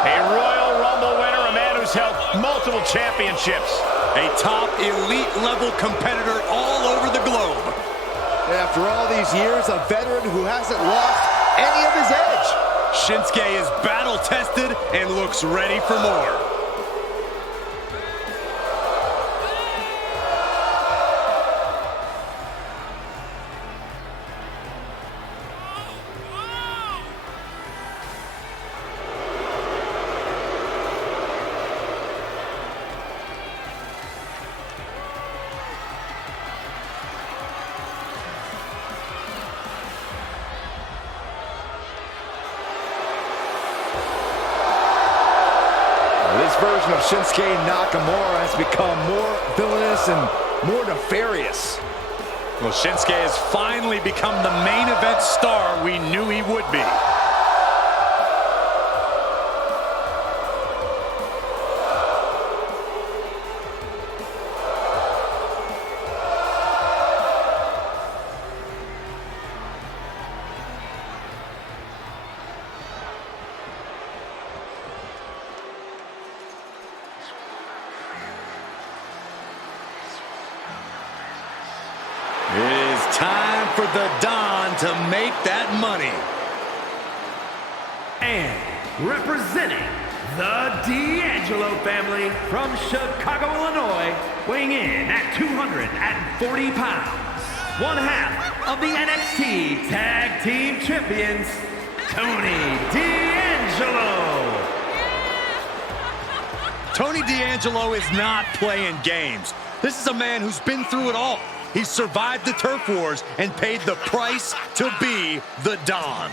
A Royal Rumble winner, a man who's held multiple championships. A top elite level competitor all over the globe. After all these years, a veteran who hasn't lost any of his edge. Shinsuke is battle tested and looks ready for more. This version of Shinsuke Nakamura has become more villainous and more nefarious. Well, Shinsuke has finally become the main event star we knew he would be. It is time for the Don to make that money. And representing the D'Angelo family from Chicago, Illinois, weighing in at 240 pounds, one half of the NXT Tag Team Champions, Tony D'Angelo. Tony D'Angelo is not playing games. This is a man who's been through it all. He's survived the turf wars and paid the price to be the Don.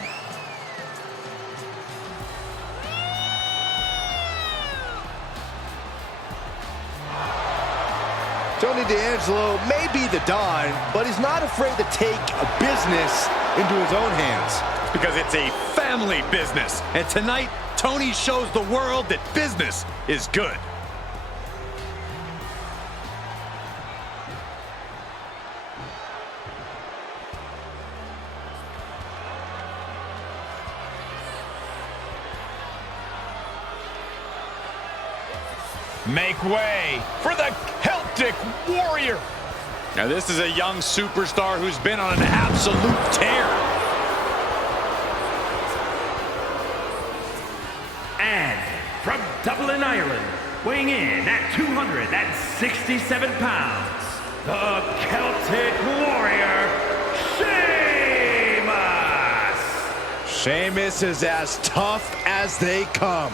Tony D'Angelo may be the Don, but he's not afraid to take a business into his own hands. Because it's a family business. And tonight, Tony shows the world that business is good. Make way for the Celtic Warrior. Now this is a young superstar who's been on an absolute tear. And from Dublin, Ireland, weighing in at 267 pounds, the Celtic Warrior, Sheamus. Sheamus is as tough as they come.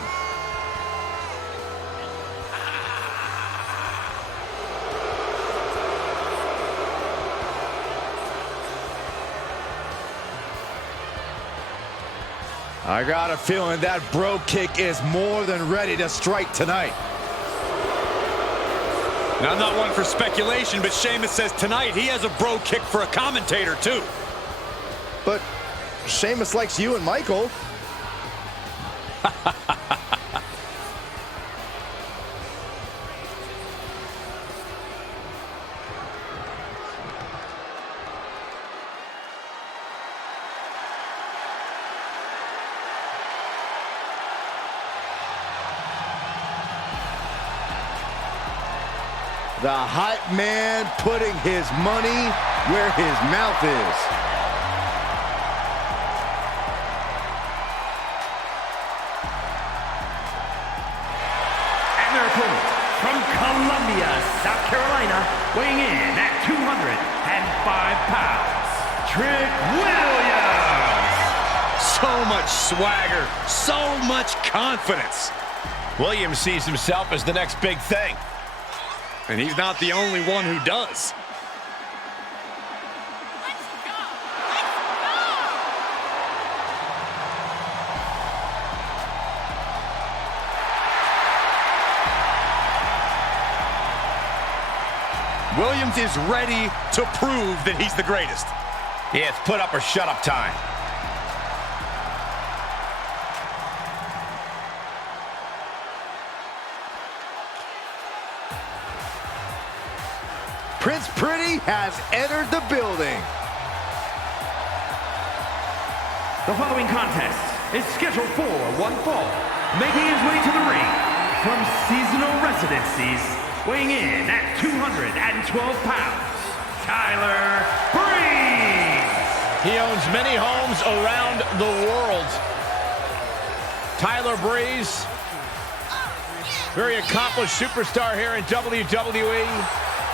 I got a feeling that bro kick is more than ready to strike tonight. Now, I'm not one for speculation, but Sheamus says tonight he has a bro kick for a commentator, too. But Sheamus likes you and Michael. The hype man putting his money where his mouth is. And their opponent from Columbia, South Carolina, weighing in at 205 pounds, Trick Williams. So much swagger, so much confidence. Williams sees himself as the next big thing. And he's not the only one who does. Williams is ready to prove that he's the greatest. Yeah, it's put up or shut up time. Prince Pretty has entered the building. The following contest is scheduled for one fall, making his way to the ring from seasonal residencies, weighing in at 212 pounds, Tyler Breeze. He owns many homes around the world. Tyler Breeze, very accomplished superstar here in WWE.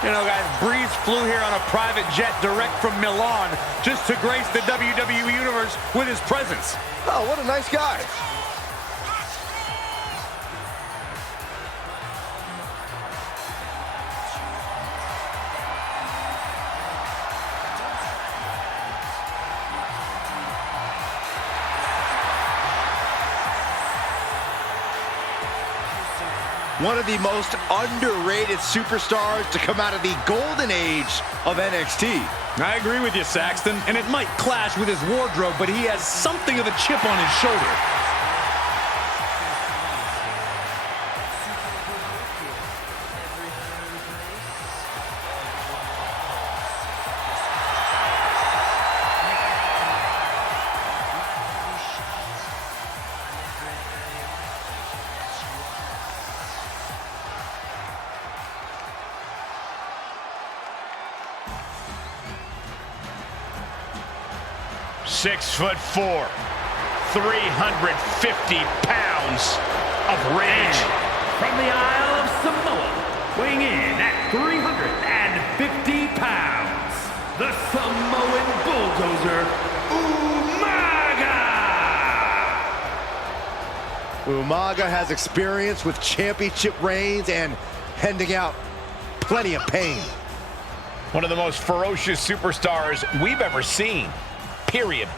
You know, guys, Breeze flew here on a private jet direct from Milan just to grace the WWE Universe with his presence. Oh, what a nice guy. One of the most underrated superstars to come out of the golden age of NXT. I agree with you, Saxton, and it might clash with his wardrobe, but he has something of a chip on his shoulder. .6'4", 350 pounds of rage. From the Isle of Samoa, weighing in at 350 pounds, the Samoan Bulldozer, Umaga. Umaga has experience with championship reigns and handing out plenty of pain. One of the most ferocious superstars we've ever seen. Period.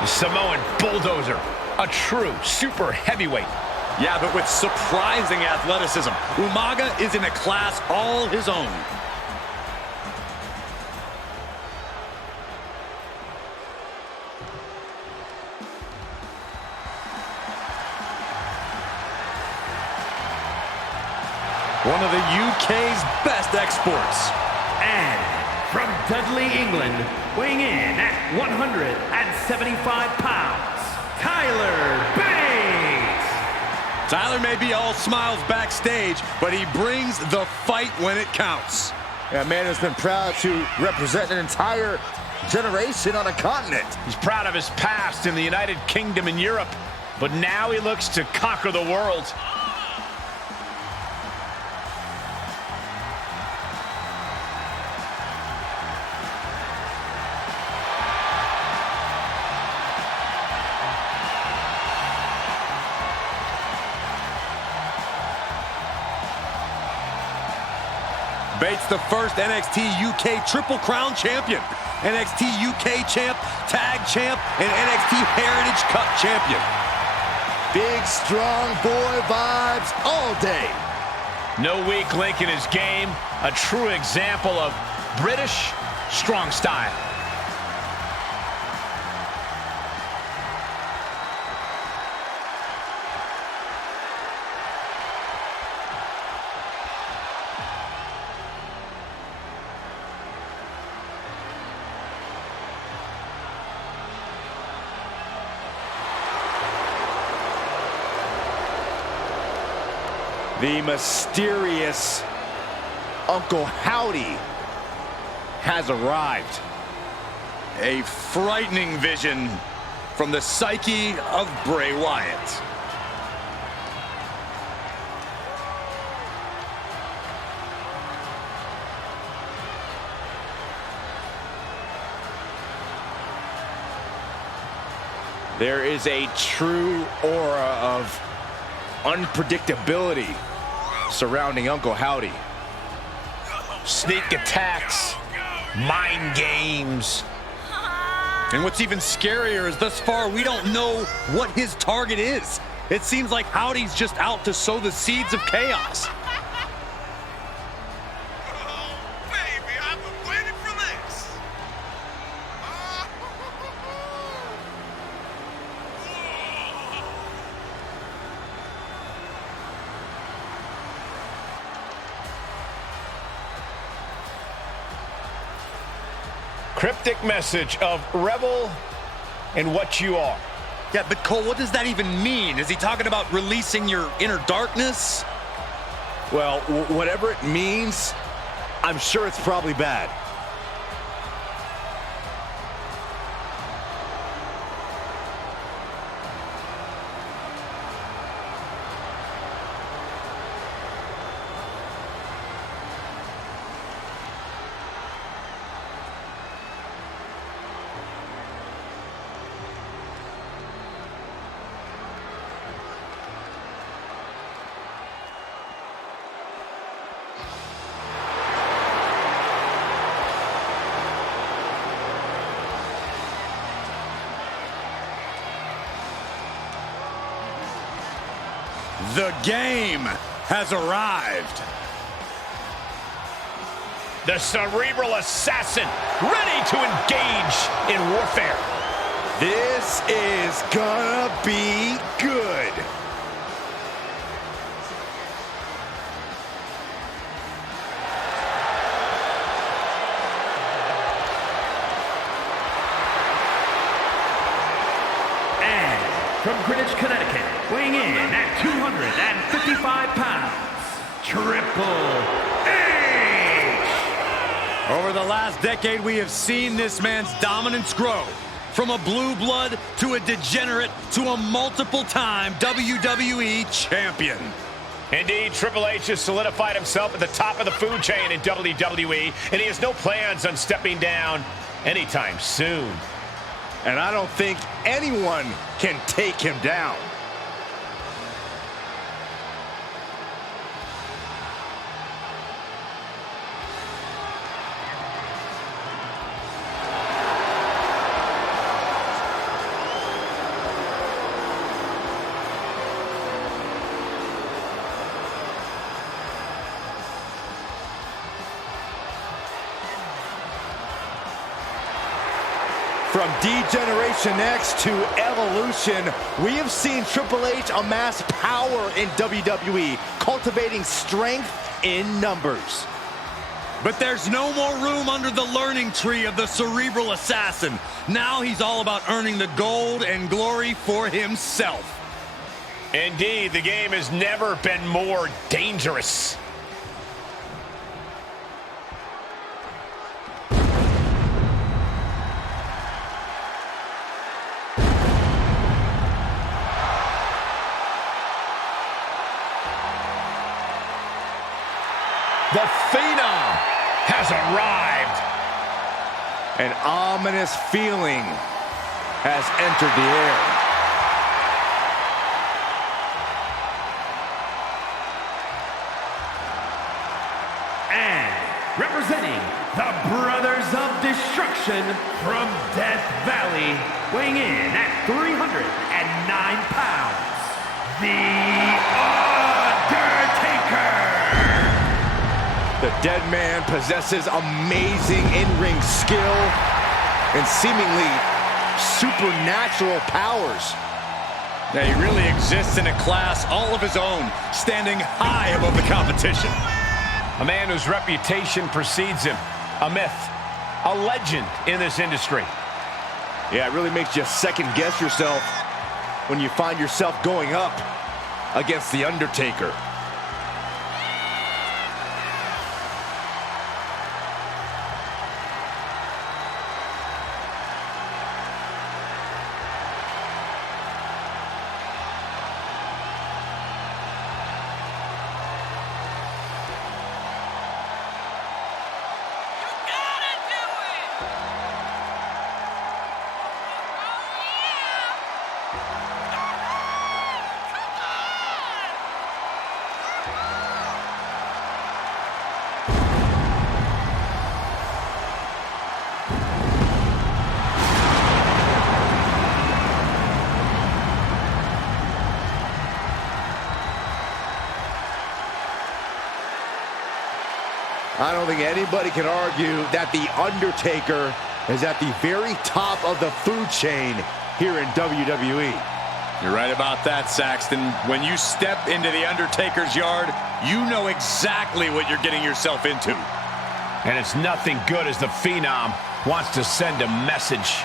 The Samoan Bulldozer, a true super heavyweight. Yeah, but with surprising athleticism. Umaga is in a class all his own. One of the UK's best exports. And from Dudley, England, weighing in at 175 pounds, Tyler Bates. Tyler may be all smiles backstage, but he brings the fight when it counts. A man who's been proud to represent an entire generation on a continent. He's proud of his past in the United Kingdom and Europe, but now he looks to conquer the world. Bates, the first NXT UK Triple Crown champion, NXT UK champ, tag champ, and NXT Heritage Cup champion. Big, strong boy vibes all day. No weak link in his game, a true example of British strong style. The mysterious Uncle Howdy has arrived. A frightening vision from the psyche of Bray Wyatt. There is a true aura of unpredictability surrounding Uncle Howdy. Sneak attacks, mind games. And what's even scarier is thus far we don't know what his target is. It seems like Howdy's just out to sow the seeds of chaos. Baby, I've been waiting for this. Cryptic message of revel in what you are. Yeah, but Cole, what does that even mean? Is he talking about releasing your inner darkness? Well, whatever it means, I'm sure it's probably bad. The game has arrived. The cerebral assassin, ready to engage in warfare. This is gonna be good. From Greenwich, Connecticut, weighing in at 255 pounds, Triple H! Over the last decade, we have seen this man's dominance grow. From a blue blood to a degenerate to a multiple-time WWE champion. Indeed, Triple H has solidified himself at the top of the food chain in WWE, and he has no plans on stepping down anytime soon. And I don't think anyone can take him down. From D-Generation X to Evolution, we have seen Triple H amass power in WWE, cultivating strength in numbers. But there's no more room under the learning tree of the cerebral assassin. Now he's all about earning the gold and glory for himself. Indeed, the game has never been more dangerous. The Phenom has arrived. An ominous feeling has entered the air. And representing the Brothers of Destruction from Death Valley, weighing in at 309 pounds, The Undertaker. The dead man possesses amazing in-ring skill and seemingly supernatural powers. Yeah, he really exists in a class all of his own, standing high above the competition. A man whose reputation precedes him. A myth. A legend in this industry. Yeah, it really makes you second guess yourself when you find yourself going up against The Undertaker. I don't think anybody can argue that The Undertaker is at the very top of the food chain here in WWE. You're right about that, Saxton. When you step into The Undertaker's yard, you know exactly what you're getting yourself into. And it's nothing good as the Phenom wants to send a message.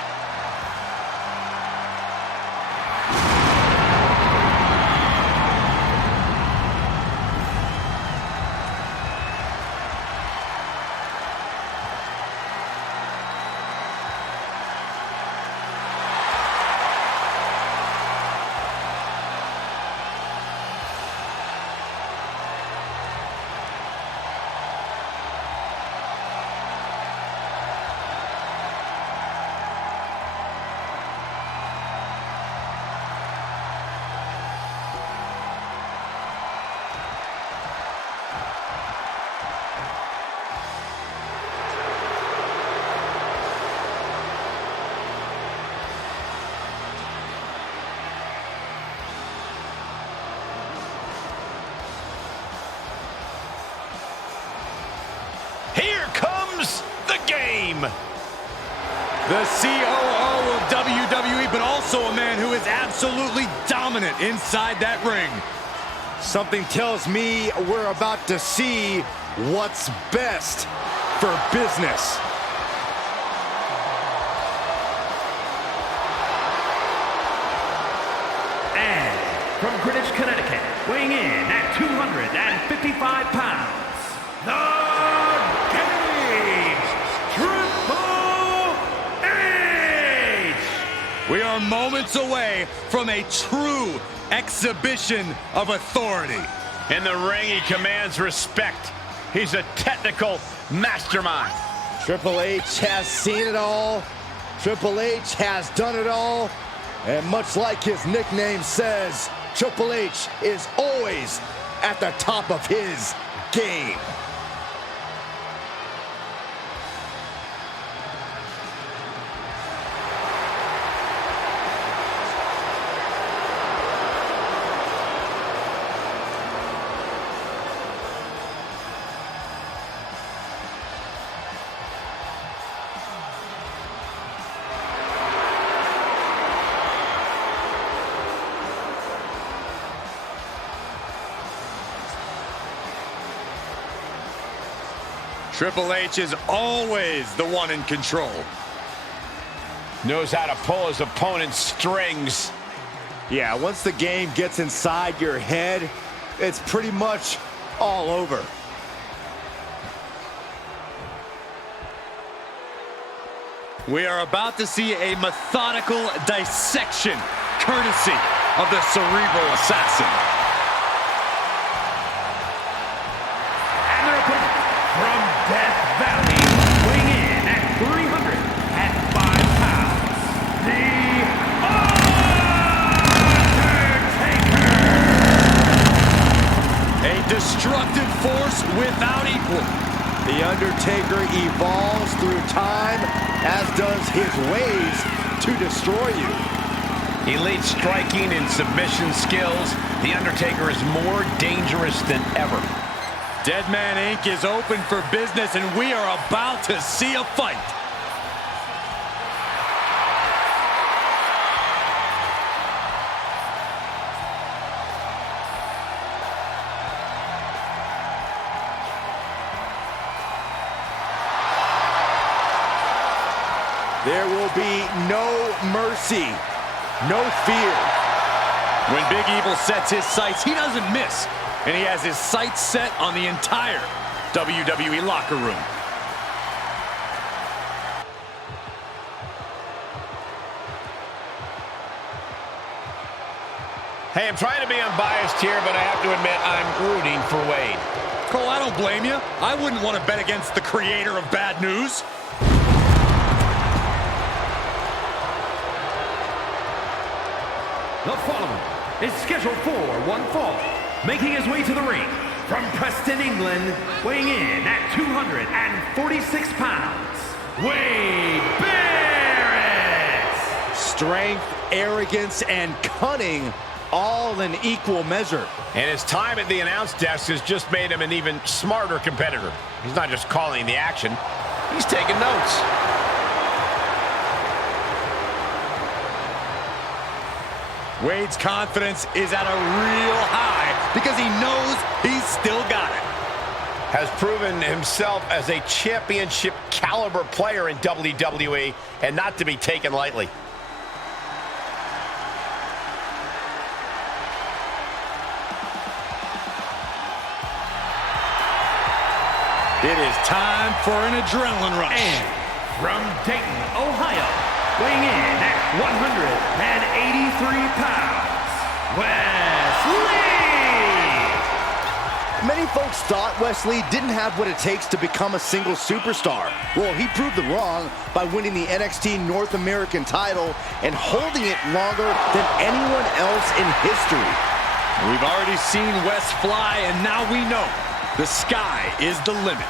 The COO of WWE, but also a man who is absolutely dominant inside that ring. Something tells me we're about to see what's best for business. And from Greenwich, Connecticut, weighing in at 255 pounds, the We are moments away from a true exhibition of authority. In the ring, he commands respect. He's a technical mastermind. Triple H has seen it all. Triple H has done it all. And much like his nickname says, Triple H is always at the top of his game. Triple H is always the one in control. Knows how to pull his opponent's strings. Yeah, once the game gets inside your head, it's pretty much all over. We are about to see a methodical dissection, courtesy of the Cerebral Assassin. And their opponent, force without equal. The Undertaker evolves through time, as does his ways to destroy you. Elite striking and submission skills. The Undertaker is more dangerous than ever. Dead Man Inc. is open for business, and we are about to see a fight. There will be no mercy, no fear. When Big Evil sets his sights, he doesn't miss. And he has his sights set on the entire WWE locker room. Hey, I'm trying to be unbiased here, but I have to admit I'm rooting for Wade. Cole, I don't blame you. I wouldn't want to bet against the creator of bad news. The following is scheduled for one fall, making his way to the ring from Preston, England, weighing in at 246 pounds, Wade Barrett! Strength, arrogance, and cunning, all in equal measure. And his time at the announce desk has just made him an even smarter competitor. He's not just calling the action, he's taking notes. Wade's confidence is at a real high because he knows he's still got it. Has proven himself as a championship caliber player in WWE and not to be taken lightly. It is time for an adrenaline rush. And from Dayton, Ohio, weighing in at 183 pounds, Wesley! Many folks thought Wesley didn't have what it takes to become a single superstar. Well, he proved them wrong by winning the NXT North American title and holding it longer than anyone else in history. We've already seen Wes fly, and now we know the sky is the limit.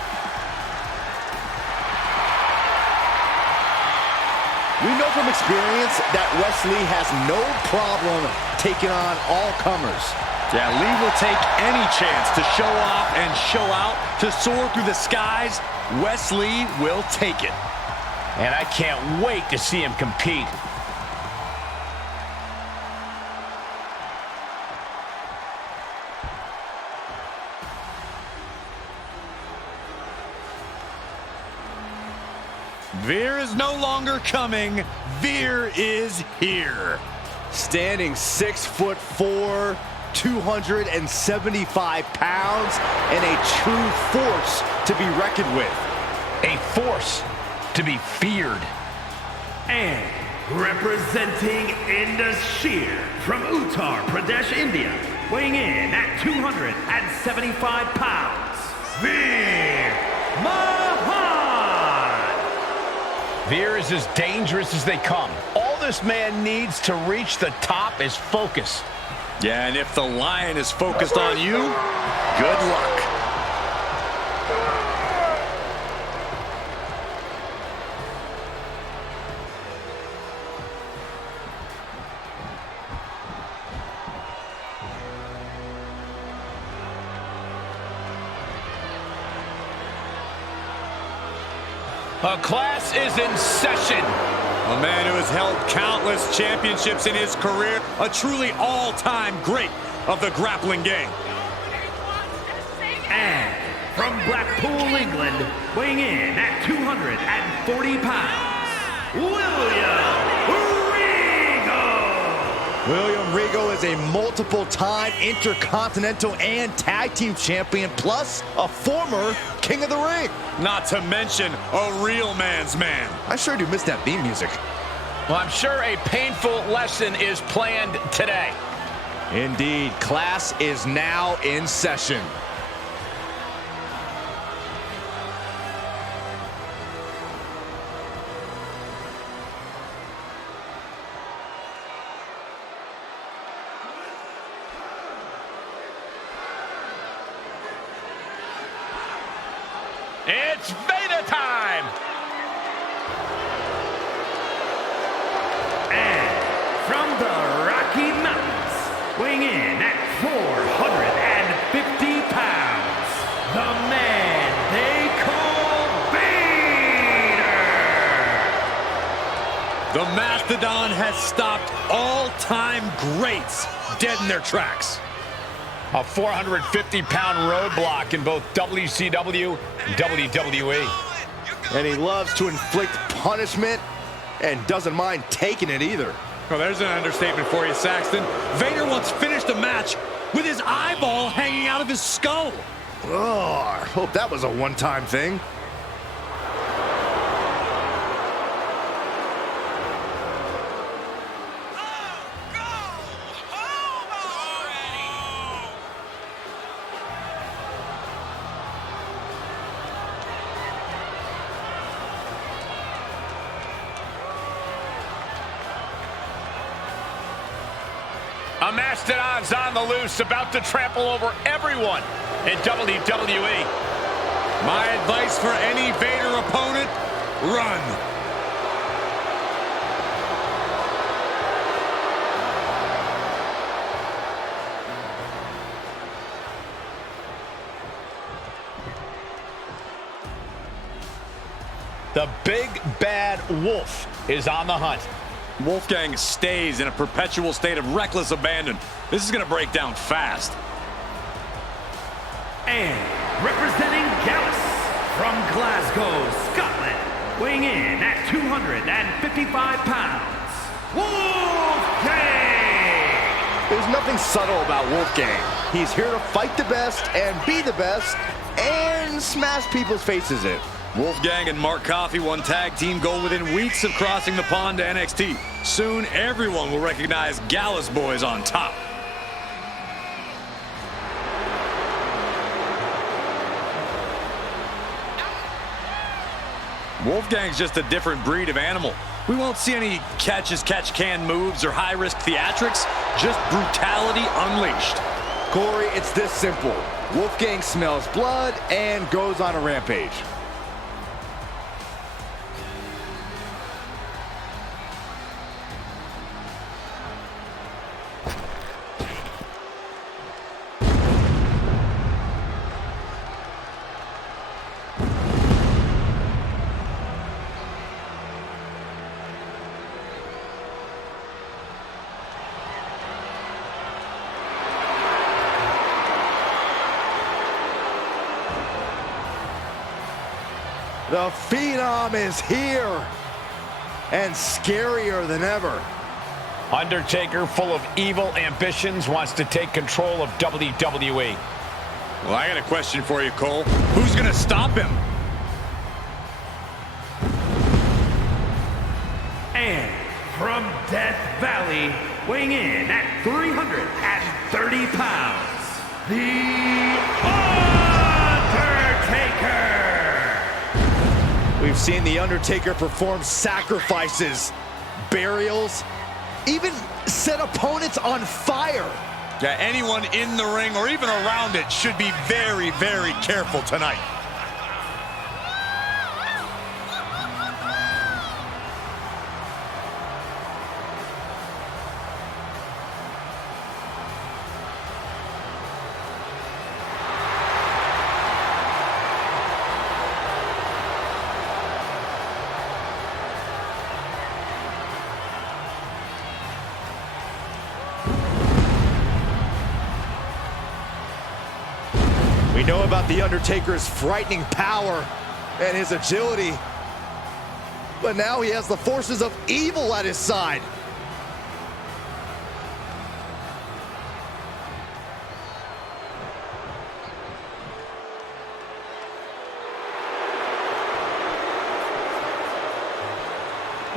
We know from experience that Wesley has no problem taking on all comers. Yeah, Lee will take any chance to show off and show out, to soar through the skies. Wesley will take it. And I can't wait to see him compete. Veer is no longer coming. Veer is here. Standing 6'4", 275 pounds, and a true force to be reckoned with. A force to be feared. And representing Indus from Uttar Pradesh, India, weighing in at 275 pounds, Veer Mahaan! Veer is as dangerous as they come. All this man needs to reach the top is focus. Yeah, and if the lion is focused on you, good luck. A class is in session. A man who has held countless championships in his career, a truly all-time great of the grappling game. And from Blackpool, England, weighing in at 240 pounds, William Regal is a multiple-time Intercontinental and Tag Team Champion, plus a former King of the Ring. Not to mention a real man's man. I sure do miss that theme music. Well, I'm sure a painful lesson is planned today. Indeed, class is now in session. It's Vader time! And from the Rocky Mountains, weighing in at 450 pounds, the man they call Vader! The Mastodon has stopped all-time greats dead in their tracks. A 450-pound roadblock in both WCW and WWE. And he loves to inflict punishment and doesn't mind taking it either. Well, there's an understatement for you, Saxton. Vader once finished a match with his eyeball hanging out of his skull. Oh, I hope that was a one-time thing. A Mastodon's on the loose, about to trample over everyone in WWE. My advice for any Vader opponent, run. The big bad wolf is on the hunt. Wolfgang stays in a perpetual state of reckless abandon. This is going to break down fast. And representing Gallus from Glasgow, Scotland, weighing in at 255 pounds, Wolfgang! There's nothing subtle about Wolfgang. He's here to fight the best and be the best and smash people's faces in. Wolfgang and Mark Coffey won tag team gold within weeks of crossing the pond to NXT. Soon, everyone will recognize Gallus Boys on top. Wolfgang's just a different breed of animal. We won't see any catch-as-catch-can moves or high-risk theatrics, just brutality unleashed. Corey, it's this simple. Wolfgang smells blood and goes on a rampage. The Phenom is here, and scarier than ever. Undertaker, full of evil ambitions, wants to take control of WWE. Well, I got a question for you, Cole. Who's going to stop him? And from Death Valley, weighing in at 330 pounds, The Undertaker! We've seen The Undertaker perform sacrifices, burials, even set opponents on fire. Yeah, anyone in the ring or even around it should be very, very careful tonight. We know about The Undertaker's frightening power and his agility, but now he has the forces of evil at his side.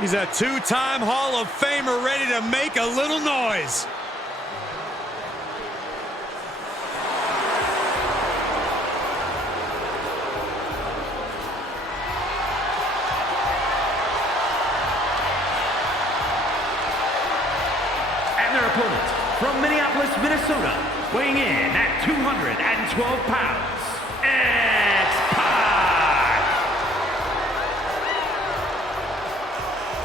He's a two-time Hall of Famer ready to make a little noise. Opponent from Minneapolis, Minnesota, weighing in at 212 pounds, X-Pac!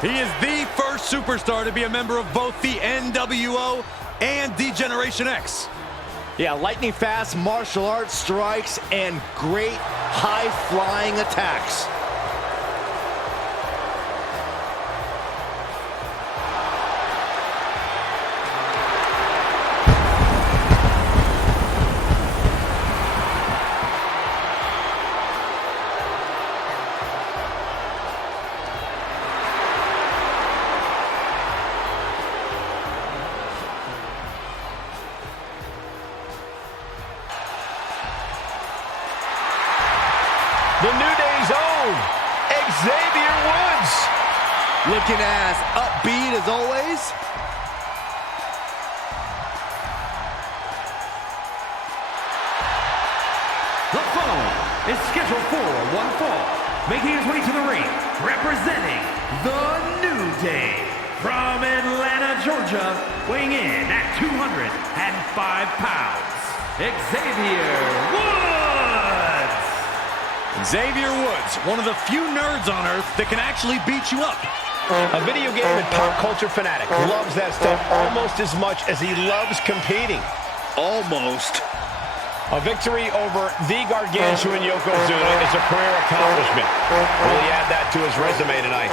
He is the first superstar to be a member of both the NWO and D-Generation X. Yeah, lightning fast martial arts strikes and great high-flying attacks. The New Day's own Xavier Woods. Looking as upbeat as always. The following is scheduled for one fall, making his way to the ring, representing the New Day. From Atlanta, Georgia, weighing in at 205 pounds, Xavier Woods. Xavier Woods, one of the few nerds on Earth that can actually beat you up. A video game and pop culture fanatic loves that stuff almost as much as he loves competing. Almost. A victory over the gargantuan Yokozuna is a career accomplishment. Will he add that to his resume tonight?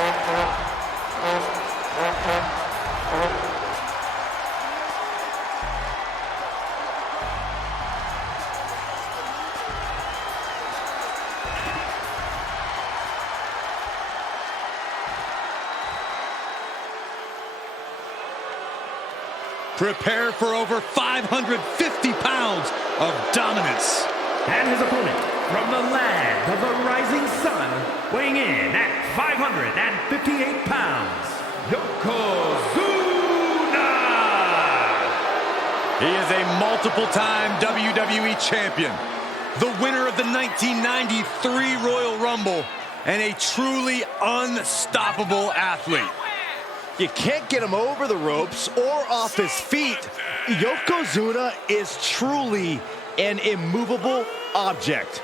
Prepare for over 550 pounds of dominance. And his opponent, from the land of the rising sun, weighing in at 558 pounds, Yokozuna! He is a multiple-time WWE champion, the winner of the 1993 Royal Rumble, and a truly unstoppable athlete. You can't get him over the ropes or off his feet. Yokozuna is truly an immovable object.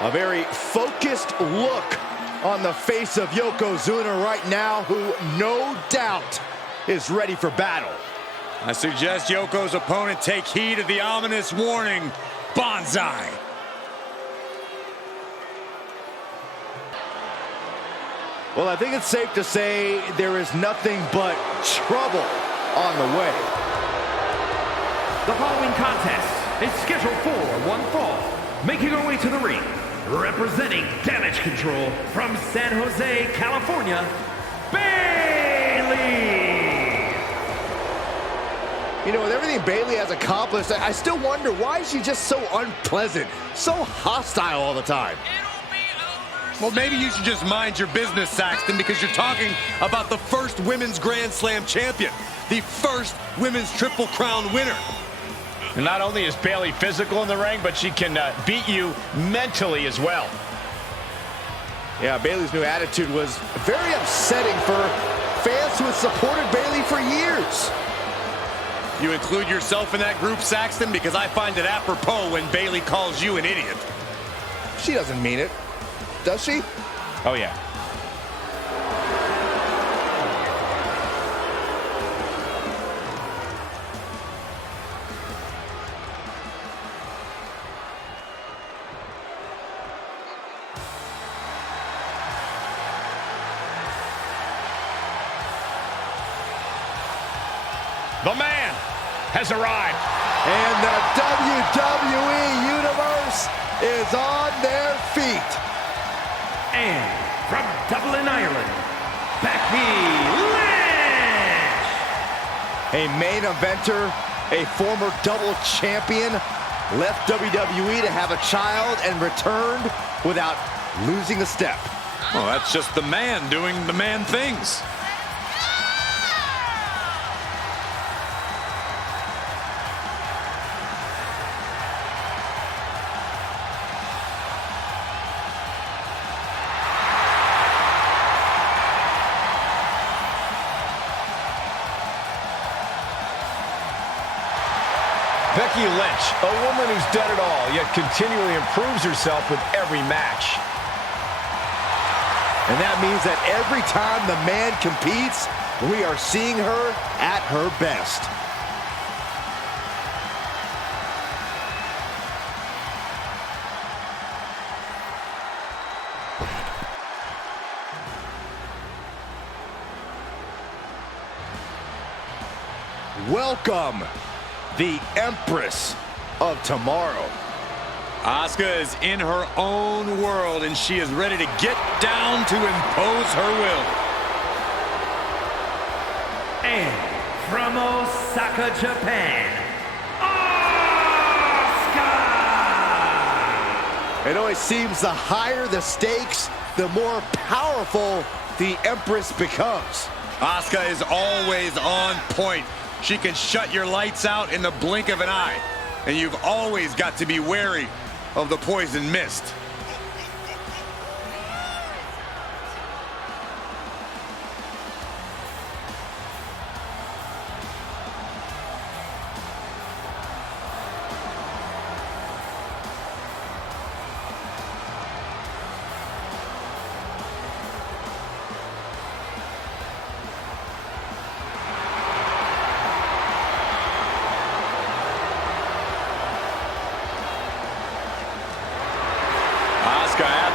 A very focused look on the face of Yokozuna right now, who no doubt is ready for battle. I suggest Yoko's opponent take heed of the ominous warning, Banzai. Well, I think it's safe to say there is nothing but trouble on the way. The following contest is scheduled for one fall, making her way to the ring, representing Damage Control from San Jose, California, Bayley! You know, with everything Bayley has accomplished, I still wonder, why is she just so unpleasant, so hostile all the time? Well, maybe you should just mind your business, Saxton, because you're talking about the first Women's Grand Slam champion, the first Women's Triple Crown winner. And not only is Bayley physical in the ring, but she can beat you mentally as well. Yeah, Bayley's new attitude was very upsetting for fans who have supported Bayley for years. You include yourself in that group, Saxton, because I find it apropos when Bayley calls you an idiot. She doesn't mean it, does she? Oh, yeah. The man has arrived. And the WWE Universe is on their feet. And from Dublin, Ireland, Becky Lynch! A main eventer, a former double champion, left WWE to have a child and returned without losing a step. Well, that's just the man doing the man things. Becky Lynch, a woman who's done it all, yet continually improves herself with every match. And that means that every time the man competes, we are seeing her at her best. Welcome, the Empress of Tomorrow. Asuka is in her own world, and she is ready to get down to impose her will. And from Osaka, Japan, Asuka! It always seems the higher the stakes, the more powerful the Empress becomes. Asuka is always on point. She can shut your lights out in the blink of an eye. And you've always got to be wary of the poison mist.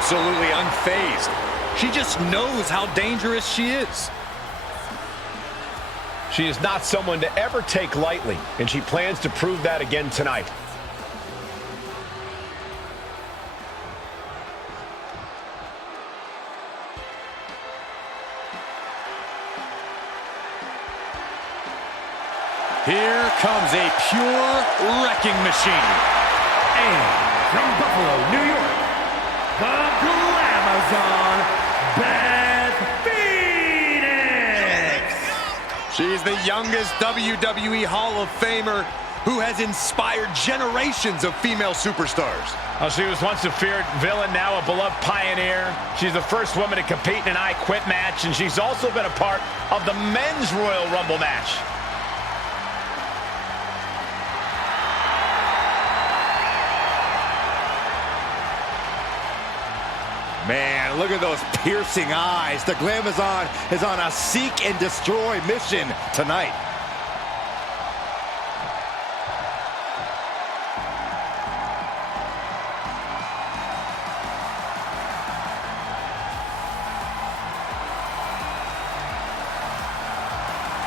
Absolutely unfazed. She just knows how dangerous she is. She is not someone to ever take lightly, and she plans to prove that again tonight. Here comes a pure wrecking machine. And from Buffalo, New York, the Glamazon, Beth Phoenix! She's the youngest WWE Hall of Famer who has inspired generations of female superstars. Well, she was once a feared villain, now a beloved pioneer. She's the first woman to compete in an I Quit match, and she's also been a part of the Men's Royal Rumble match. Man, look at those piercing eyes. The Glamazon is on a seek and destroy mission tonight.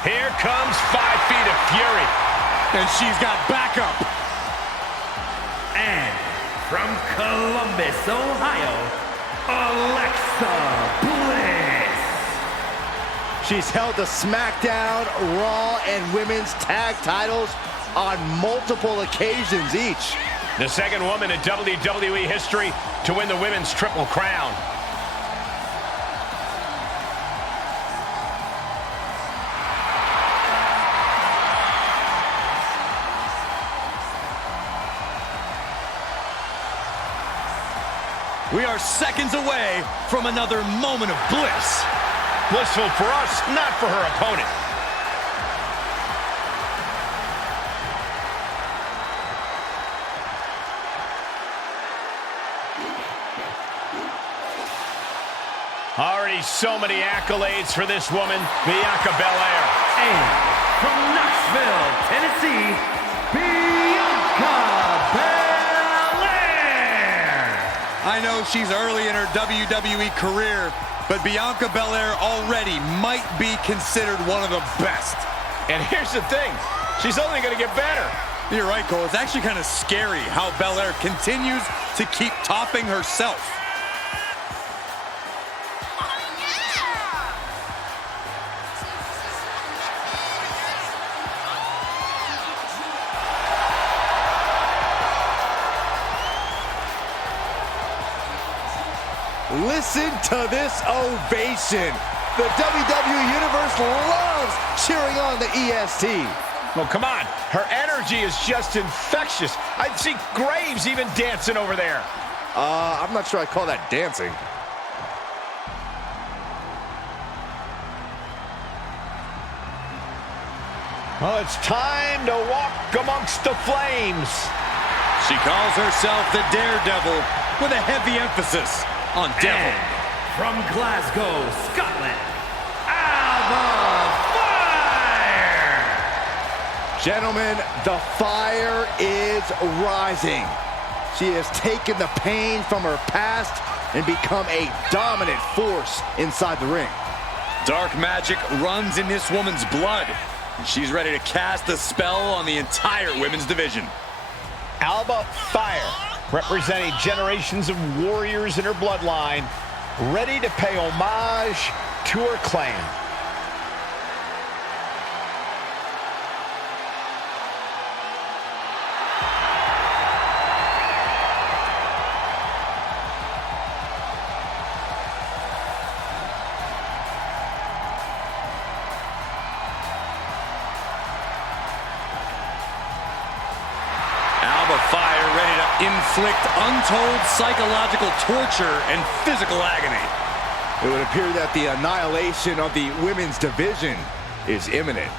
Here comes 5 feet of fury. And she's got backup. And from Columbus, Ohio, Alexa Bliss. She's held the SmackDown, Raw, and Women's Tag titles on multiple occasions each. The second woman in WWE history to win the Women's Triple Crown. We are seconds away from another moment of bliss. Blissful for us, not for her opponent. Already so many accolades for this woman, Bianca Belair. And from Knoxville, Tennessee, Bianca Belair. I know she's early in her WWE career, but Bianca Belair already might be considered one of the best. And here's the thing, she's only going to get better. You're right, Cole. It's actually kind of scary how Belair continues to keep topping herself. Listen to this ovation. The WWE Universe loves cheering on the EST. Well, come on. Her energy is just infectious. I'd see Graves even dancing over there. I'm not sure I'd call that dancing. Well, it's time to walk amongst the flames. She calls herself the Daredevil with a heavy emphasis on devil. And from Glasgow, Scotland, Alba Fire! Gentlemen, the fire is rising. She has taken the pain from her past and become a dominant force inside the ring. Dark magic runs in this woman's blood. She's ready to cast a spell on the entire women's division. Alba Fire, representing generations of warriors in her bloodline, ready to pay homage to her clan. Fire ready to inflict untold psychological torture and physical agony. It would appear that the annihilation of the women's division is imminent.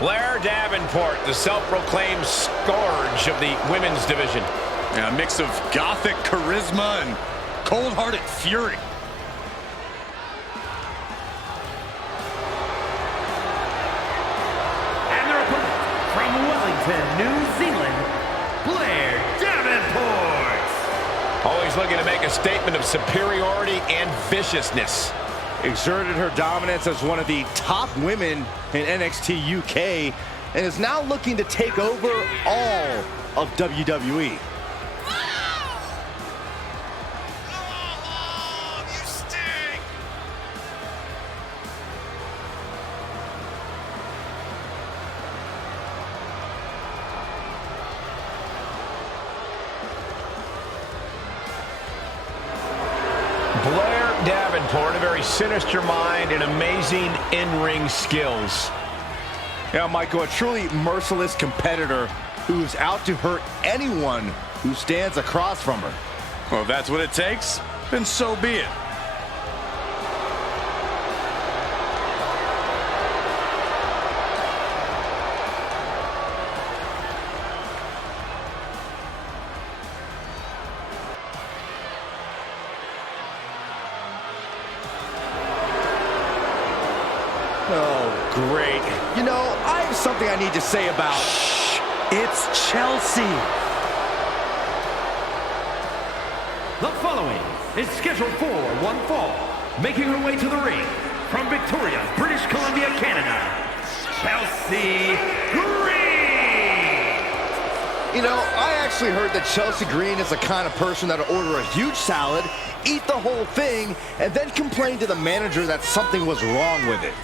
Blair Davenport, the self-proclaimed scourge of the women's division. A mix of gothic charisma and cold-hearted fury. And their opponent, from Wellington, New Zealand, Blair Davenport. Always looking to make a statement of superiority and viciousness. Exerted her dominance as one of the top women in NXT UK and is now looking to take over all of WWE. Blair Davenport, a very sinister mind and amazing in-ring skills. Yeah, Michael, a truly merciless competitor who's out to hurt anyone who stands across from her. Well, if that's what it takes, then so be it. Oh, great. You know, I have something I need to say about... Shh, it's Chelsea. The following is scheduled for one fall, making her way to the ring from Victoria, British Columbia, Canada, Chelsea Green. You know, I actually heard that Chelsea Green is the kind of person that'll order a huge salad, eat the whole thing, and then complain to the manager that something was wrong with it.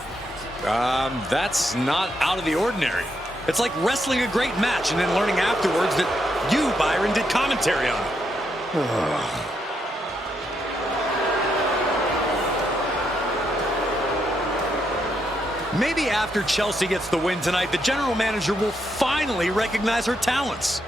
That's not out of the ordinary. It's like wrestling a great match and then learning afterwards that you, Byron, did commentary on it. Maybe after Chelsea gets the win tonight, the general manager will finally recognize her talents.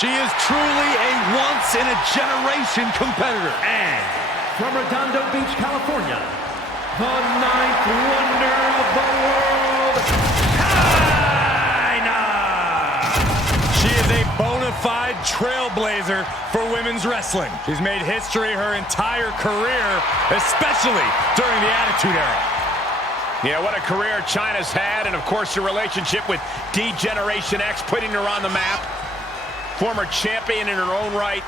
She is truly a once-in-a-generation competitor. And from Redondo Beach, California, the ninth wonder of the world, China! She is a bona fide trailblazer for women's wrestling. She's made history her entire career, especially during the Attitude Era. Yeah, what a career Chyna's had, and of course her relationship with D-Generation X, putting her on the map. Former champion in her own right.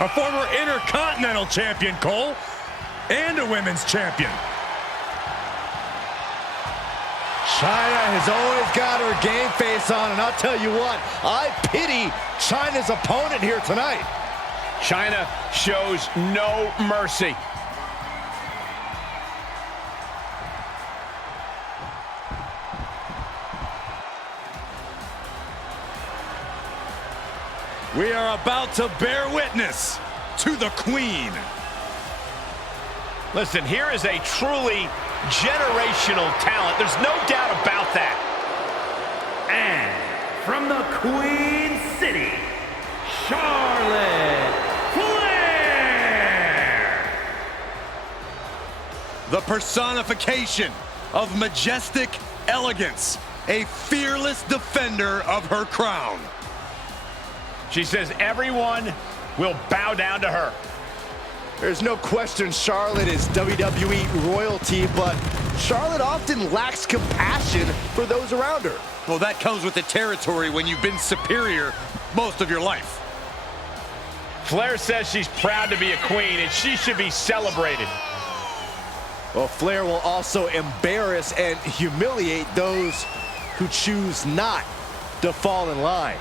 A former Intercontinental Champion, Cole, and a Women's Champion. Chyna has always got her game face on, and I'll tell you what, I pity Chyna's opponent here tonight. Chyna shows no mercy. We are about to bear witness to the Queen. Listen, here is a truly generational talent. There's no doubt about that. And from the Queen City, Charlotte Flair. The personification of majestic elegance, a fearless defender of her crown. She says everyone will bow down to her. There's no question Charlotte is WWE royalty, but Charlotte often lacks compassion for those around her. Well, that comes with the territory when you've been superior most of your life. Flair says she's proud to be a queen, and she should be celebrated. Well, Flair will also embarrass and humiliate those who choose not to fall in line.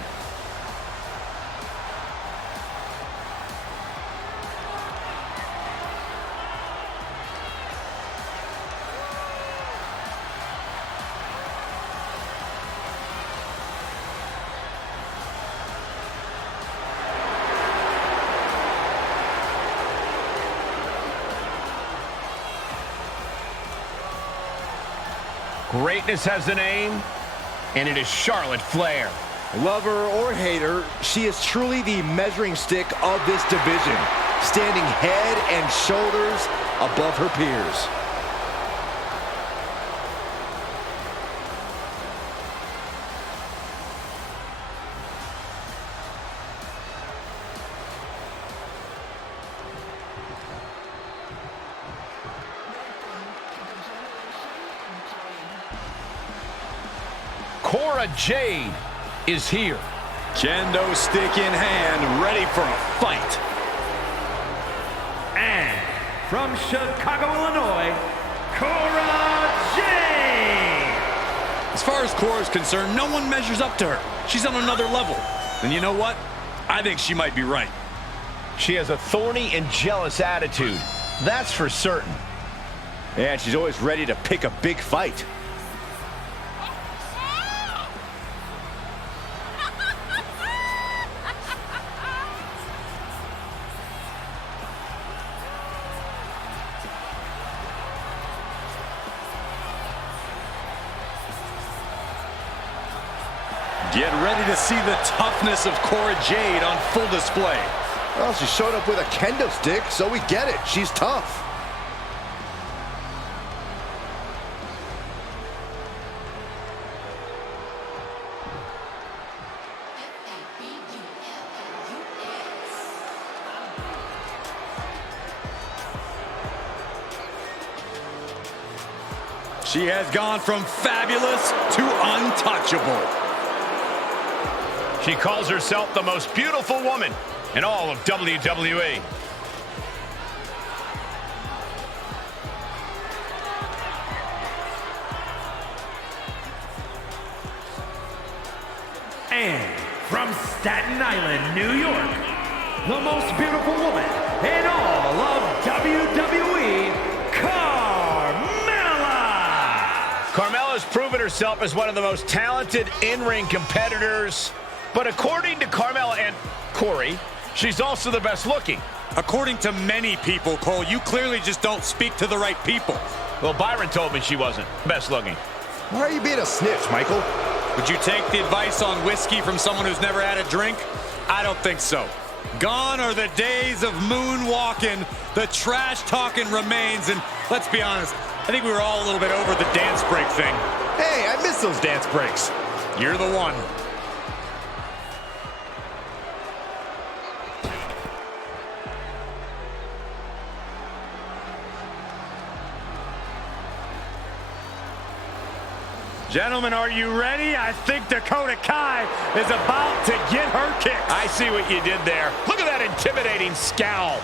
Greatness has a name, and it is Charlotte Flair. Lover or hater, she is truly the measuring stick of this division, standing head and shoulders above her peers. Cora Jade is here. Kendo stick in hand, ready for a fight. And from Chicago, Illinois, Cora Jade. As far as Cora's concerned, no one measures up to her. She's on another level. And you know what? I think she might be right. She has a thorny and jealous attitude. That's for certain. And she's always ready to pick a big fight. Get ready to see the toughness of Cora Jade on full display. Well, she showed up with a kendo stick, so we get it. She's tough. She has gone from fabulous to untouchable. She calls herself the most beautiful woman in all of WWE. And from Staten Island, New York, the most beautiful woman in all of WWE, Carmella's proven herself as one of the most talented in-ring competitors. But according to Carmella and Corey, she's also the best looking. According to many people, Cole, you clearly just don't speak to the right people. Well, Byron told me she wasn't best looking. Why are you being a snitch, Michael? Would you take the advice on whiskey from someone who's never had a drink? I don't think so. Gone are the days of moonwalking. The trash talking remains. And let's be honest, I think we were all a little bit over the dance break thing. Hey, I miss those dance breaks. You're the one. Gentlemen, are you ready? I think Dakota Kai is about to get her kicks. I see what you did there. Look at that intimidating scowl.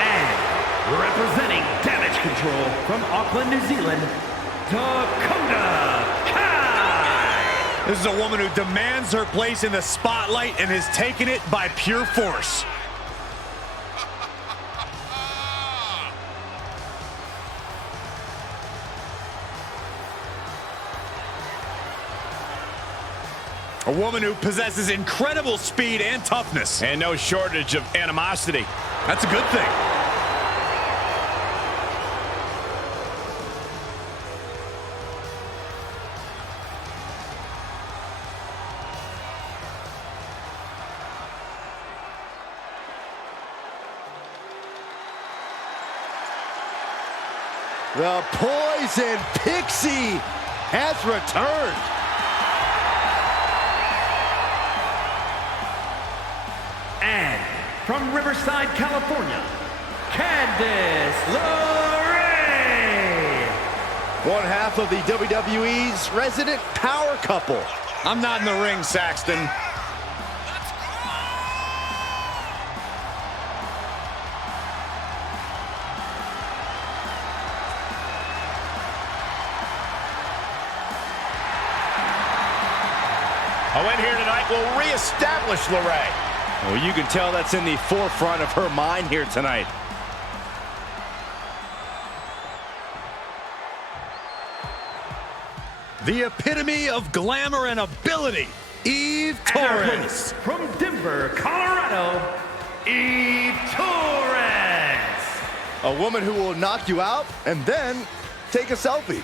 And representing Damage Control from Auckland, New Zealand, Dakota Kai. This is a woman who demands her place in the spotlight and has taken it by pure force. A woman who possesses incredible speed and toughness. And no shortage of animosity. That's a good thing. The Poison Pixie has returned. And from Riverside, California, Candice LeRae. One half of the WWE's resident power couple. I'm not in the ring, Saxton. A win here tonight will reestablish LeRae. Well, you can tell that's in the forefront of her mind here tonight. The epitome of glamour and ability, Eve Torres. From Denver, Colorado, Eve Torres. A woman who will knock you out and then take a selfie.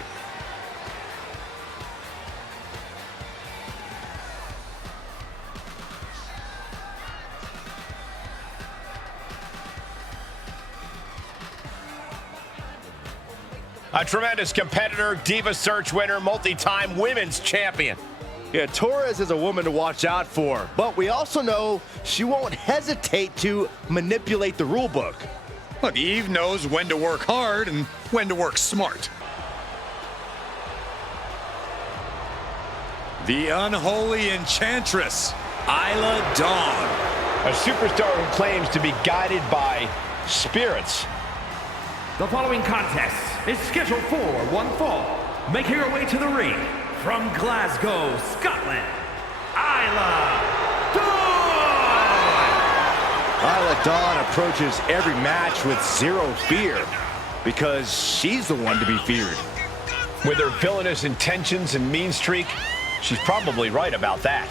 A tremendous competitor, Diva Search winner, multi-time women's champion. Yeah, Torres is a woman to watch out for, but we also know she won't hesitate to manipulate the rule book. Look, Eve knows when to work hard and when to work smart. The unholy enchantress, Isla Dawn. A superstar who claims to be guided by spirits. The following contest is scheduled for one fall. Making her way to the ring from Glasgow, Scotland, Isla Dawn. Isla Dawn approaches every match with zero fear because she's the one to be feared. With her villainous intentions and mean streak, she's probably right about that.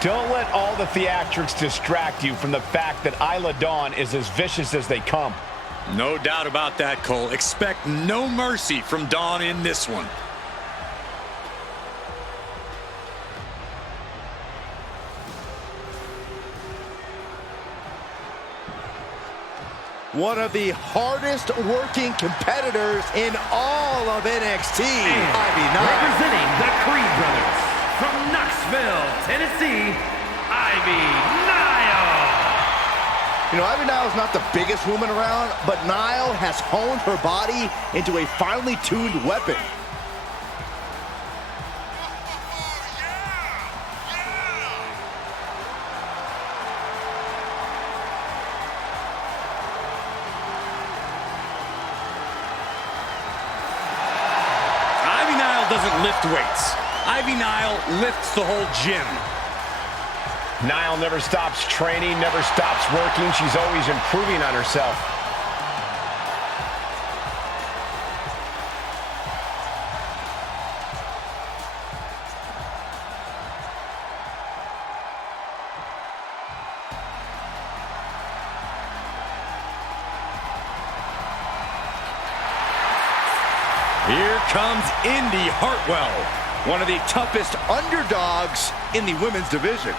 Don't let all the theatrics distract you from the fact that Isla Dawn is as vicious as they come. No doubt about that, Cole. Expect no mercy from Dawn in this one. One of the hardest working competitors in all of NXT, Ivy Nile. Representing the Creed brothers from Knoxville, Tennessee, Ivy Nile. You know, Ivy Nile's not the biggest woman around, but Nile has honed her body into a finely tuned weapon. Ivy Nile doesn't lift weights. Ivy Nile lifts the whole gym. Nile never stops training, never stops working. She's always improving on herself. Here comes Indy Hartwell, One of the toughest underdogs in the women's division.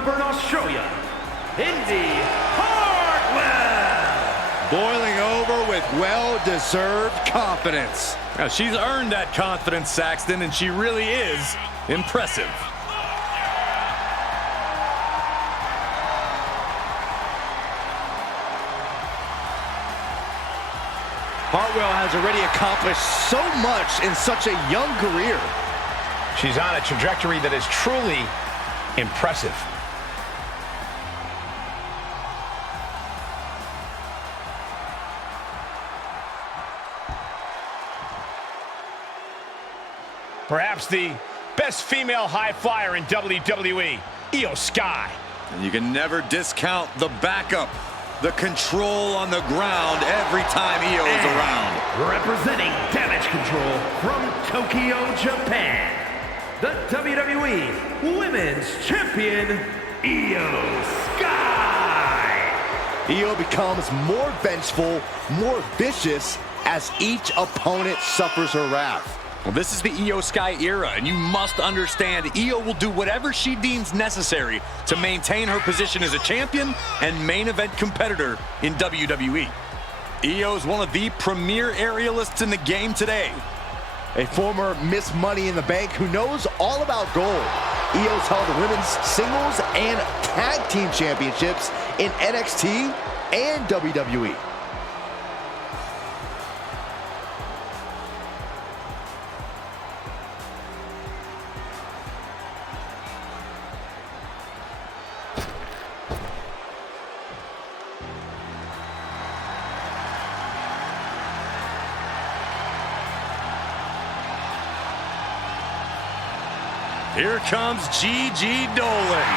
Melbourne, Australia, Indy Hartwell. Boiling over with well-deserved confidence. Now, she's earned that confidence, Saxton, and she really is impressive. Hartwell has already accomplished so much in such a young career. She's on a trajectory that is truly impressive. Perhaps the best female high flyer in WWE, Io Sky. And you can never discount the backup, the control on the ground every time Io is around. Representing Damage Control from Tokyo, Japan, the WWE Women's Champion, Io Sky. Io becomes more vengeful, more vicious as each opponent suffers her wrath. Well, this is the Io Sky era, and you must understand Io will do whatever she deems necessary to maintain her position as a champion and main event competitor in WWE. Io is one of the premier aerialists in the game today. A former Miss Money in the Bank who knows all about gold. Io's held the women's singles and tag team championships in NXT and WWE. Here comes Gigi Dolan.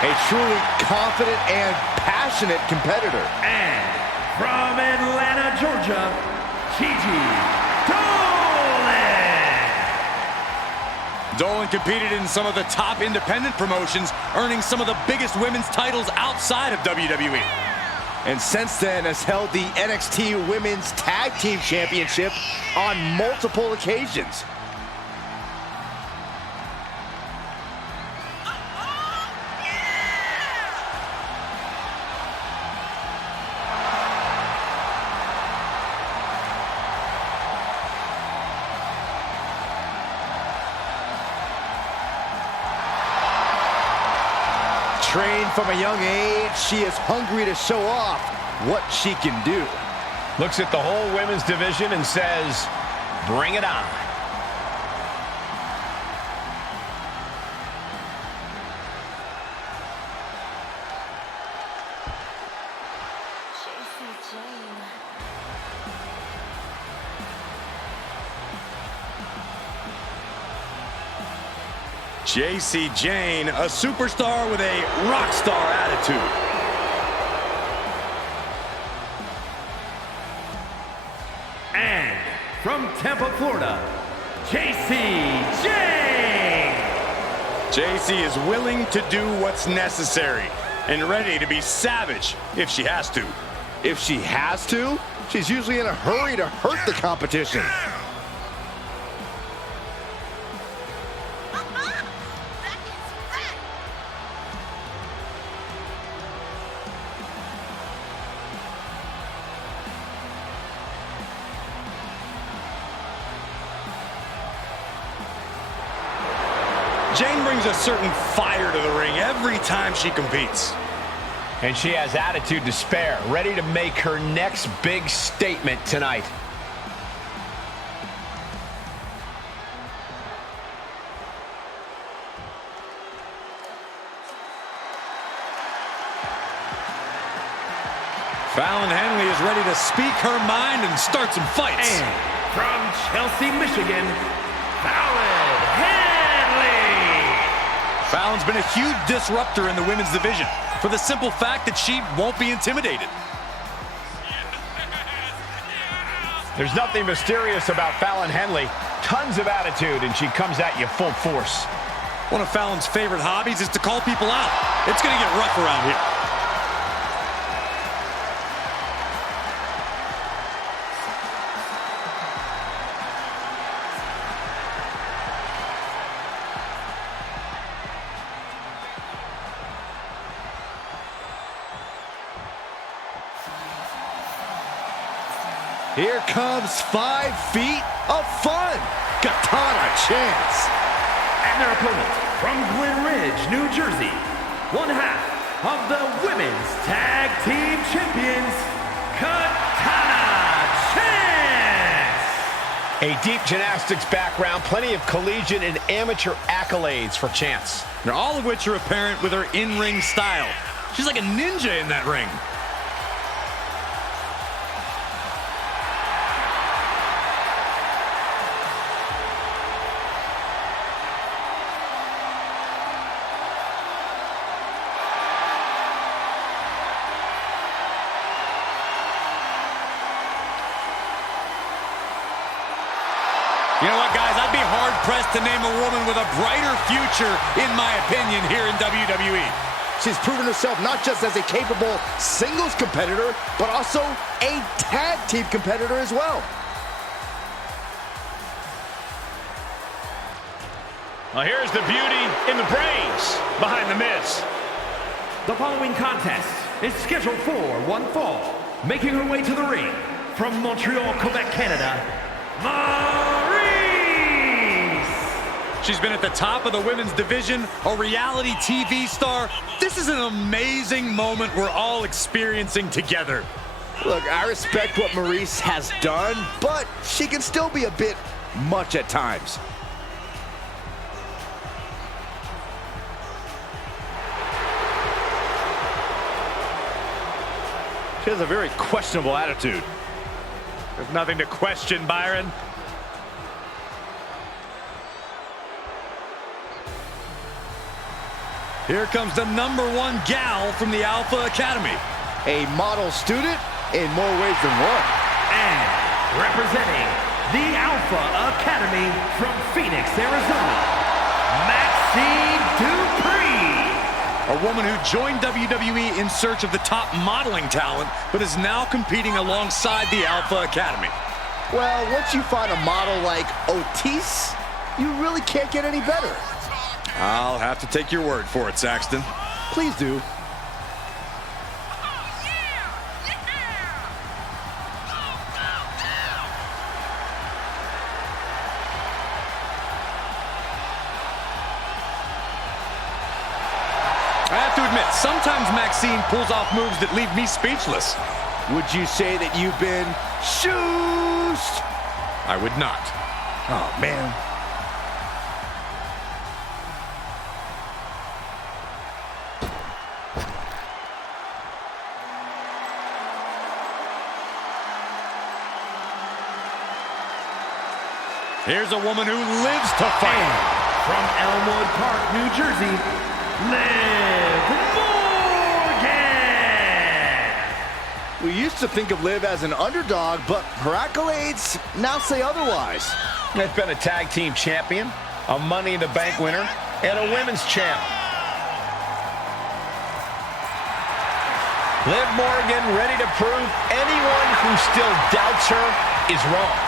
A truly confident and passionate competitor. And from Atlanta, Georgia, Gigi Dolan. Dolan competed in some of the top independent promotions, earning some of the biggest women's titles outside of WWE. And since then has held the NXT Women's Tag Team Championship on multiple occasions. Trained from a young age, she is hungry to show off what she can do. Looks at the whole women's division and says, bring it on. Jacy Jayne, a superstar with a rock star attitude. And from Tampa, Florida, Jacy Jayne. Jacy is willing to do what's necessary and ready to be savage if she has to. If she has to, she's usually in a hurry to hurt the competition. Jayne brings a certain fire to the ring every time she competes. And she has attitude to spare, ready to make her next big statement tonight. Fallon Henley is ready to speak her mind and start some fights. And from Chelsea, Michigan, Fallon Henley. Fallon's been a huge disruptor in the women's division for the simple fact that she won't be intimidated. There's nothing mysterious about Fallon Henley. Tons of attitude, and she comes at you full force. One of Fallon's favorite hobbies is to call people out. It's going to get rough around here. Here comes 5 feet of fun. Katana chance. And their opponent from Glen Ridge, New Jersey, one half of the Women's Tag Team Champions, Katana Chance. A deep gymnastics background, plenty of collegiate and amateur accolades for Chance. Now, all of which are apparent with her in-ring style. She's like a ninja in that ring. You know what, guys? I'd be hard-pressed to name a woman with a brighter future, in my opinion, here in WWE. She's proven herself not just as a capable singles competitor, but also a tag team competitor as well. Well, here's the beauty in the brains behind the Miz. The following contest is scheduled for one fall. Making her way to the ring from Montreal, Quebec, Canada, She's been at the top of the women's division, a reality TV star. This is an amazing moment we're all experiencing together. Look, I respect what Maryse has done, but she can still be a bit much at times. She has a very questionable attitude. There's nothing to question, Byron. Here comes the #1 gal from the Alpha Academy. A model student in more ways than one. And representing the Alpha Academy from Phoenix, Arizona, Maxine Dupree. A woman who joined WWE in search of the top modeling talent, but is now competing alongside the Alpha Academy. Well, once you find a model like Otis, you really can't get any better. I'll have to take your word for it, Saxton. Please do. I have to admit, sometimes Maxine pulls off moves that leave me speechless. Would you say that you've been shoosed? I would not. Oh, man. Here's a woman who lives to fight. And from Elmwood Park, New Jersey, Liv Morgan. We used to think of Liv as an underdog, but her accolades now say otherwise. Has been a tag team champion, a Money in the Bank winner, and a women's champ. Liv Morgan ready to prove anyone who still doubts her is wrong.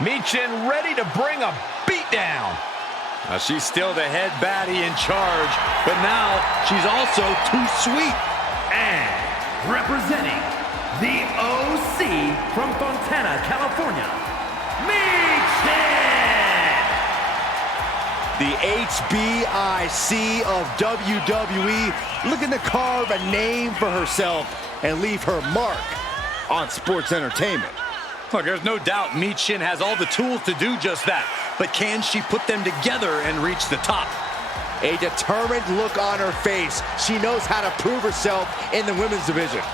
Michin ready to bring a beatdown. Now, she's still the head baddie in charge, but now she's also too sweet. And representing the OC from Fontana, California, Michin. The HBIC of WWE looking to carve a name for herself and leave her mark on sports entertainment. Look, there's no doubt Michin has all the tools to do just that. But can she put them together and reach the top? A determined look on her face. She knows how to prove herself in the women's division.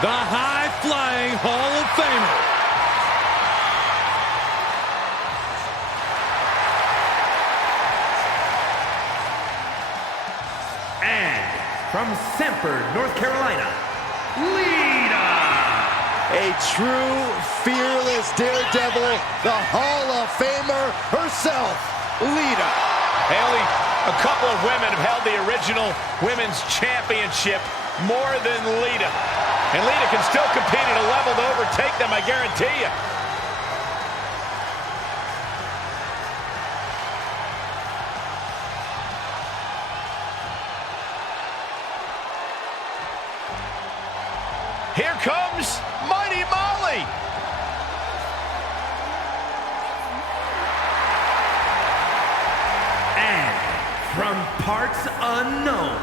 the high-flying Hall of Famer. And from Sanford, North Carolina, Lita. A true, fearless daredevil, the Hall of Famer herself, Lita. Haley, a couple of women have held the original Women's Championship more than Lita. And Lita can still compete at a level to overtake them, I guarantee you. Here comes Mighty Molly. And from parts unknown,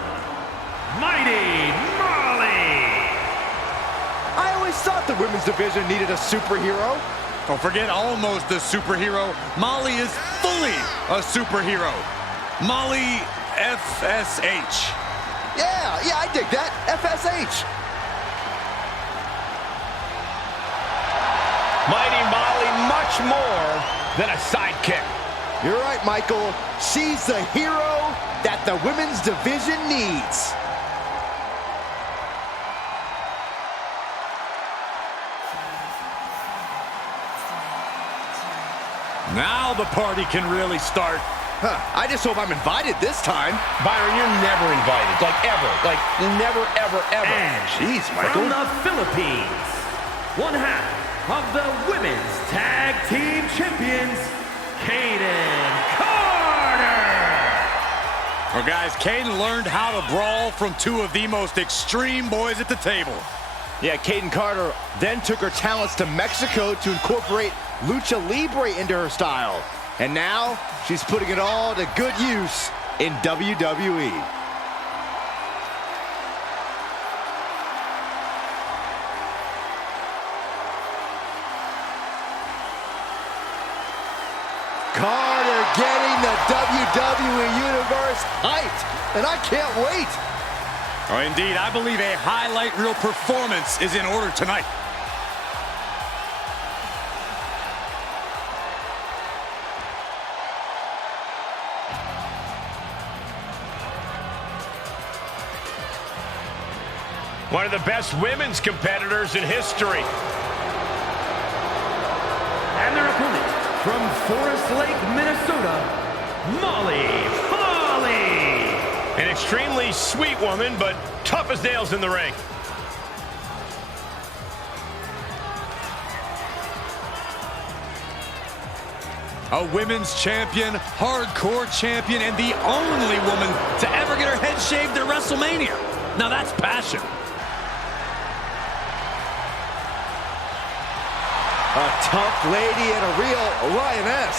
Mighty Molly. I always thought the women's division needed a superhero. Don't forget, almost a superhero. Molly is fully a superhero. Molly FSH. Yeah, I dig that. FSH. Mighty Molly, much more than a sidekick. You're right, Michael. She's the hero that the women's division needs. Now the party can really start. I just hope I'm invited this time. Byron, you're never invited. Like, ever. Like, never, ever, ever. And Jeez, Michael. from the Philippines, one half of the Women's Tag Team Champions, Kaden Carter. Well, guys, Caden learned how to brawl from two of the most extreme boys at the table. Yeah, Kaden Carter then took her talents to Mexico to incorporate Lucha Libre into her style. And now, she's putting it all to good use in WWE. Carter getting the WWE Universe hyped, and I can't wait. Oh, indeed, I believe a highlight reel performance is in order tonight. One of the best women's competitors in history. And their opponent, from Forest Lake, Minnesota, Molly Holly. An extremely sweet woman, but tough as nails in the ring. A women's champion, hardcore champion, and the only woman to ever get her head shaved at WrestleMania. Now that's passion. A tough lady and a real lioness.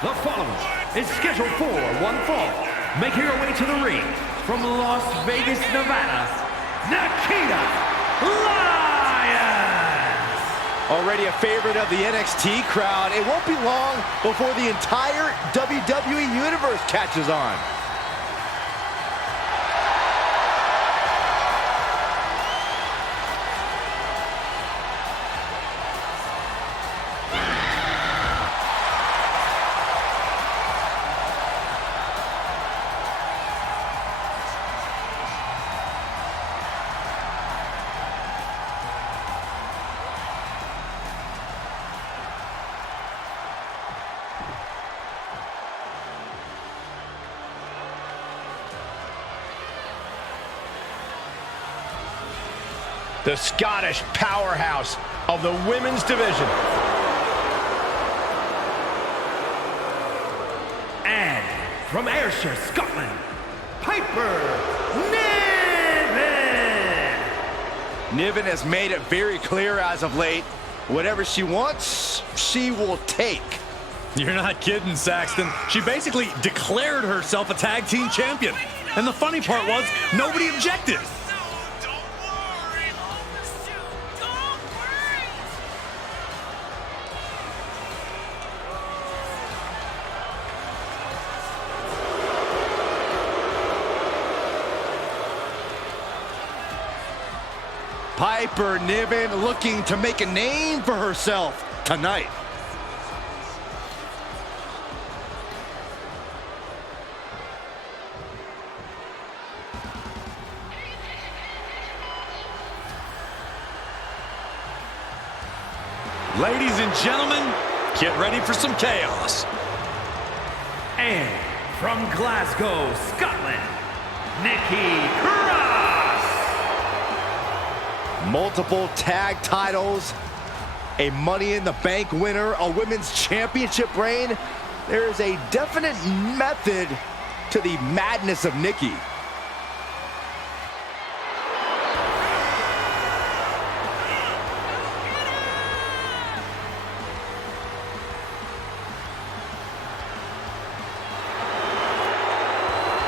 The following is scheduled for one fall. Making her way to the ring from Las Vegas, Nevada, Nikita Lyons. Already a favorite of the NXT crowd, it won't be long before the entire WWE Universe catches on. The Scottish powerhouse of the women's division. And from Ayrshire, Scotland, Piper Niven. Niven has made it very clear as of late, whatever she wants, she will take. You're not kidding, Saxton. She basically declared herself a tag team champion. And the funny part was, nobody objected. Piper Niven looking to make a name for herself tonight. Ladies and gentlemen, get ready for some chaos. And from Glasgow, Scotland, Nikki Cross. Multiple tag titles, a Money in the Bank winner, a women's championship reign. There is a definite method to the madness of Nikki.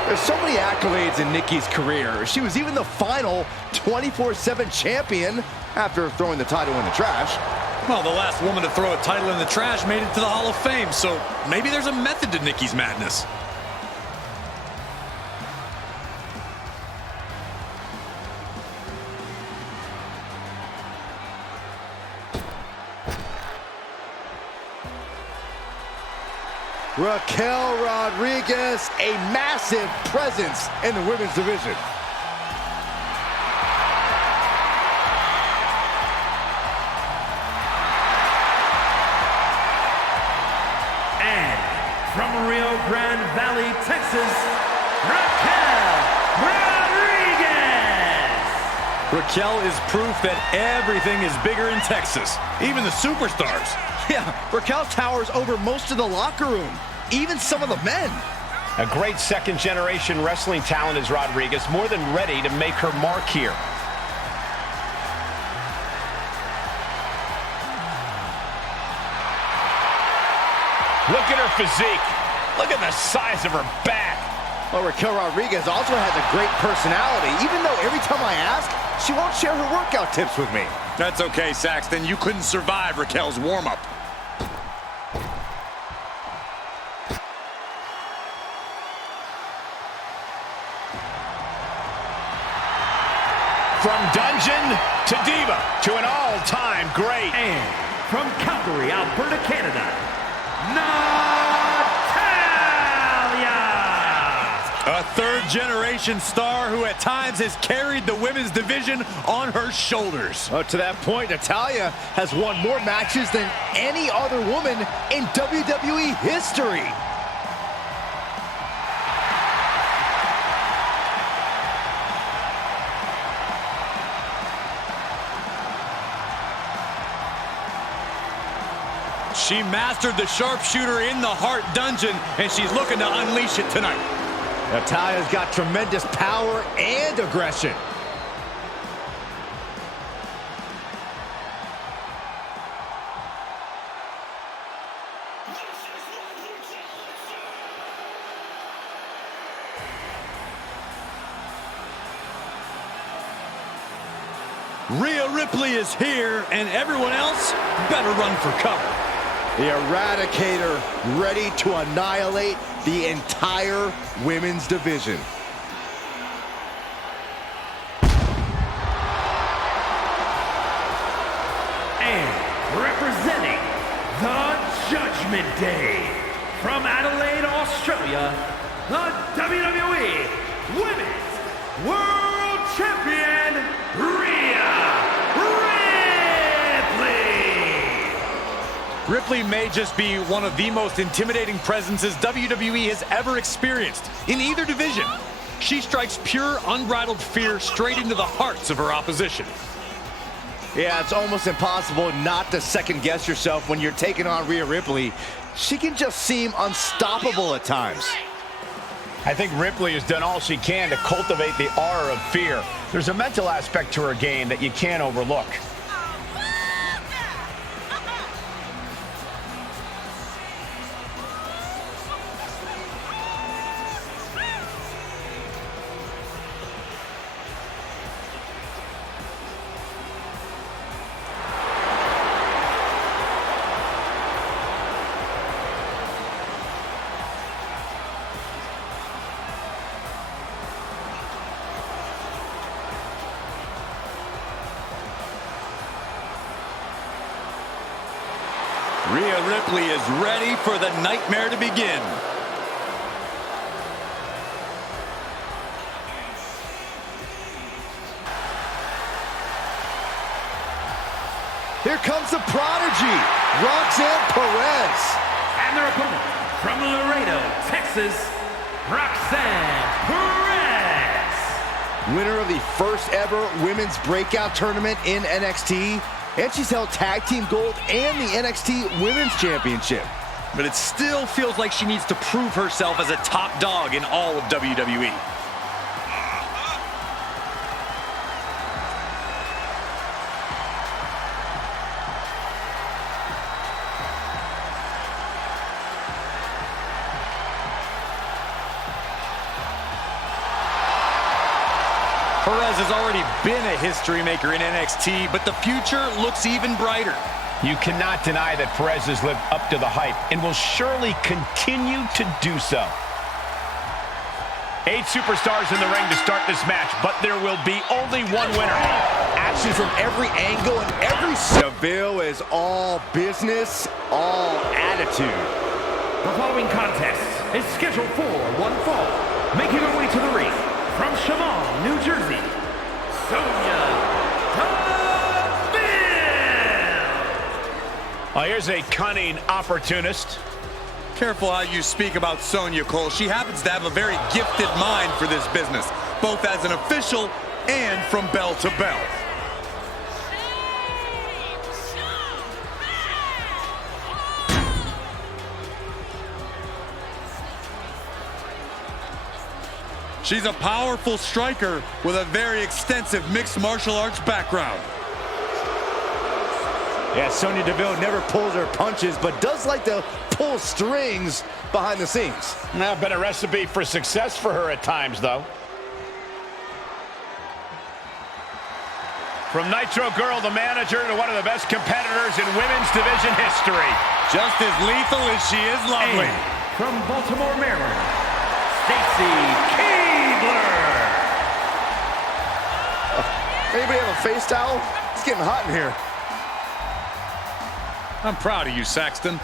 There's so many accolades in Nikki's career. She was even the final 24/7 champion after throwing the title in the trash. Well, the last woman to throw a title in the trash made it to the Hall of Fame, so maybe there's a method to Nikki's madness. Raquel Rodriguez, a massive presence in the women's division. And from Rio Grande Valley, Texas, Raquel Rodriguez. Raquel is proof that everything is bigger in Texas, even the superstars. Yeah, Raquel towers over most of the locker room, even some of the men. A great second-generation wrestling talent is Rodriguez, more than ready to make her mark here. Look at her physique. Look at the size of her back. Well, Raquel Rodriguez also has a great personality, even though every time I ask, she won't share her workout tips with me. That's okay, Saxton. You couldn't survive Raquel's warm-up. From dungeon to diva to an all-time great. And from Calgary, Alberta, Canada, Natalya. A third-generation star who at times has carried the women's division on her shoulders. To that point, Natalya has won more matches than any other woman in WWE history. She mastered the sharpshooter in the Heart Dungeon, and she's looking to unleash it tonight. Natalya's got tremendous power and aggression. Rhea Ripley is here, and everyone else better run for cover. The Eradicator ready to annihilate the entire women's division. And representing the Judgment Day, from Adelaide, Australia, the WWE Women's World Champion, Rhea Ripley. Ripley may just be one of the most intimidating presences WWE has ever experienced in either division. She strikes pure, unbridled fear straight into the hearts of her opposition. Yeah, it's almost impossible not to second-guess yourself when you're taking on Rhea Ripley. She can just seem unstoppable at times. I think Ripley has done all she can to cultivate the aura of fear. There's a mental aspect to her game that you can't overlook. Rhea Ripley is ready for the nightmare to begin. Here comes the prodigy, Roxanne Perez. And their opponent, from Laredo, Texas, Roxanne Perez. Winner of the first ever women's breakout tournament in NXT. And she's held tag team gold and the NXT Women's Championship. But it still feels like she needs to prove herself as a top dog in all of WWE. Perez has already been a history maker in NXT, but the future looks even brighter. You cannot deny that Perez has lived up to the hype and will surely continue to do so. 8 superstars in the ring to start this match, but there will be only one winner. Action from every angle and every... Seville is all business, all attitude. The following contest is scheduled for one fall. Making her way to the ring, from Shaman, New Jersey, Sonya Deville. Here's a cunning opportunist. Careful how you speak about Sonya, Cole. She happens to have a very gifted mind for this business, both as an official and from bell to bell. She's a powerful striker with a very extensive mixed martial arts background. Yeah, Sonya Deville never pulls her punches, but does like to pull strings behind the scenes. Been a recipe for success for her at times, though. From Nitro Girl, the manager, to one of the best competitors in women's division history. Just as lethal as she is lovely. And from Baltimore, Maryland, Stacy Keibler. Anybody have a face towel? It's getting hot in here. I'm proud of you, Saxton.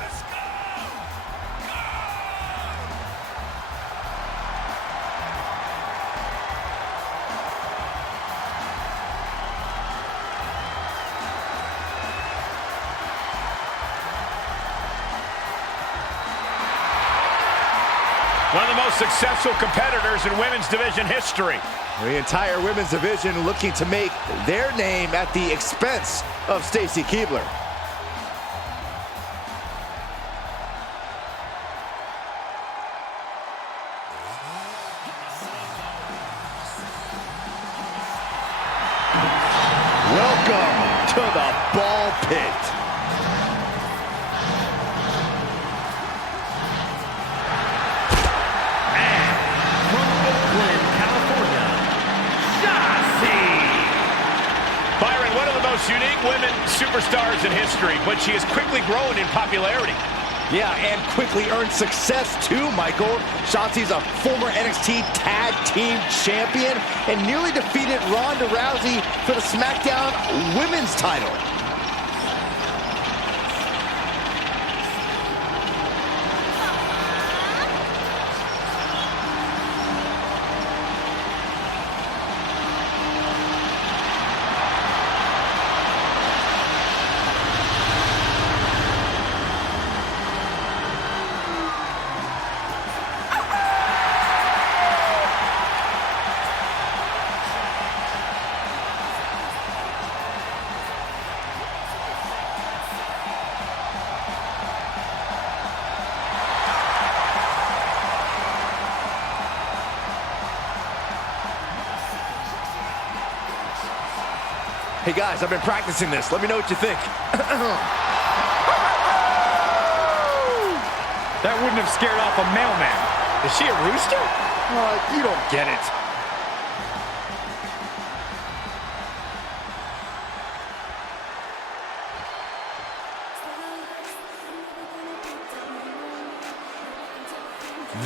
One of the most successful competitors in women's division history. The entire women's division looking to make their name at the expense of Stacy Keibler. Welcome to the ball pit. And from Oakland, California, Shotzi. Byron, one of the most unique women superstars in history, but she has quickly grown in popularity. Yeah, and quickly earned success too, Michael. Shotzi's a former NXT Tag Team Champion and nearly defeated Ronda Rousey for the SmackDown Women's title. Hey guys, I've been practicing this. Let me know what you think. That wouldn't have scared off a mailman. Is she a rooster? You don't get it.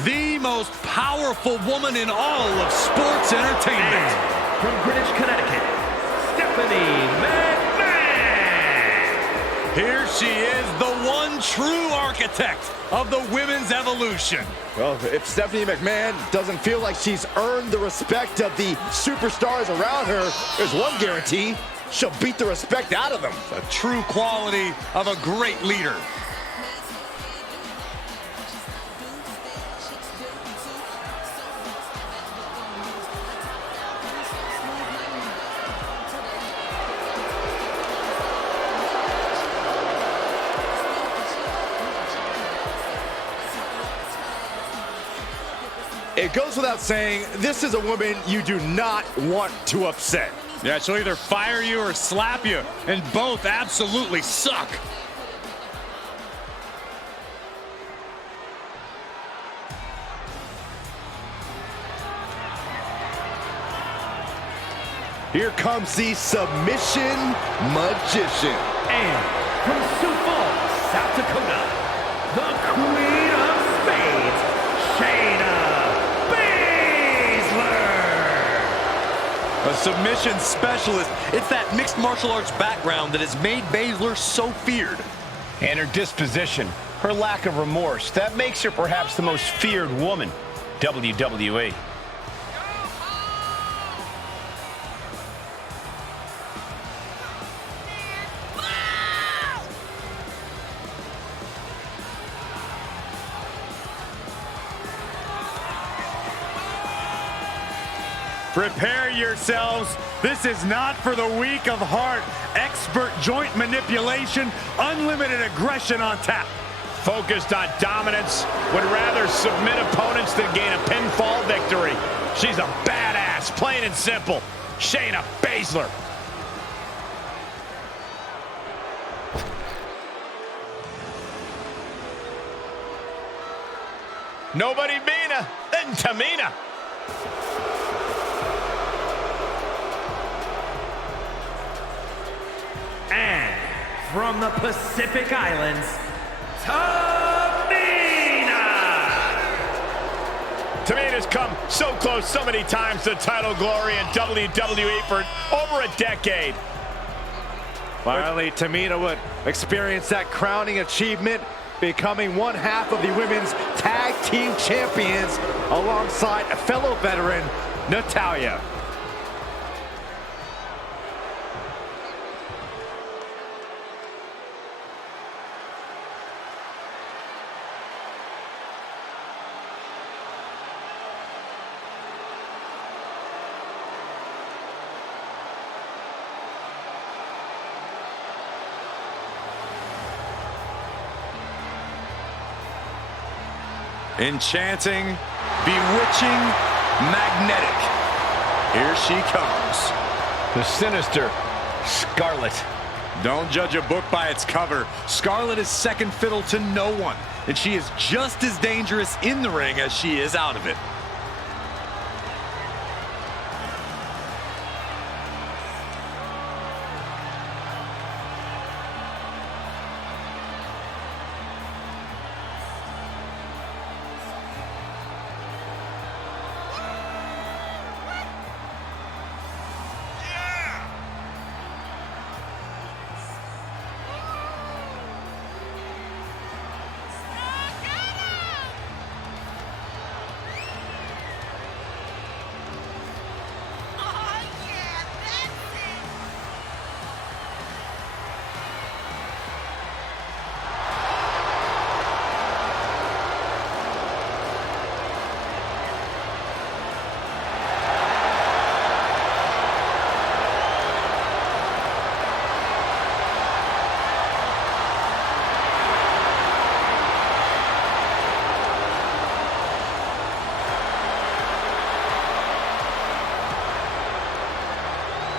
The most powerful woman in all of sports entertainment. And from Greenwich, Connecticut, Stephanie McMahon. Here she is, the one one true architect of the women's evolution. Well, if Stephanie McMahon doesn't feel like she's earned the respect of the superstars around her, there's one guarantee: she'll beat the respect out of them. A true quality of a great leader. It goes without saying, this is a woman you do not want to upset. Yeah, she'll either fire you or slap you, and both absolutely suck. Here comes the submission magician. And from Sioux Falls, South Dakota, the Queen of Spades, Shayna Baszler. A submission specialist. It's that mixed martial arts background that has made Baszler so feared. And her disposition, her lack of remorse, that makes her perhaps the most feared woman, WWE. Prepare yourselves. This is not for the weak of heart. Expert joint manipulation, unlimited aggression on tap. Focused on dominance, would rather submit opponents than gain a pinfall victory. She's a badass, plain and simple. Shayna Baszler. Nobody meaner than Tamina. And from the Pacific Islands, Tamina! Tamina's come so close so many times to title glory in WWE for over a decade. Finally, Tamina would experience that crowning achievement, becoming one half of the women's tag team champions alongside a fellow veteran, Natalya. Enchanting, bewitching, magnetic. Here she comes. The sinister Scarlet. Don't judge a book by its cover. Scarlet is second fiddle to no one, and she is just as dangerous in the ring as she is out of it.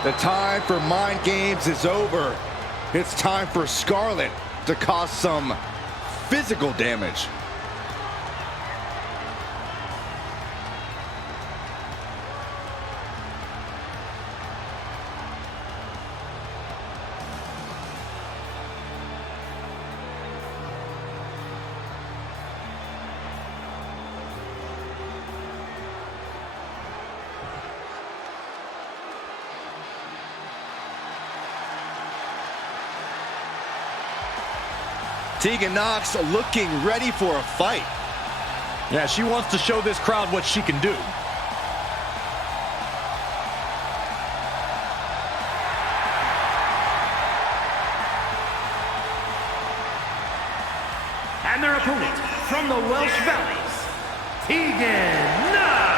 The time for mind games is over. It's time for Scarlet to cause some physical damage. Tegan Nox looking ready for a fight. Yeah, she wants to show this crowd what she can do. And their opponent from the Welsh Valleys, Tegan Nox.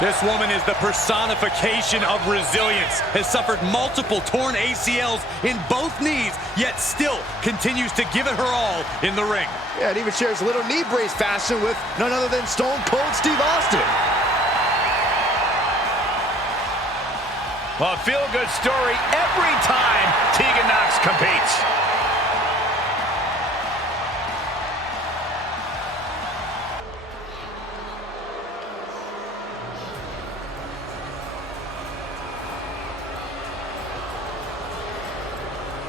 This woman is the personification of resilience, has suffered multiple torn ACLs in both knees, yet still continues to give it her all in the ring. Yeah, and even shares a little knee brace fashion with none other than Stone Cold Steve Austin. Well, a feel-good story every time Tegan Nox competes.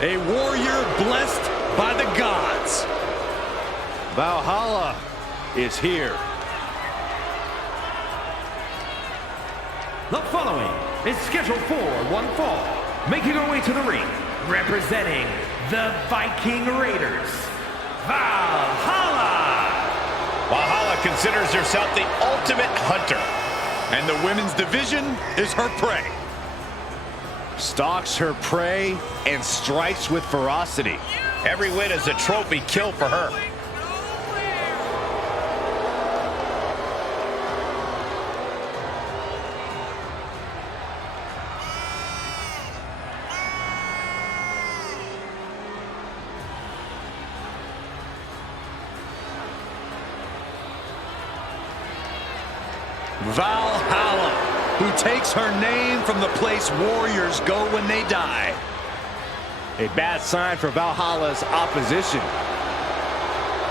A warrior blessed by the gods. Valhalla is here. The following is scheduled for one fall, making her way to the ring, representing the Viking Raiders, Valhalla. Valhalla considers herself the ultimate hunter. And the women's division is her prey. Stalks her prey and strikes with ferocity. Every win is a trophy kill for her. Valhalla, who takes her name from the place warriors go when they die. A bad sign for Valhalla's opposition.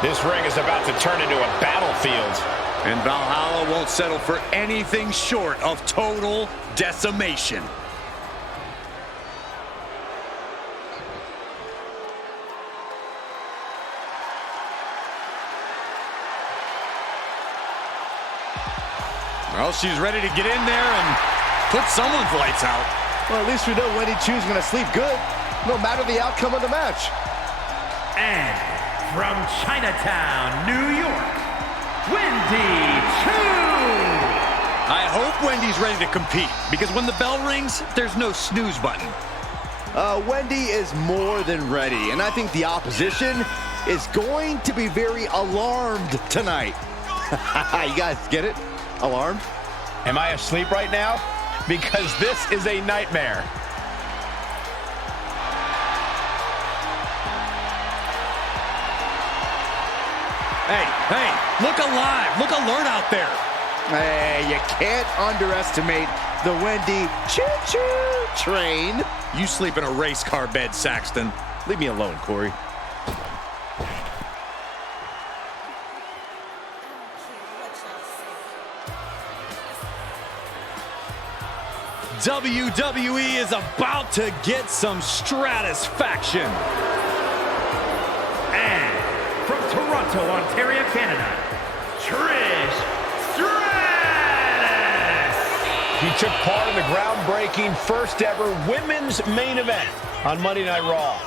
This ring is about to turn into a battlefield. And Valhalla won't settle for anything short of total decimation. Well, she's ready to get in there and put someone's lights out. Well, at least we know Wendy Chu's going to sleep good, no matter the outcome of the match. And from Chinatown, New York, Wendy Chu. I hope Wendy's ready to compete, because when the bell rings, there's no snooze button. Wendy is more than ready, and I think the opposition is going to be very alarmed tonight. You guys get it? Alarmed? Am I asleep right now? Because this is a nightmare. Hey, look alive, look alert out there. Hey, you can't underestimate the Wendy choo-choo train. You sleep in a race car bed, Saxton. Leave me alone, Corey. WWE is about to get some stratisfaction. And from Toronto, Ontario, Canada, Trish Stratus. He took part in the groundbreaking first ever women's main event on Monday Night Raw.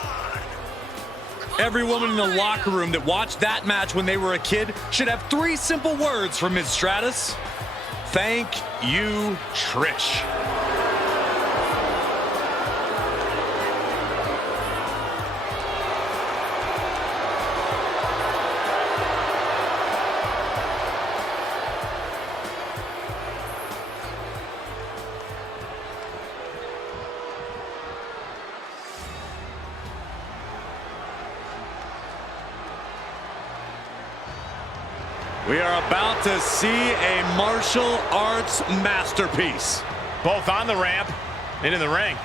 Every woman in the locker room that watched that match when they were a kid should have 3 simple words from Ms. Stratus. Thank you, Trish. We are about to see a martial arts masterpiece. Both on the ramp and in the ring.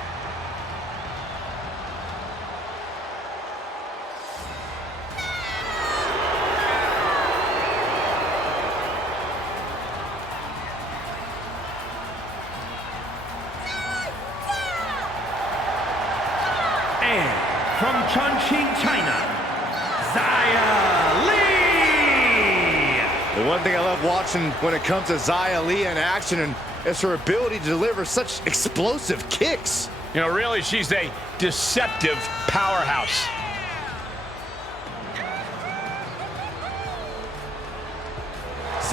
And from Chongqing, China, Xia Li. The one thing I love watching when it comes to Xia Li in action is her ability to deliver such explosive kicks. You know, really, she's a deceptive powerhouse.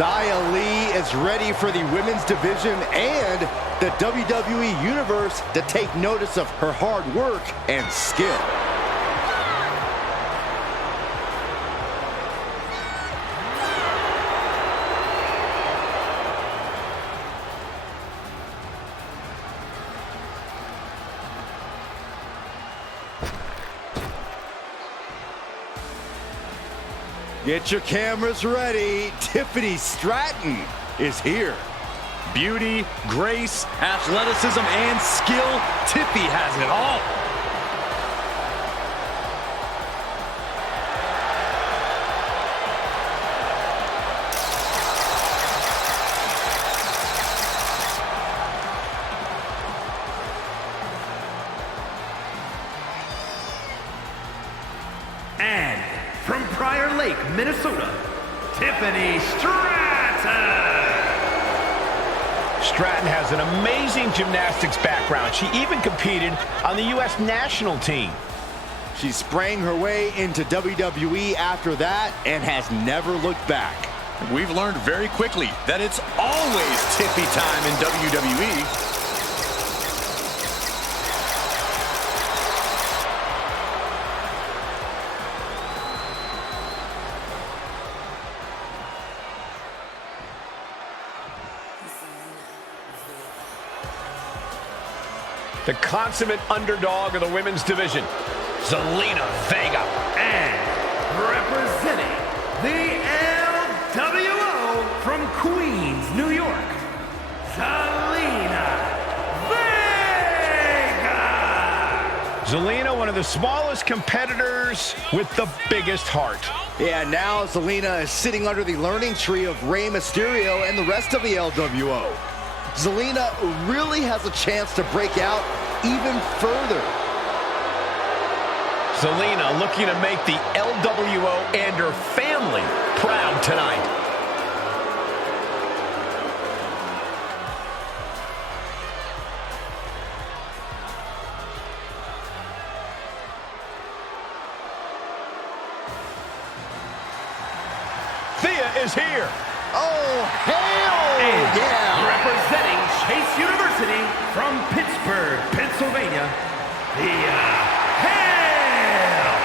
Xia Li is ready for the women's division and the WWE Universe to take notice of her hard work and skill. Get your cameras ready. Tiffany Stratton is here. Beauty, grace, athleticism, and skill. Tiffy has it all. And from Prior Lake, Minnesota, Tiffany Stratton. Stratton has an amazing gymnastics background. She even competed on the U.S. national team. She sprang her way into WWE after that and has never looked back. We've learned very quickly that it's always Tiffy time in WWE. The consummate underdog of the women's division, Zelina Vega. And representing the LWO from Queens, New York, Zelina Vega. Zelina, one of the smallest competitors with the biggest heart. Yeah, now Zelina is sitting under the learning tree of Rey Mysterio and the rest of the LWO. Zelina really has a chance to break out even further. Zelina looking to make the LWO and her family proud tonight. Thea is here. Oh, hell And yeah! representing Chase University from Pittsburgh, Pennsylvania, Thea Hale.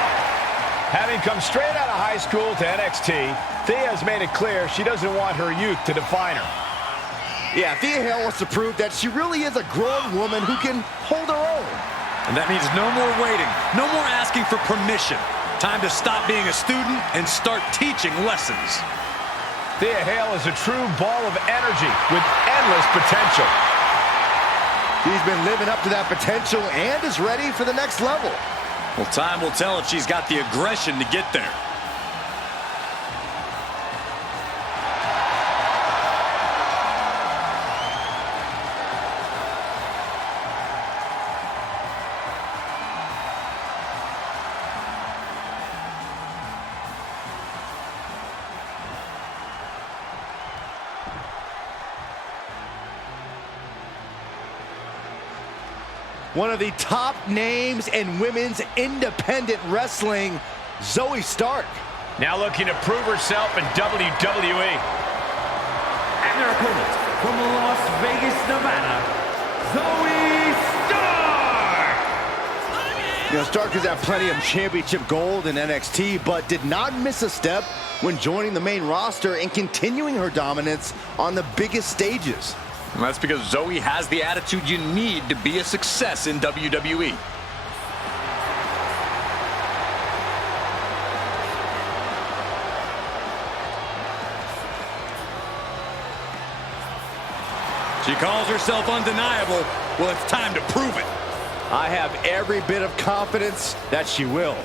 Having come straight out of high school to NXT, Thea has made it clear she doesn't want her youth to define her. Yeah, Thea Hale wants to prove that she really is a grown woman who can hold her own. And that means no more waiting, no more asking for permission. Time to stop being a student and start teaching lessons. Thea Hale is a true ball of energy with endless potential. He's been living up to that potential and is ready for the next level. Well, time will tell if she's got the aggression to get there. One of the top names in women's independent wrestling, Zoe Stark. Now looking to prove herself in WWE. And their opponent from Las Vegas, Nevada, Zoe Stark. You know, Stark has had plenty of championship gold in NXT, but did not miss a step when joining the main roster and continuing her dominance on the biggest stages. And that's because Zoe has the attitude you need to be a success in WWE. She calls herself undeniable. Well, it's time to prove it. I have every bit of confidence that she will.